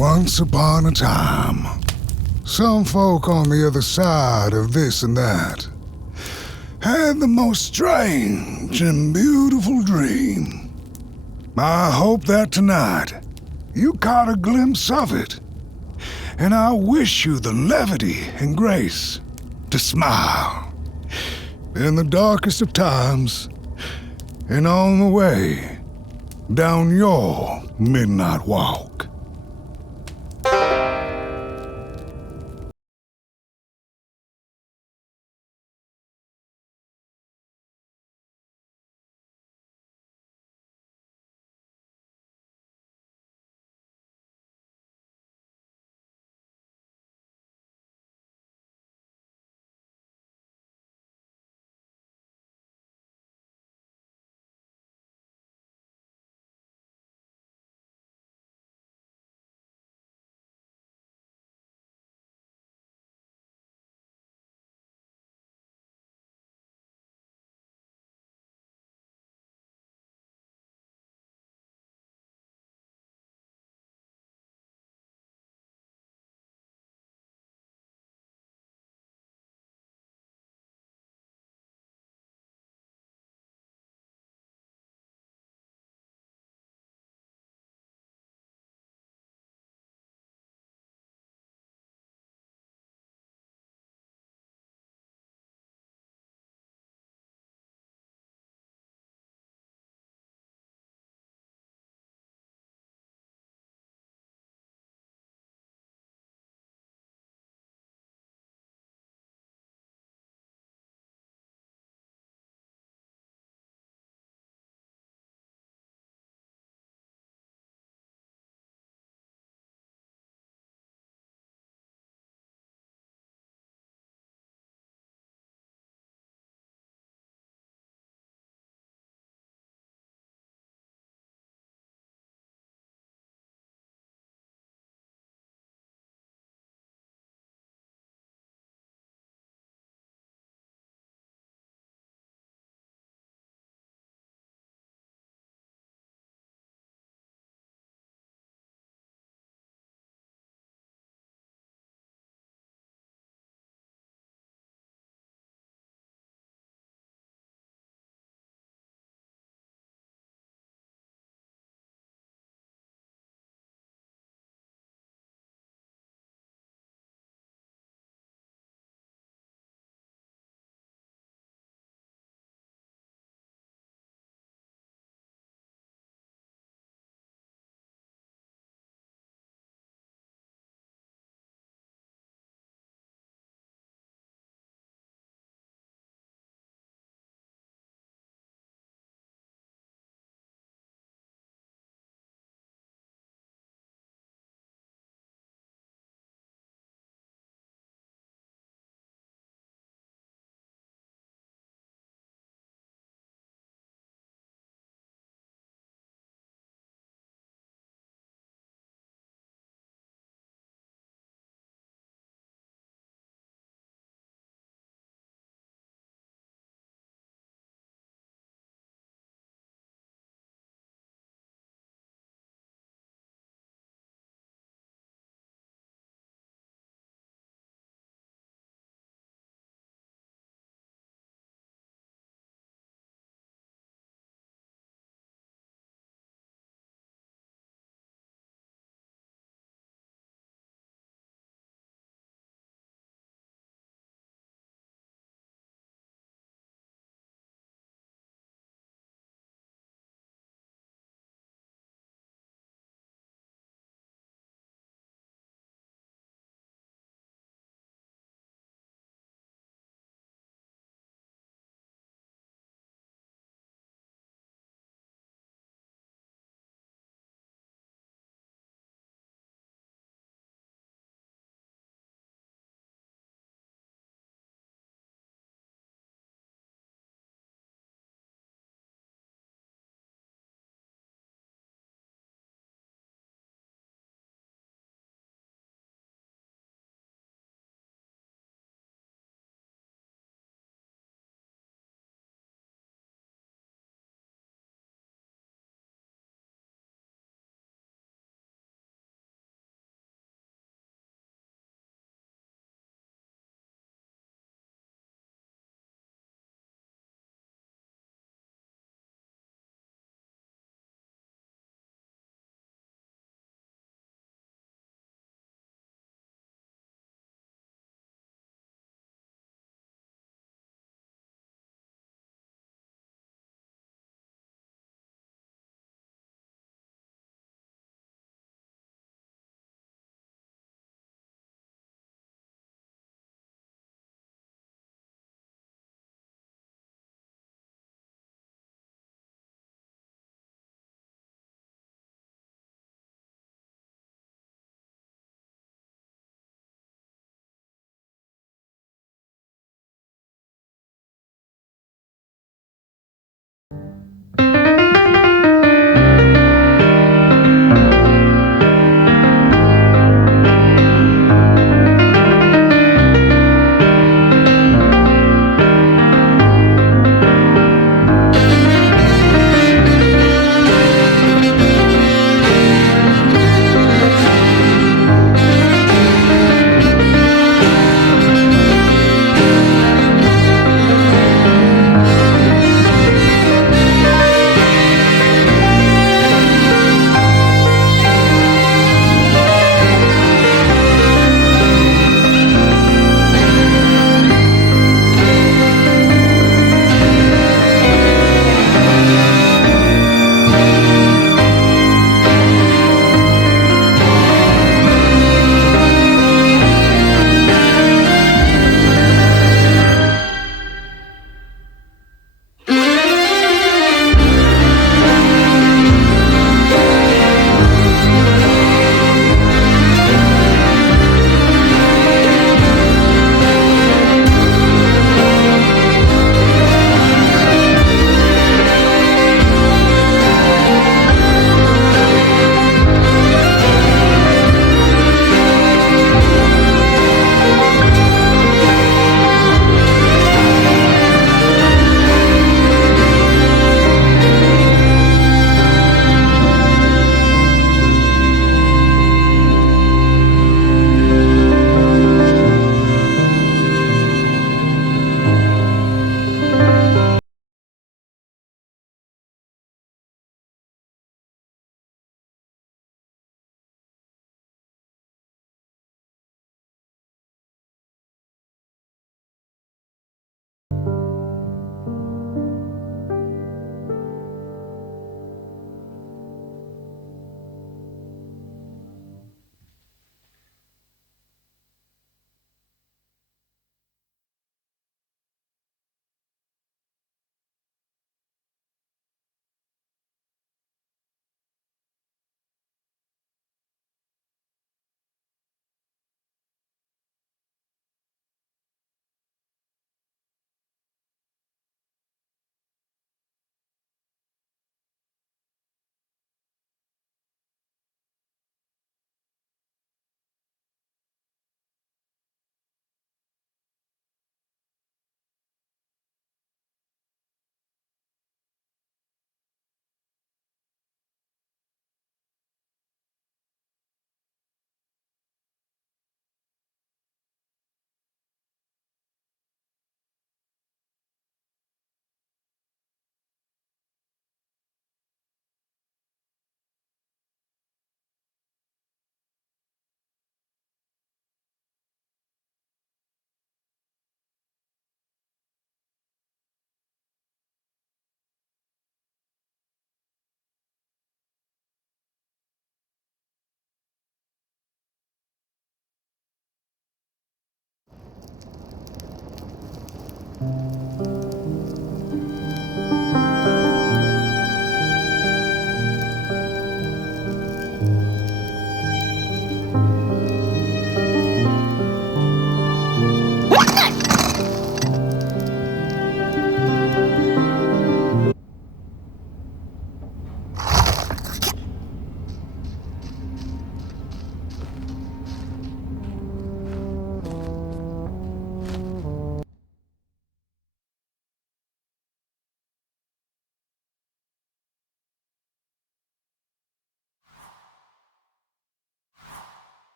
Once upon a time, some folk on the other side of this and that had the most strange and beautiful dream. I hope that tonight you caught a glimpse of it, and I wish you the levity and grace to smile in the darkest of times and on the way down your midnight walk.